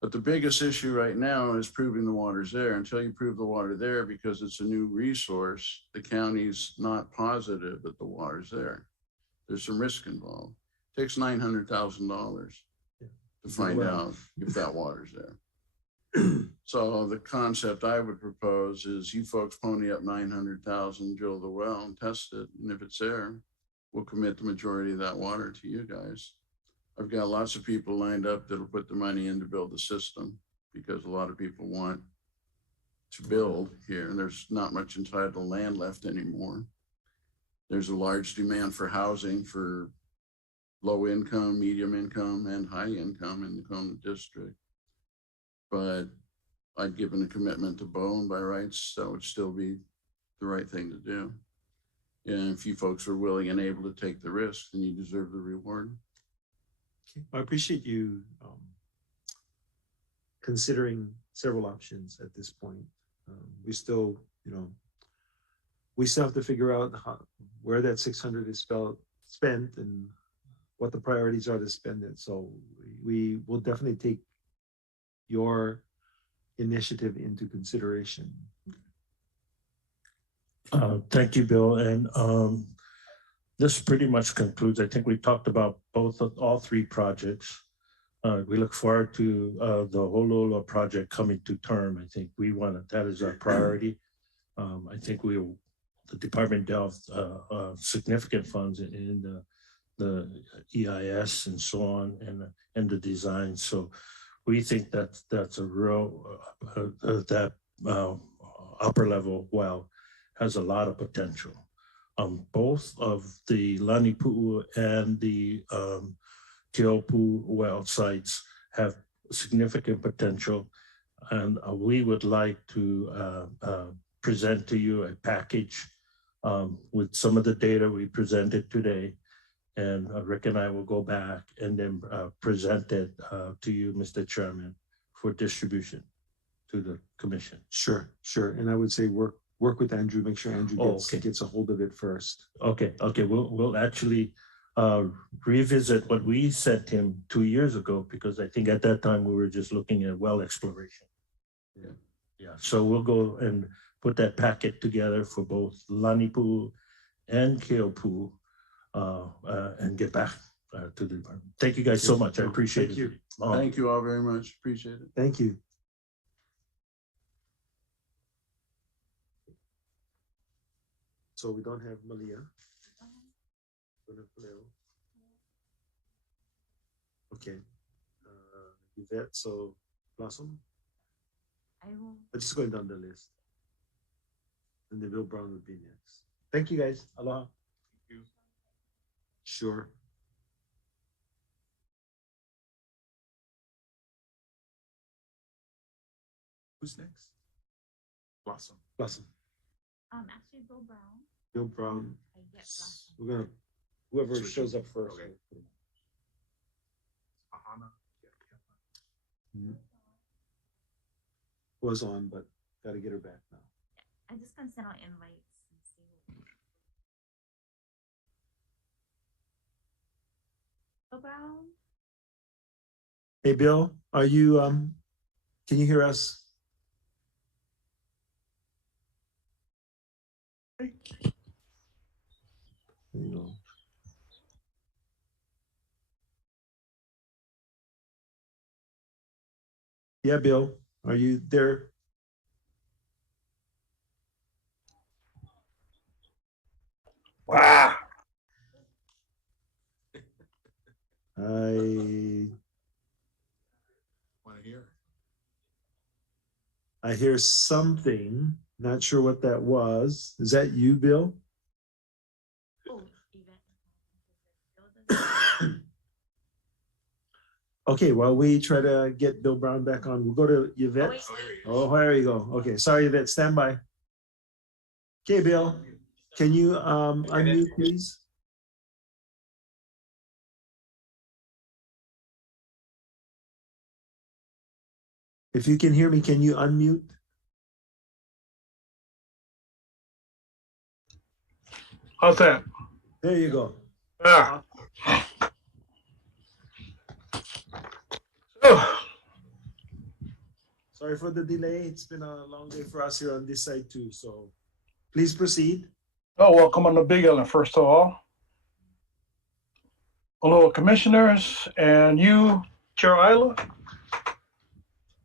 But the biggest issue right now is proving the water's there. Until you prove the water there, because it's a new resource, the county's not positive that the water's there. There's some risk involved. It takes $900,000 to find out if that water's there. So the concept I would propose is you folks pony up 900,000, drill the well and test it. And if it's there, we'll commit the majority of that water to you guys. I've got lots of people lined up that'll put the money in to build the system because a lot of people want to build here. And there's not much entitled land left anymore. There's a large demand for housing for low income, medium income, and high income in the Kona district. But I'd given a commitment to Bo, and by rights, that would still be the right thing to do. And if you folks are willing and able to take the risk, then you deserve the reward. Okay. I appreciate you considering several options at this point. We still, we still have to figure out where that 600 is spent and what the priorities are to spend it. So we will definitely take your initiative into consideration. Thank you, Bill. And this pretty much concludes. I think we talked about all three projects. We look forward to the Hololo project coming to term. I think that is our priority. I think the department delved significant funds in the EIS and so on, and the design. So we think that's a real, that upper level well has a lot of potential. Both of the Lanipu'u and the Keopu well sites have significant potential, and we would like to present to you a package with some of the data we presented today. And Rick and I will go back and then present it to you, Mr. Chairman, for distribution to the commission. Sure. And I would say work with Andrew, make sure Andrew gets a hold of it first. Okay. We'll actually revisit what we sent him 2 years ago, because I think at that time we were just looking at well exploration. Yeah. So we'll go and put that packet together for both Lanipu and Keopu and get back to the department. Thank you guys so much. I appreciate it. Thank you all very much. Appreciate it. Thank you. So we don't have Malia. Okay. Yvette, so Blossom. I will. I'm just going down the list. And then Bill Brown would be next. Thank you, guys. Aloha. Thank you. Sure. Who's next? Blossom. Blossom. Actually, Bill Brown. Bill Brown. I get Blossom. We're gonna, whoever Switch shows them. up first. Okay. Ahana. Mhm. Was on, but gotta get her back now. I'm just gonna send out invites and see. Bill Brown. Hey, Bill, are you, can you hear us? There you go. Yeah, Bill, are you there? Wow. I hear something, not sure what that was. Is that you, Bill? Oh, Okay, while we try to get Bill Brown back on, we'll go to Yvette. Oh, there you go. Okay, sorry, Yvette, stand by. Okay, Bill, can you unmute, please? If you can hear me, can you unmute? How's that? There you go. Ah. Oh. Sorry for the delay. It's been a long day for us here on this side too, so please proceed. Oh, welcome on the Big Island, first of all. Hello, commissioners, and you, Chair Isla.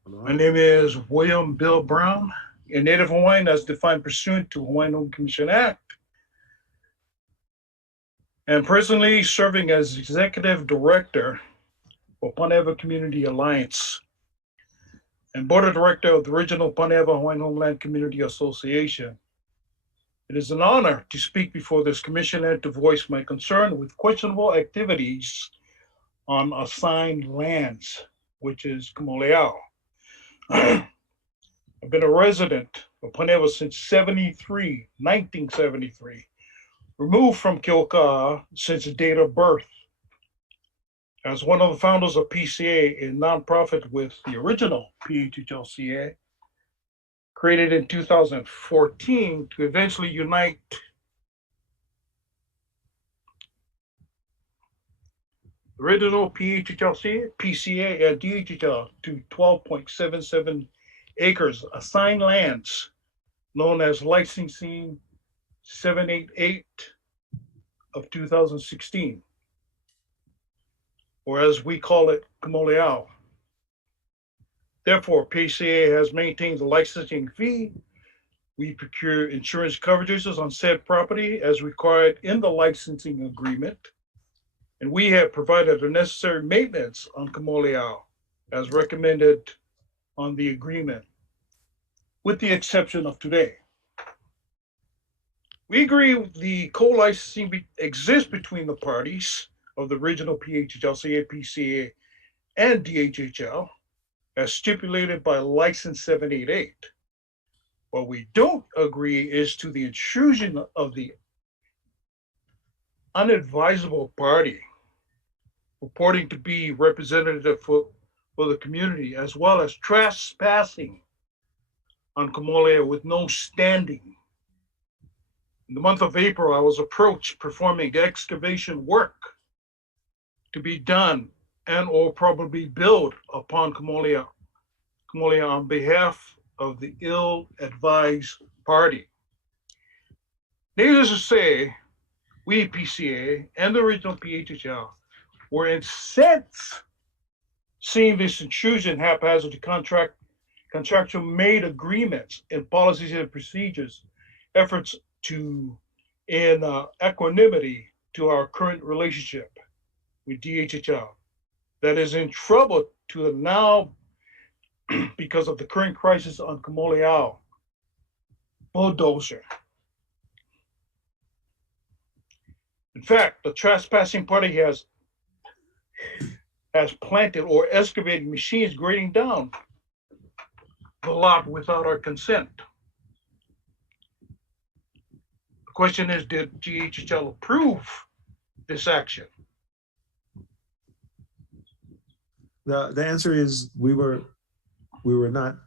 My name is William Bill Brown, a Native Hawaiian as defined pursuant to Hawaiian Home Commission Act, and presently serving as Executive Director for Paneva Community Alliance and Board of Director of the original Paneva Hawaiian Homeland Community Association. It is an honor to speak before this commission and to voice my concern with questionable activities on assigned lands, which is Kamoleau. I've been a resident of Paneva since 1973, removed from Kilka since the date of birth. As one of the founders of PCA, a nonprofit with the original PHHLCA, created in 2014 to eventually unite original PHHLCA, PCA, and DHHL to 12.77 acres assigned lands known as licensing 788 of 2016, or as we call it, Kamoleau. Therefore, PCA has maintained the licensing fee. We procure insurance coverages on said property as required in the licensing agreement. And we have provided the necessary maintenance on Kamoleau as recommended on the agreement, with the exception of today. We agree the co-licensing exists between the parties of the original PHHLCA, PCA, and DHHL as stipulated by License 788. What we don't agree is to the intrusion of the unadvisable party purporting to be representative for the community, as well as trespassing on Kamoleau with no standing. In the month of April, I was approached performing excavation work to be done and or probably build upon Kamoleau on behalf of the ill-advised party. Needless to say, we PCA and the original PHHL were incensed seeing this intrusion haphazard contractual made agreements and policies and procedures, efforts to in equanimity to our current relationship with DHHL that is in trouble to now because of the current crisis on Kamoleau bulldozer. In fact, the trespassing party has planted or excavated machines grading down the lot without our consent. The question is, did GHHL approve this action? The answer is we were not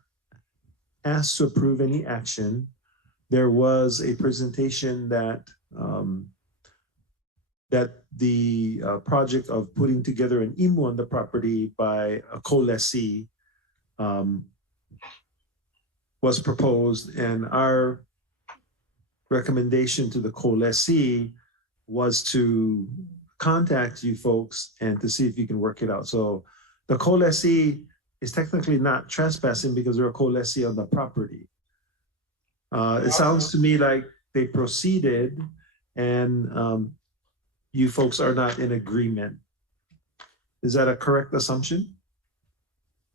asked to approve any action. There was a presentation that the project of putting together an IMU on the property by a co-lessee was proposed, and our recommendation to the co-lessee was to contact you folks and to see if you can work it out. So the co-lessee is technically not trespassing because they're a co-lessee on the property. It sounds to me like they proceeded and you folks are not in agreement. Is that a correct assumption?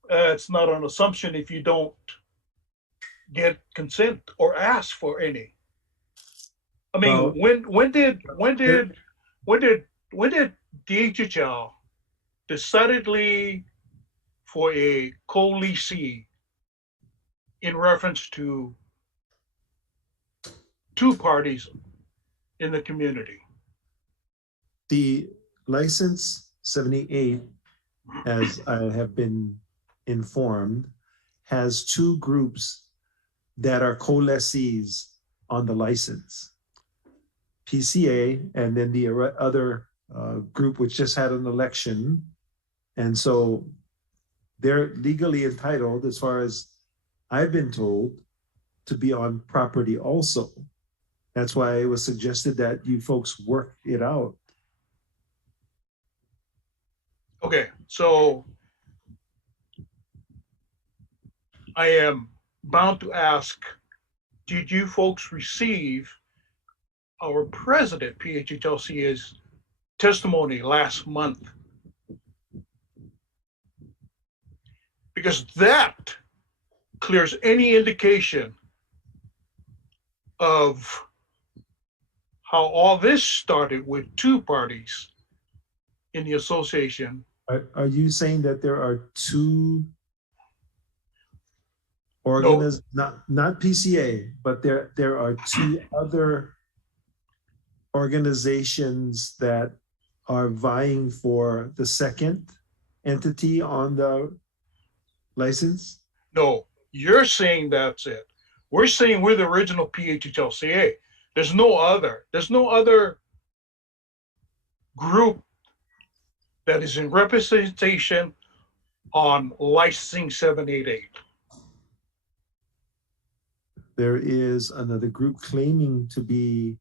It's not an assumption if you don't get consent or ask for any. I mean, Well, when did DHHL decidedly for a co-lessee in reference to two parties in the community? The license 78, as I have been informed, has two groups that are co-lessees on the license. PCA and then the other group which just had an election. And so they're legally entitled, as far as I've been told, to be on property also. That's why it was suggested that you folks work it out. Okay, so I am bound to ask, did you folks receive our president, PHHLC's testimony last month? Because that clears any indication of how all this started with two parties in the association. Are you saying that there are two not PCA, but there are two other organizations that are vying for the second entity on the license? No, you're saying that's it. We're saying we're the original PHHLCA. There's no other group that is in representation on licensing 788. There is another group claiming to be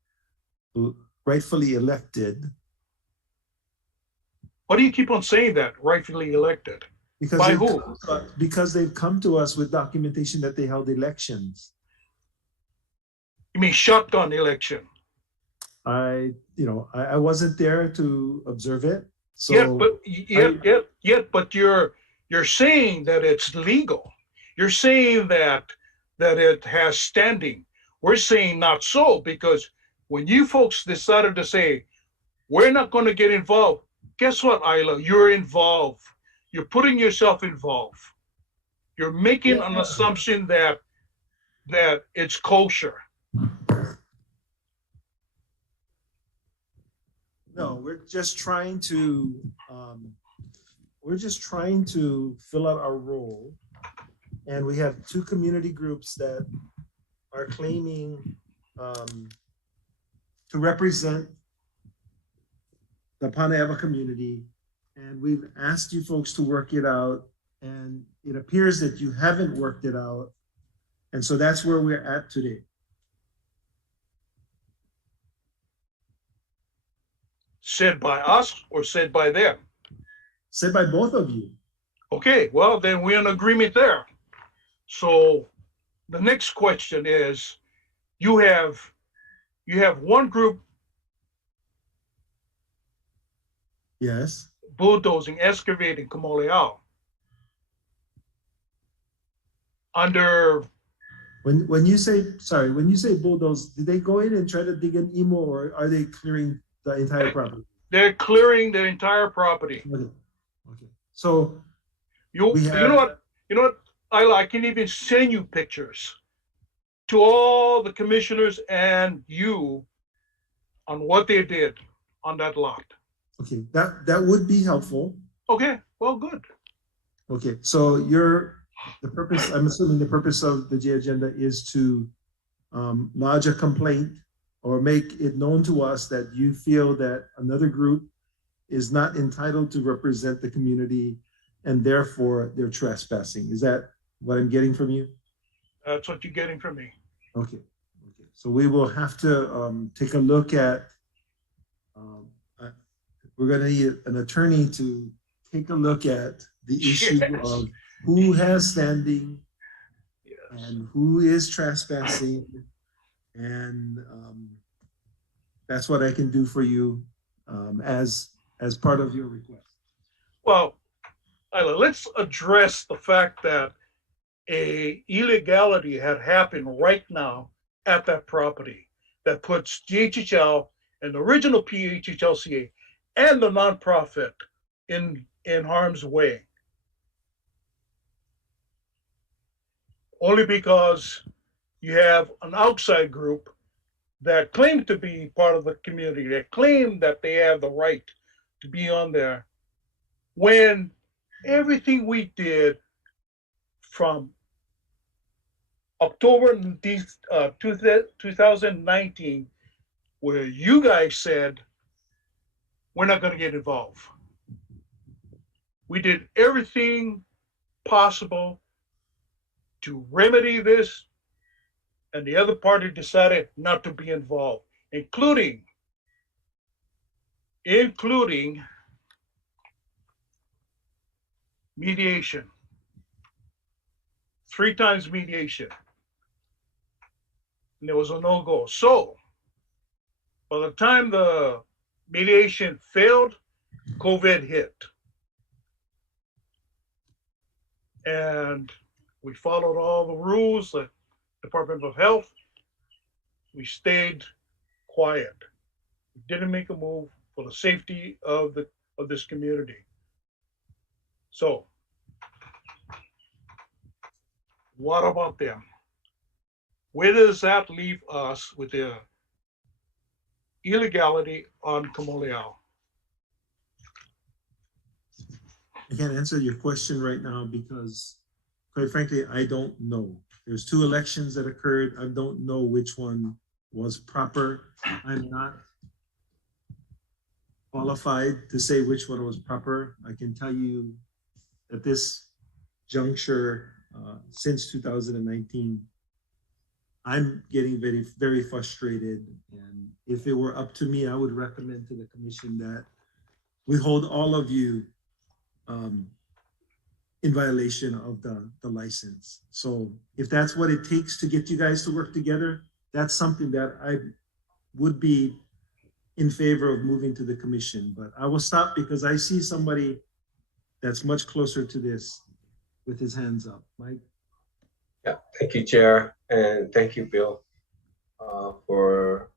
rightfully elected. Why do you keep on saying that, rightfully elected? By who? Because they've come to us with documentation that they held elections. You mean shotgun election? I wasn't there to observe it. So but you're saying that it's legal. You're saying that it has standing. We're saying not so, because when you folks decided to say, we're not going to get involved, guess what, Isla? You're involved. You're putting yourself involved. You're making an assumption that it's kosher. No, we're just trying to fill out our role. And we have two community groups that are claiming to represent the Panaeva community. And we've asked you folks to work it out. And it appears that you haven't worked it out. And so that's where we're at today. Said by us or said by them? Said by both of you. Okay, well, then we're in agreement there. So the next question is, you have one group. Yes. bulldozing, excavating Kamoleau under. When you say, sorry, when you say bulldoze, did they go in and try to dig an emo, or are they clearing the entire property? They're clearing the entire property. Okay. Okay. So you know what, I can even send you pictures to all the commissioners and you on what they did on that lot. Okay, that would be helpful. Okay, well, good. Okay, so the purpose, I'm assuming the purpose of the J agenda is to lodge a complaint or make it known to us that you feel that another group is not entitled to represent the community and therefore they're trespassing. Is that what I'm getting from you? That's what you're getting from me. Okay. Okay. So we will have to take a look at, we're going to need an attorney to take a look at the issue of who has standing and who is trespassing. And that's what I can do for you as part of your request. Well, Isla, let's address the fact that a illegality had happened right now at that property that puts GHHL and the original PHHLCA and the nonprofit in harm's way. Only because you have an outside group that claim to be part of the community, that claim that they have the right to be on there, when everything we did from October 2019, where you guys said, we're not going to get involved. We did everything possible to remedy this, and the other party decided not to be involved, including mediation. 3 times mediation. And there was a no-go. So by the time the mediation failed, COVID hit. And we followed all the rules, the Department of Health. We stayed quiet. We didn't make a move for the safety of this community. So what about them? Where does that leave us with the illegality on Kamoleau? I can't answer your question right now because, quite frankly, I don't know. There's 2 elections that occurred. I don't know which one was proper. I'm not qualified to say which one was proper. I can tell you at this juncture, since 2019, I'm getting very, very frustrated. And if it were up to me, I would recommend to the commission that we hold all of you in violation of the license. So if that's what it takes to get you guys to work together, that's something that I would be in favor of moving to the commission. But I will stop because I see somebody that's much closer to this with his hands up. Mike? Yeah, thank you, Chair, and thank you, Bill, for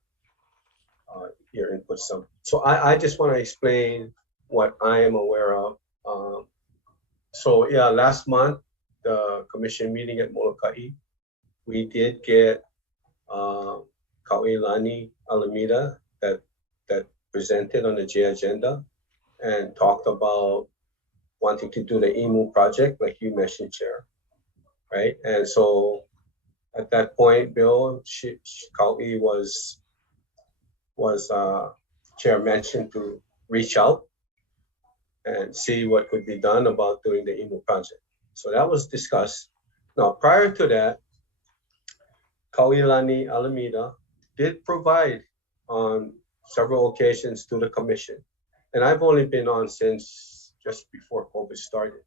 your input. So I just want to explain what I am aware of. So yeah, last month, the commission meeting at Molokai, we did get Kaoilani Alameda that presented on the J agenda and talked about wanting to do the EMU project, like you mentioned, Chair, right? And so at that point, Bill, Kaoi was Chair mentioned to reach out and see what could be done about doing the EMU project. So that was discussed. Now, prior to that, Kaoilani Alameda did provide on several occasions to the commission. And I've only been on since just before COVID started.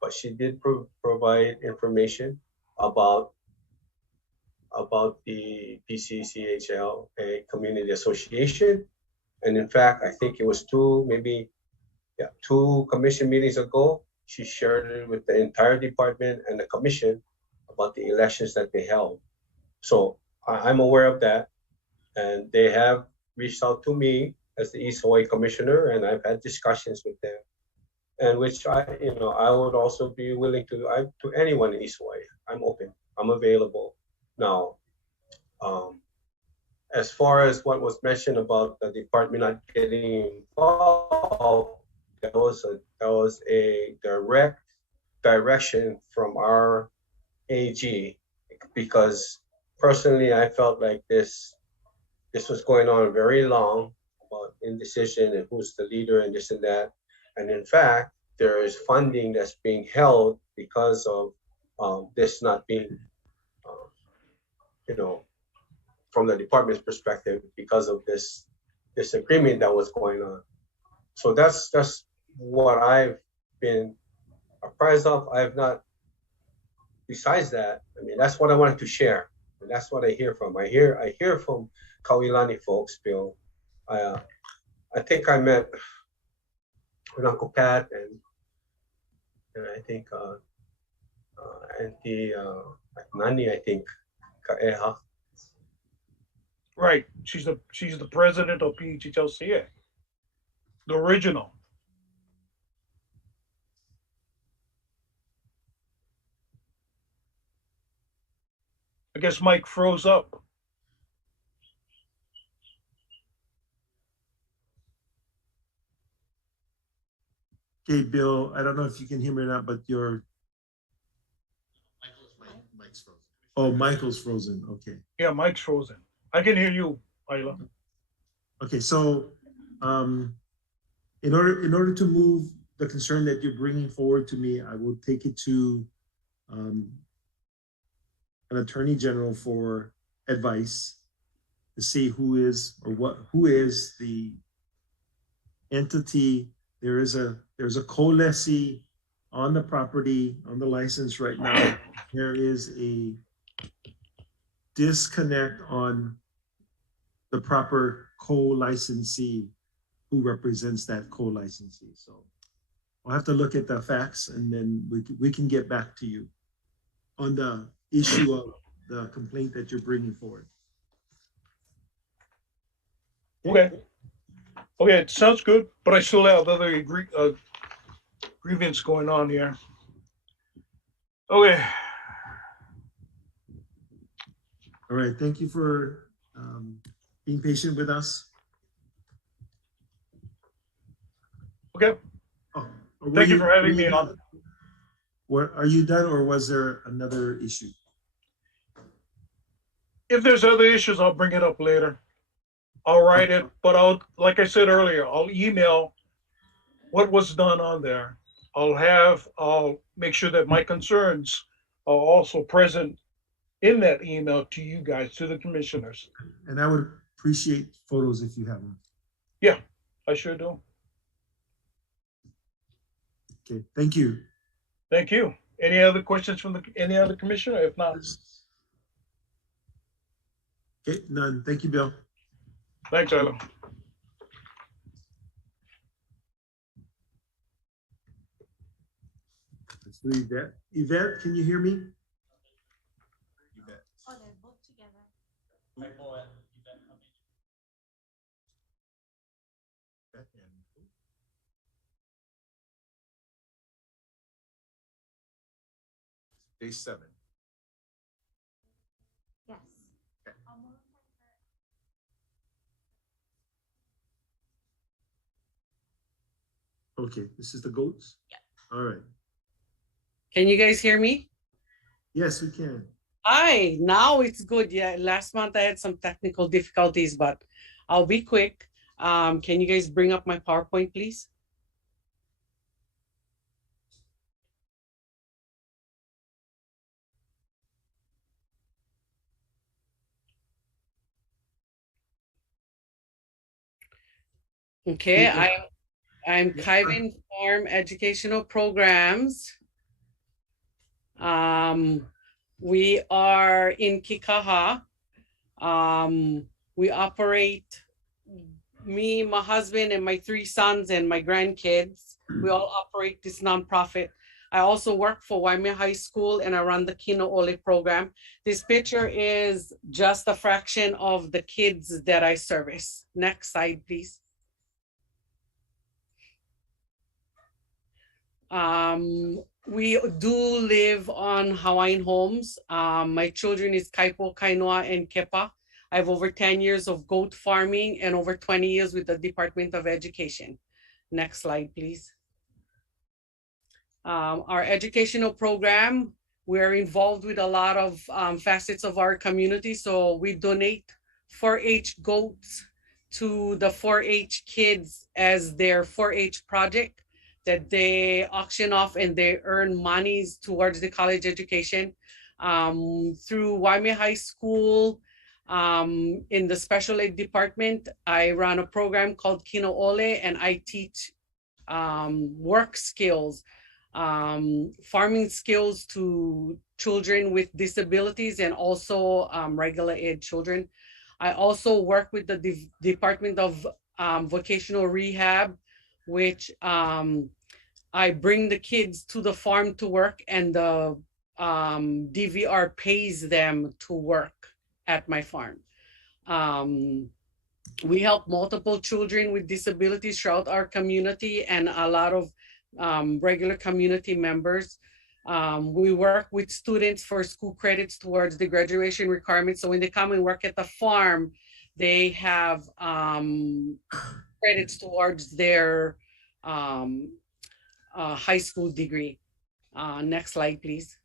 But she did provide information about the PCCHL, a community association. And in fact, I think it was 2, maybe Yeah, 2 commission meetings ago, she shared it with the entire department and the commission about the elections that they held. So I'm aware of that. And they have reached out to me as the East Hawaii Commissioner, and I've had discussions with them. And which I would also be willing to anyone in East Hawaii. I'm open, I'm available. Now, as far as what was mentioned about the department not getting involved, that was a direct direction from our AG, because personally I felt like this was going on very long, about indecision and who's the leader and this and that. And in fact, there is funding that's being held because of this not being, from the department's perspective, because of this agreement that was going on. So that's what I've been apprised of. I've not, besides that, I mean, that's what I wanted to share. And that's what I hear from. I hear from Kaoilani folks, Bill. I think I met with Uncle Pat and I think Auntie Nani, I think, Kaeha. Right. She's the president of PHHLCA, the original. I guess Mike froze up. Okay, Bill, I don't know if you can hear me or not, but Mike's frozen. Oh, Michael's frozen, okay. Yeah, Mike's frozen. I can hear you, Ayla. Okay, so in order to move the concern that you're bringing forward to me, I will take it to an attorney general for advice to see who is the entity. There's a co-lessee on the property, on the license right now. There is a disconnect on the proper co-licensee who represents that co-licensee. So we'll have to look at the facts and then we can get back to you on the issue of the complaint that you're bringing forward. Okay. Okay, it sounds good, but I still have other grievance going on here. Okay. All right, thank you for being patient with us. Okay. Thank you for having me on. Are you done, or was there another issue? If there's other issues, I'll bring it up later. I'll write it, but like I said earlier, I'll email what was done on there. I'll make sure that my concerns are also present in that email to you guys, to the commissioners. And I would appreciate photos if you have them. Yeah, I sure do. Okay, thank you. Thank you. Any other questions from any other commissioner? If not. Okay, none. Thank you, Bill. Thanks, Ayla. Let's do Yvette. Yvette, can you hear me? Yvette. Oh, they're both together. Day 7. Yes. Okay, this is the goats? Yeah. All right. Can you guys hear me? Yes, we can. Hi, now it's good. Yeah, last month I had some technical difficulties, but I'll be quick. Can you guys bring up my PowerPoint, please? Okay, I'm Kaiwin Farm Educational Programs. We are in Kikaha. We operate me, my husband, and my 3 sons and my grandkids, we all operate this nonprofit. I also work for Waimea High School and I run the Kino Ole program. This picture is just a fraction of the kids that I service. Next slide, please. We do live on Hawaiian homes. My children is Kaipo, Kainoa, and Kepa. I have over 10 years of goat farming and over 20 years with the Department of Education. Next slide, please. Our educational program, we're involved with a lot of facets of our community. So we donate 4-H goats to the 4-H kids as their 4-H project that they auction off and they earn monies towards the college education. Through Waimea High School, in the special ed department, I run a program called Kino Ole and I teach work skills, farming skills to children with disabilities and also regular ed children. I also work with the Department of Vocational Rehab, which I bring the kids to the farm to work and the DVR pays them to work at my farm. We help multiple children with disabilities throughout our community and a lot of regular community members. We work with students for school credits towards the graduation requirements. So when they come and work at the farm, they have credits towards their high school degree. Next slide, please.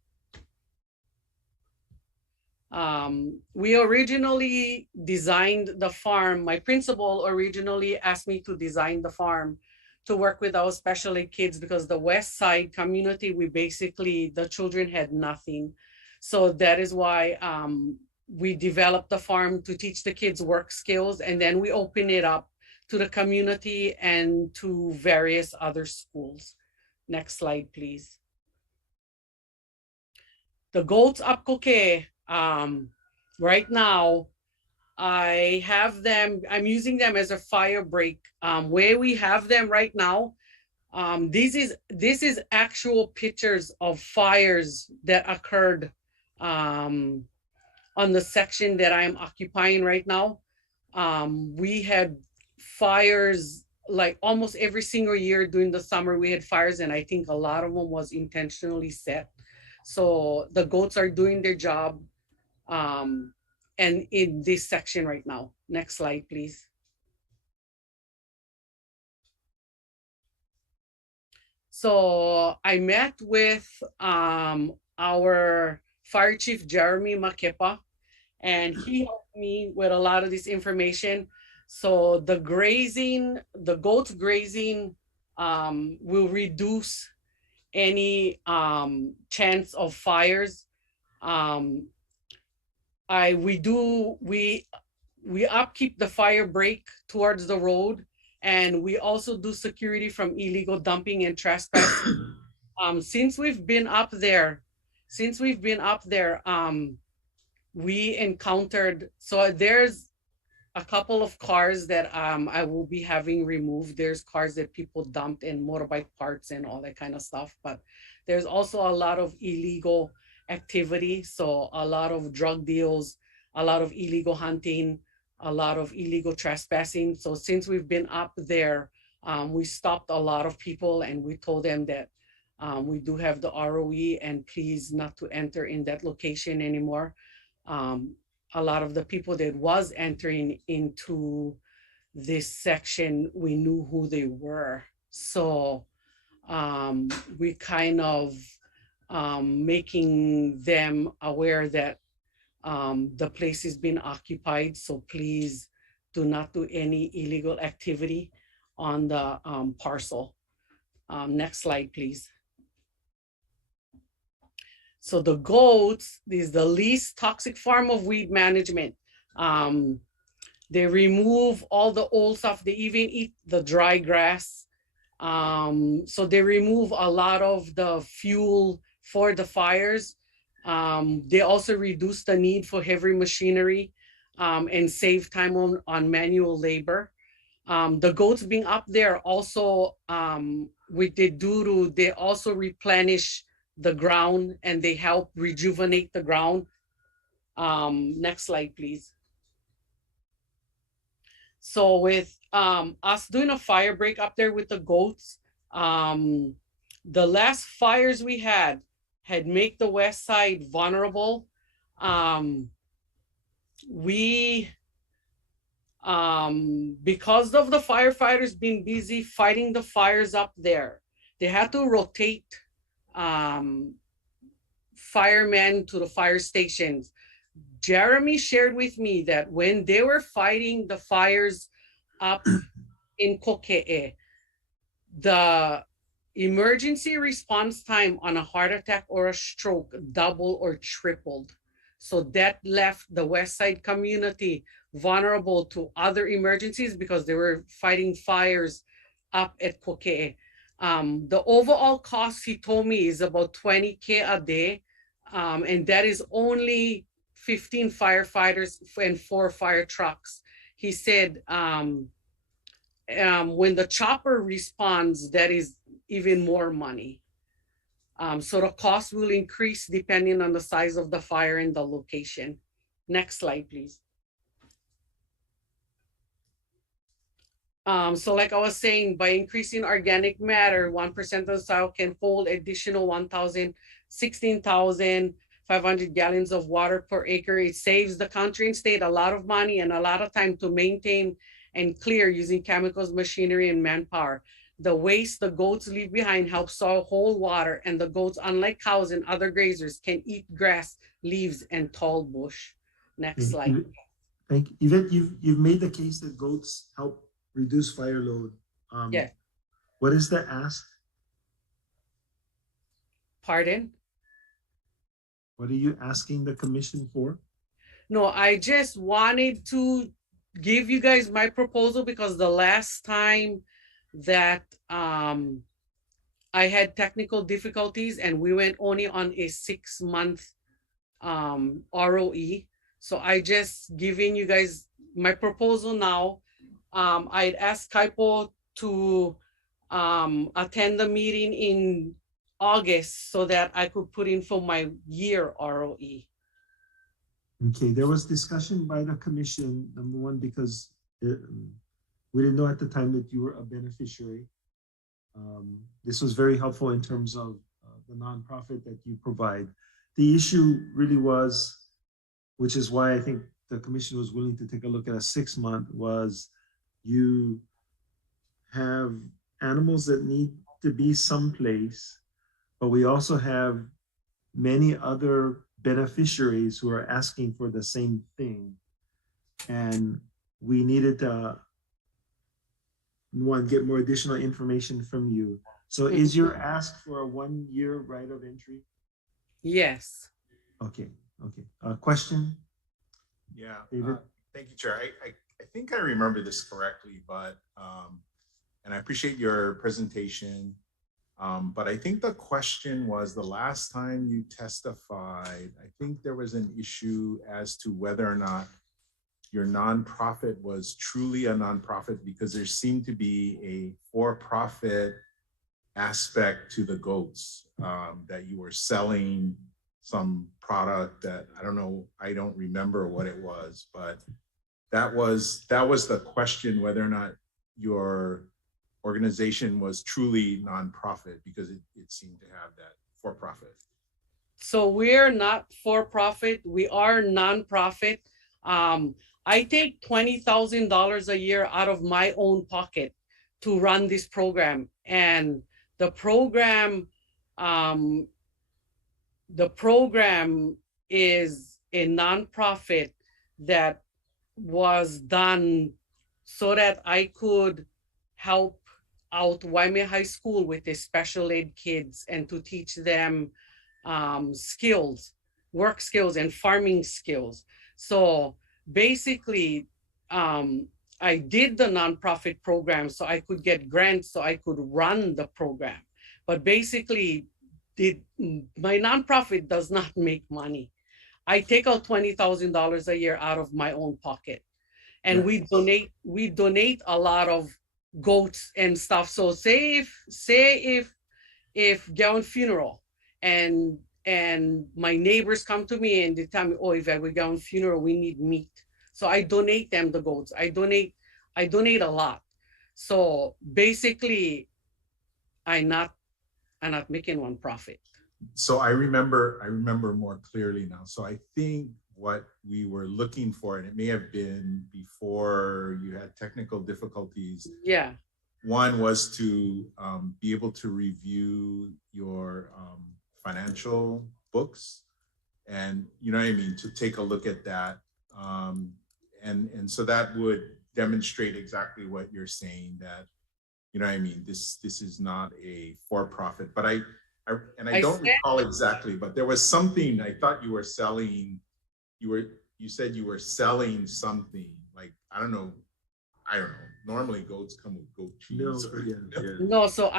We originally designed the farm. My principal originally asked me to design the farm to work with our special ed kids because the West Side community, the children had nothing. So that is why we developed the farm to teach the kids work skills, and then we open it up to the community and to various other schools. Next slide, please. The goats apkoke, right now, I have them, I'm using them as a fire break. Where we have them right now, this is actual pictures of fires that occurred on the section that I'm occupying right now. We had fires like almost every single year during the summer. We had fires, and I think a lot of them was intentionally set. So the goats are doing their job and in this section right now. Next slide, please. So I met with our fire chief, Jeremy Makepa, and he helped me with a lot of this information. So the goats grazing will reduce any chance of fires. We upkeep the fire break towards the road, and we also do security from illegal dumping and trespassing. Since we've been up there, we encountered, so there's a couple of cars that I will be having removed. There's cars that people dumped and motorbike parts and all that kind of stuff, but there's also a lot of illegal activity. So a lot of drug deals, a lot of illegal hunting, a lot of illegal trespassing. So since we've been up there, we stopped a lot of people and we told them that we do have the ROE and please not to enter in that location anymore. A lot of the people that was entering into this section, we knew who they were. So we kind of making them aware that the place is being occupied. So please do not do any illegal activity on the parcel. Next slide, please. So the goats is the least toxic form of weed management. They remove all the old stuff. They even eat the dry grass. So they remove a lot of the fuel for the fires. They also reduce the need for heavy machinery and save time on manual labor. The goats being up there also, they also replenish the ground and they help rejuvenate the ground. Next slide, please. So with us doing a fire break up there with the goats, the last fires we had made the west side vulnerable. Because of the firefighters being busy fighting the fires up there, they had to rotate firemen to the fire stations. Jeremy shared with me that when they were fighting the fires up in Kokee, the emergency response time on a heart attack or a stroke doubled or tripled. So that left the West Side community vulnerable to other emergencies because they were fighting fires up at Kokee. The overall cost, he told me, is about $20K a day. And that is only 15 firefighters and 4 fire trucks. He said, when the chopper responds, that is even more money. So the cost will increase depending on the size of the fire and the location. Next slide, please. So like I was saying, by increasing organic matter, 1% of the soil can hold additional 16,500 gallons of water per acre. It saves the country and state a lot of money and a lot of time to maintain and clear using chemicals, machinery, and manpower. The waste the goats leave behind helps soil hold water, and the goats, unlike cows and other grazers, can eat grass, leaves, and tall bush. Next slide. Thank you. Yvette, you've made the case that goats help reduce fire load. Yeah. What is the ask? Pardon? What are you asking the commission for? No, I just wanted to give you guys my proposal because the last time that I had technical difficulties and we went only on a 6-month ROE. So I just giving you guys my proposal now. I'd asked HECO to attend the meeting in August so that I could put in for my year ROE. Okay, there was discussion by the commission, number one, because we didn't know at the time that you were a beneficiary. This was very helpful in terms of the nonprofit that you provide. The issue really was, which is why I think the commission was willing to take a look at a 6-month, was you have animals that need to be someplace, but we also have many other beneficiaries who are asking for the same thing. And we needed to, one, get more additional information from you. So is your ask for a 1-year right of entry? Yes. Okay, okay. Question? Yeah, David? thank you, Chair. I think I remember this correctly, but, and I appreciate your presentation. But I think the question was, the last time you testified, I think there was an issue as to whether or not your nonprofit was truly a nonprofit, because there seemed to be a for-profit aspect to the goats, that you were selling some product that I don't know, I don't remember what it was, but that was the question, whether or not your organization was truly nonprofit, because it seemed to have that for-profit. So we're not for-profit, we are nonprofit. I take $20,000 a year out of my own pocket to run this program. And the program is a nonprofit that was done so that I could help out Waimea High School with the special ed kids and to teach them skills, work skills and farming skills. So basically, I did the nonprofit program so I could get grants so I could run the program. But basically, my nonprofit does not make money. I take out $20,000 a year out of my own pocket. and we donate a lot of goats and stuff. So say if Gowan funeral and my neighbors come to me and they tell me, oh, if we Gowan funeral, we need meat. So I donate them the goats. I donate a lot. So basically, I'm not making one profit. So I remember more clearly now. So I think what we were looking for, and it may have been before you had technical difficulties. Yeah. One was to be able to review your financial books, and you know what I mean, to take a look at that, and so that would demonstrate exactly what you're saying, that you know what I mean, this is not a for-profit. But I don't recall exactly, but there was something I thought you were selling. You said you were selling something, like I don't know. Normally goats come with goat cheese. No, so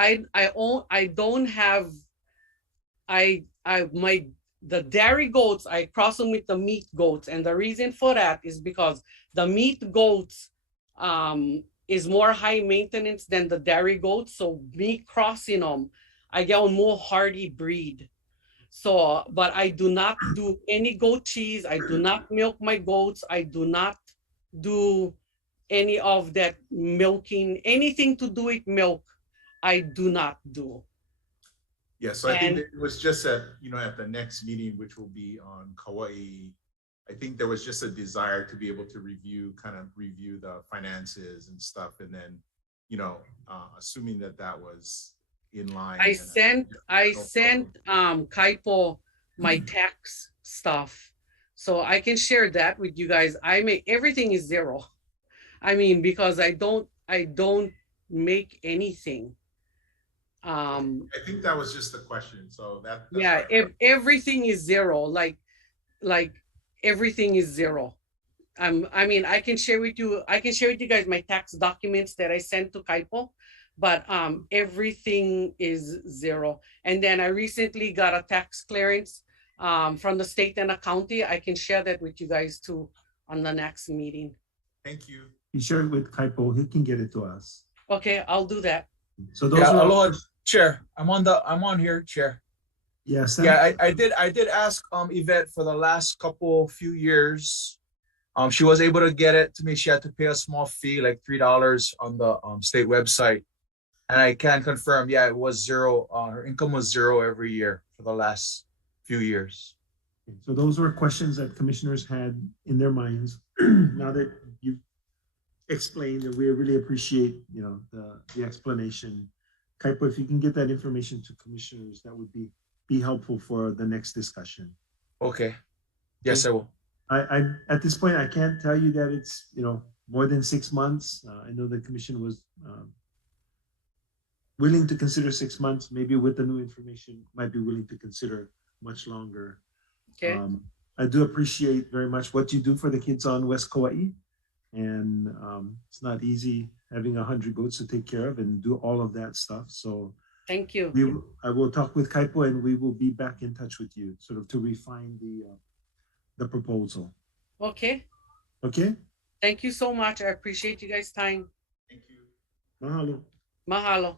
the dairy goats, I cross them with the meat goats. And the reason for that is because the meat goats is more high maintenance than the dairy goats. So me crossing them, I get a more hardy breed. So, but I do not do any goat cheese. I do not milk my goats. I do not do any of that milking, anything to do with milk, I do not do. Yeah, so I think it was just at the next meeting, which will be on Kauai, I think there was just a desire to be able to review the finances and stuff, and then, assuming that was in line. I sent Kaipo my tax stuff, so I can share that with you guys. Everything is zero. I mean, because I don't make anything. I think that was just the question. So that's if everything is zero, like everything is zero. I mean, I can share with you guys my tax documents that I sent to Kaipo, but everything is zero. And then I recently got a tax clearance from the state and the county. I can share that with you guys too on the next meeting. Thank you. You share it with Kaipo, he can get it to us. Okay, I'll do that. So those are aloha, Chair. I'm on here, Chair. Yes. Yeah, I did ask Yvette for the last few years. She was able to get it to me. She had to pay a small fee, like $3 on the state website. And I can confirm, yeah, it was zero. Her income was zero every year for the last few years. So those were questions that commissioners had in their minds. Now that you've explained, and we really appreciate the explanation. Kaipo, if you can get that information to commissioners, that would be helpful for the next discussion. Okay. Yes, I will. I at this point I can't tell you that it's more than 6 months. I know the commission was willing to consider 6 months. Maybe with the new information, might be willing to consider much longer. Okay. I do appreciate very much what you do for the kids on West Kauai. And it's not easy having 100 goats to take care of and do all of that stuff. So thank you. I will talk with Kaipo, and we will be back in touch with you, sort of to refine the proposal. Okay. Okay. Thank you so much. I appreciate you guys' time. Thank you. Mahalo. Mahalo.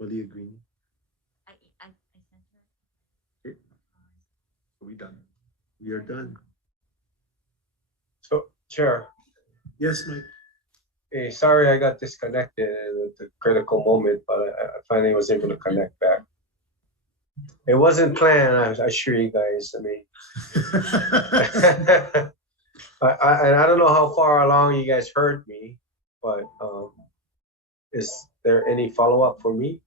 Wali agreeing. I sent her. Okay. Are we done? We are done. So, Chair. Yes, Mike. Hey, sorry I got disconnected at the critical moment, but I finally was able to connect back. It wasn't planned, I assure you guys. I mean, I don't know how far along you guys heard me, but is there any follow-up for me?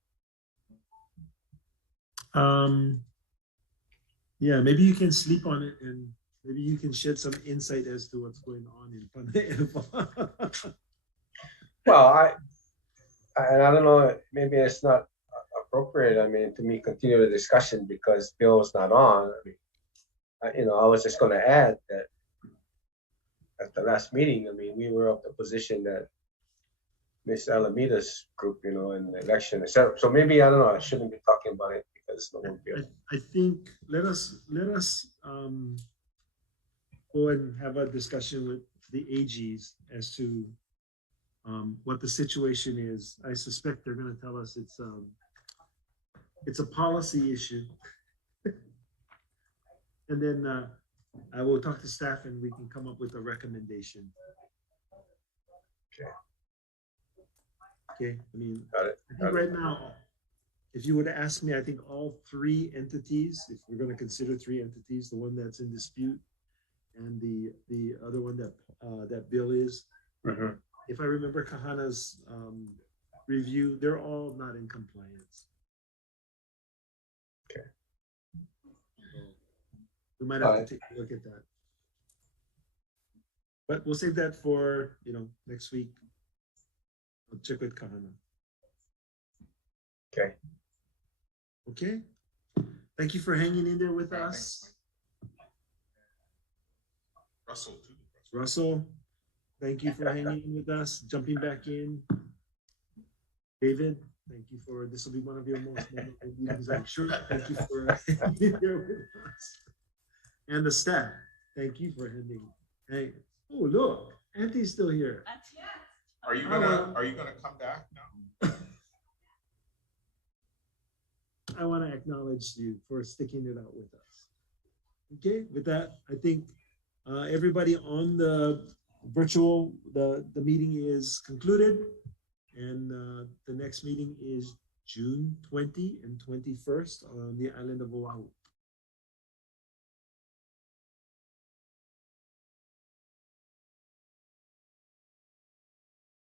Yeah, maybe you can sleep on it, and maybe you can shed some insight as to what's going on in Panay. Well, I don't know, maybe it's not appropriate, I mean, to me continue the discussion because Bill's not on. I mean, I was just gonna add that at the last meeting, I mean, we were of the position that Miss Alameda's group, and the election, etc. So maybe, I don't know, I shouldn't be talking about it because no one will. I think let us go and have a discussion with the AGs as to what the situation is. I suspect they're going to tell us it's a policy issue. And then I will talk to staff and we can come up with a recommendation. Okay. Okay, I mean, Got it. I think right now, if you would ask me, I think all three entities, if we're going to consider three entities, the one that's in dispute and the other one that Bill is, if I remember Kahana's review, they're all not in compliance. Okay. So we might have to take a look at that. But we'll save that for, next week. I'll check with Kahana. Okay. Okay. Thank you for hanging in there with us. Russell too. Russell, thank you for hanging in with us, jumping back in. David, thank you for, this will be one of your most memorable meetings, I'm sure. Thank you for hanging in there with us. And the staff, thank you for hanging. Oh, look, Auntie's still here. Are you gonna come back now? I want to acknowledge you for sticking it out with us. Okay, with that, I think everybody on the virtual, the meeting is concluded. And the next meeting is June 20 and 21st on the island of Oahu.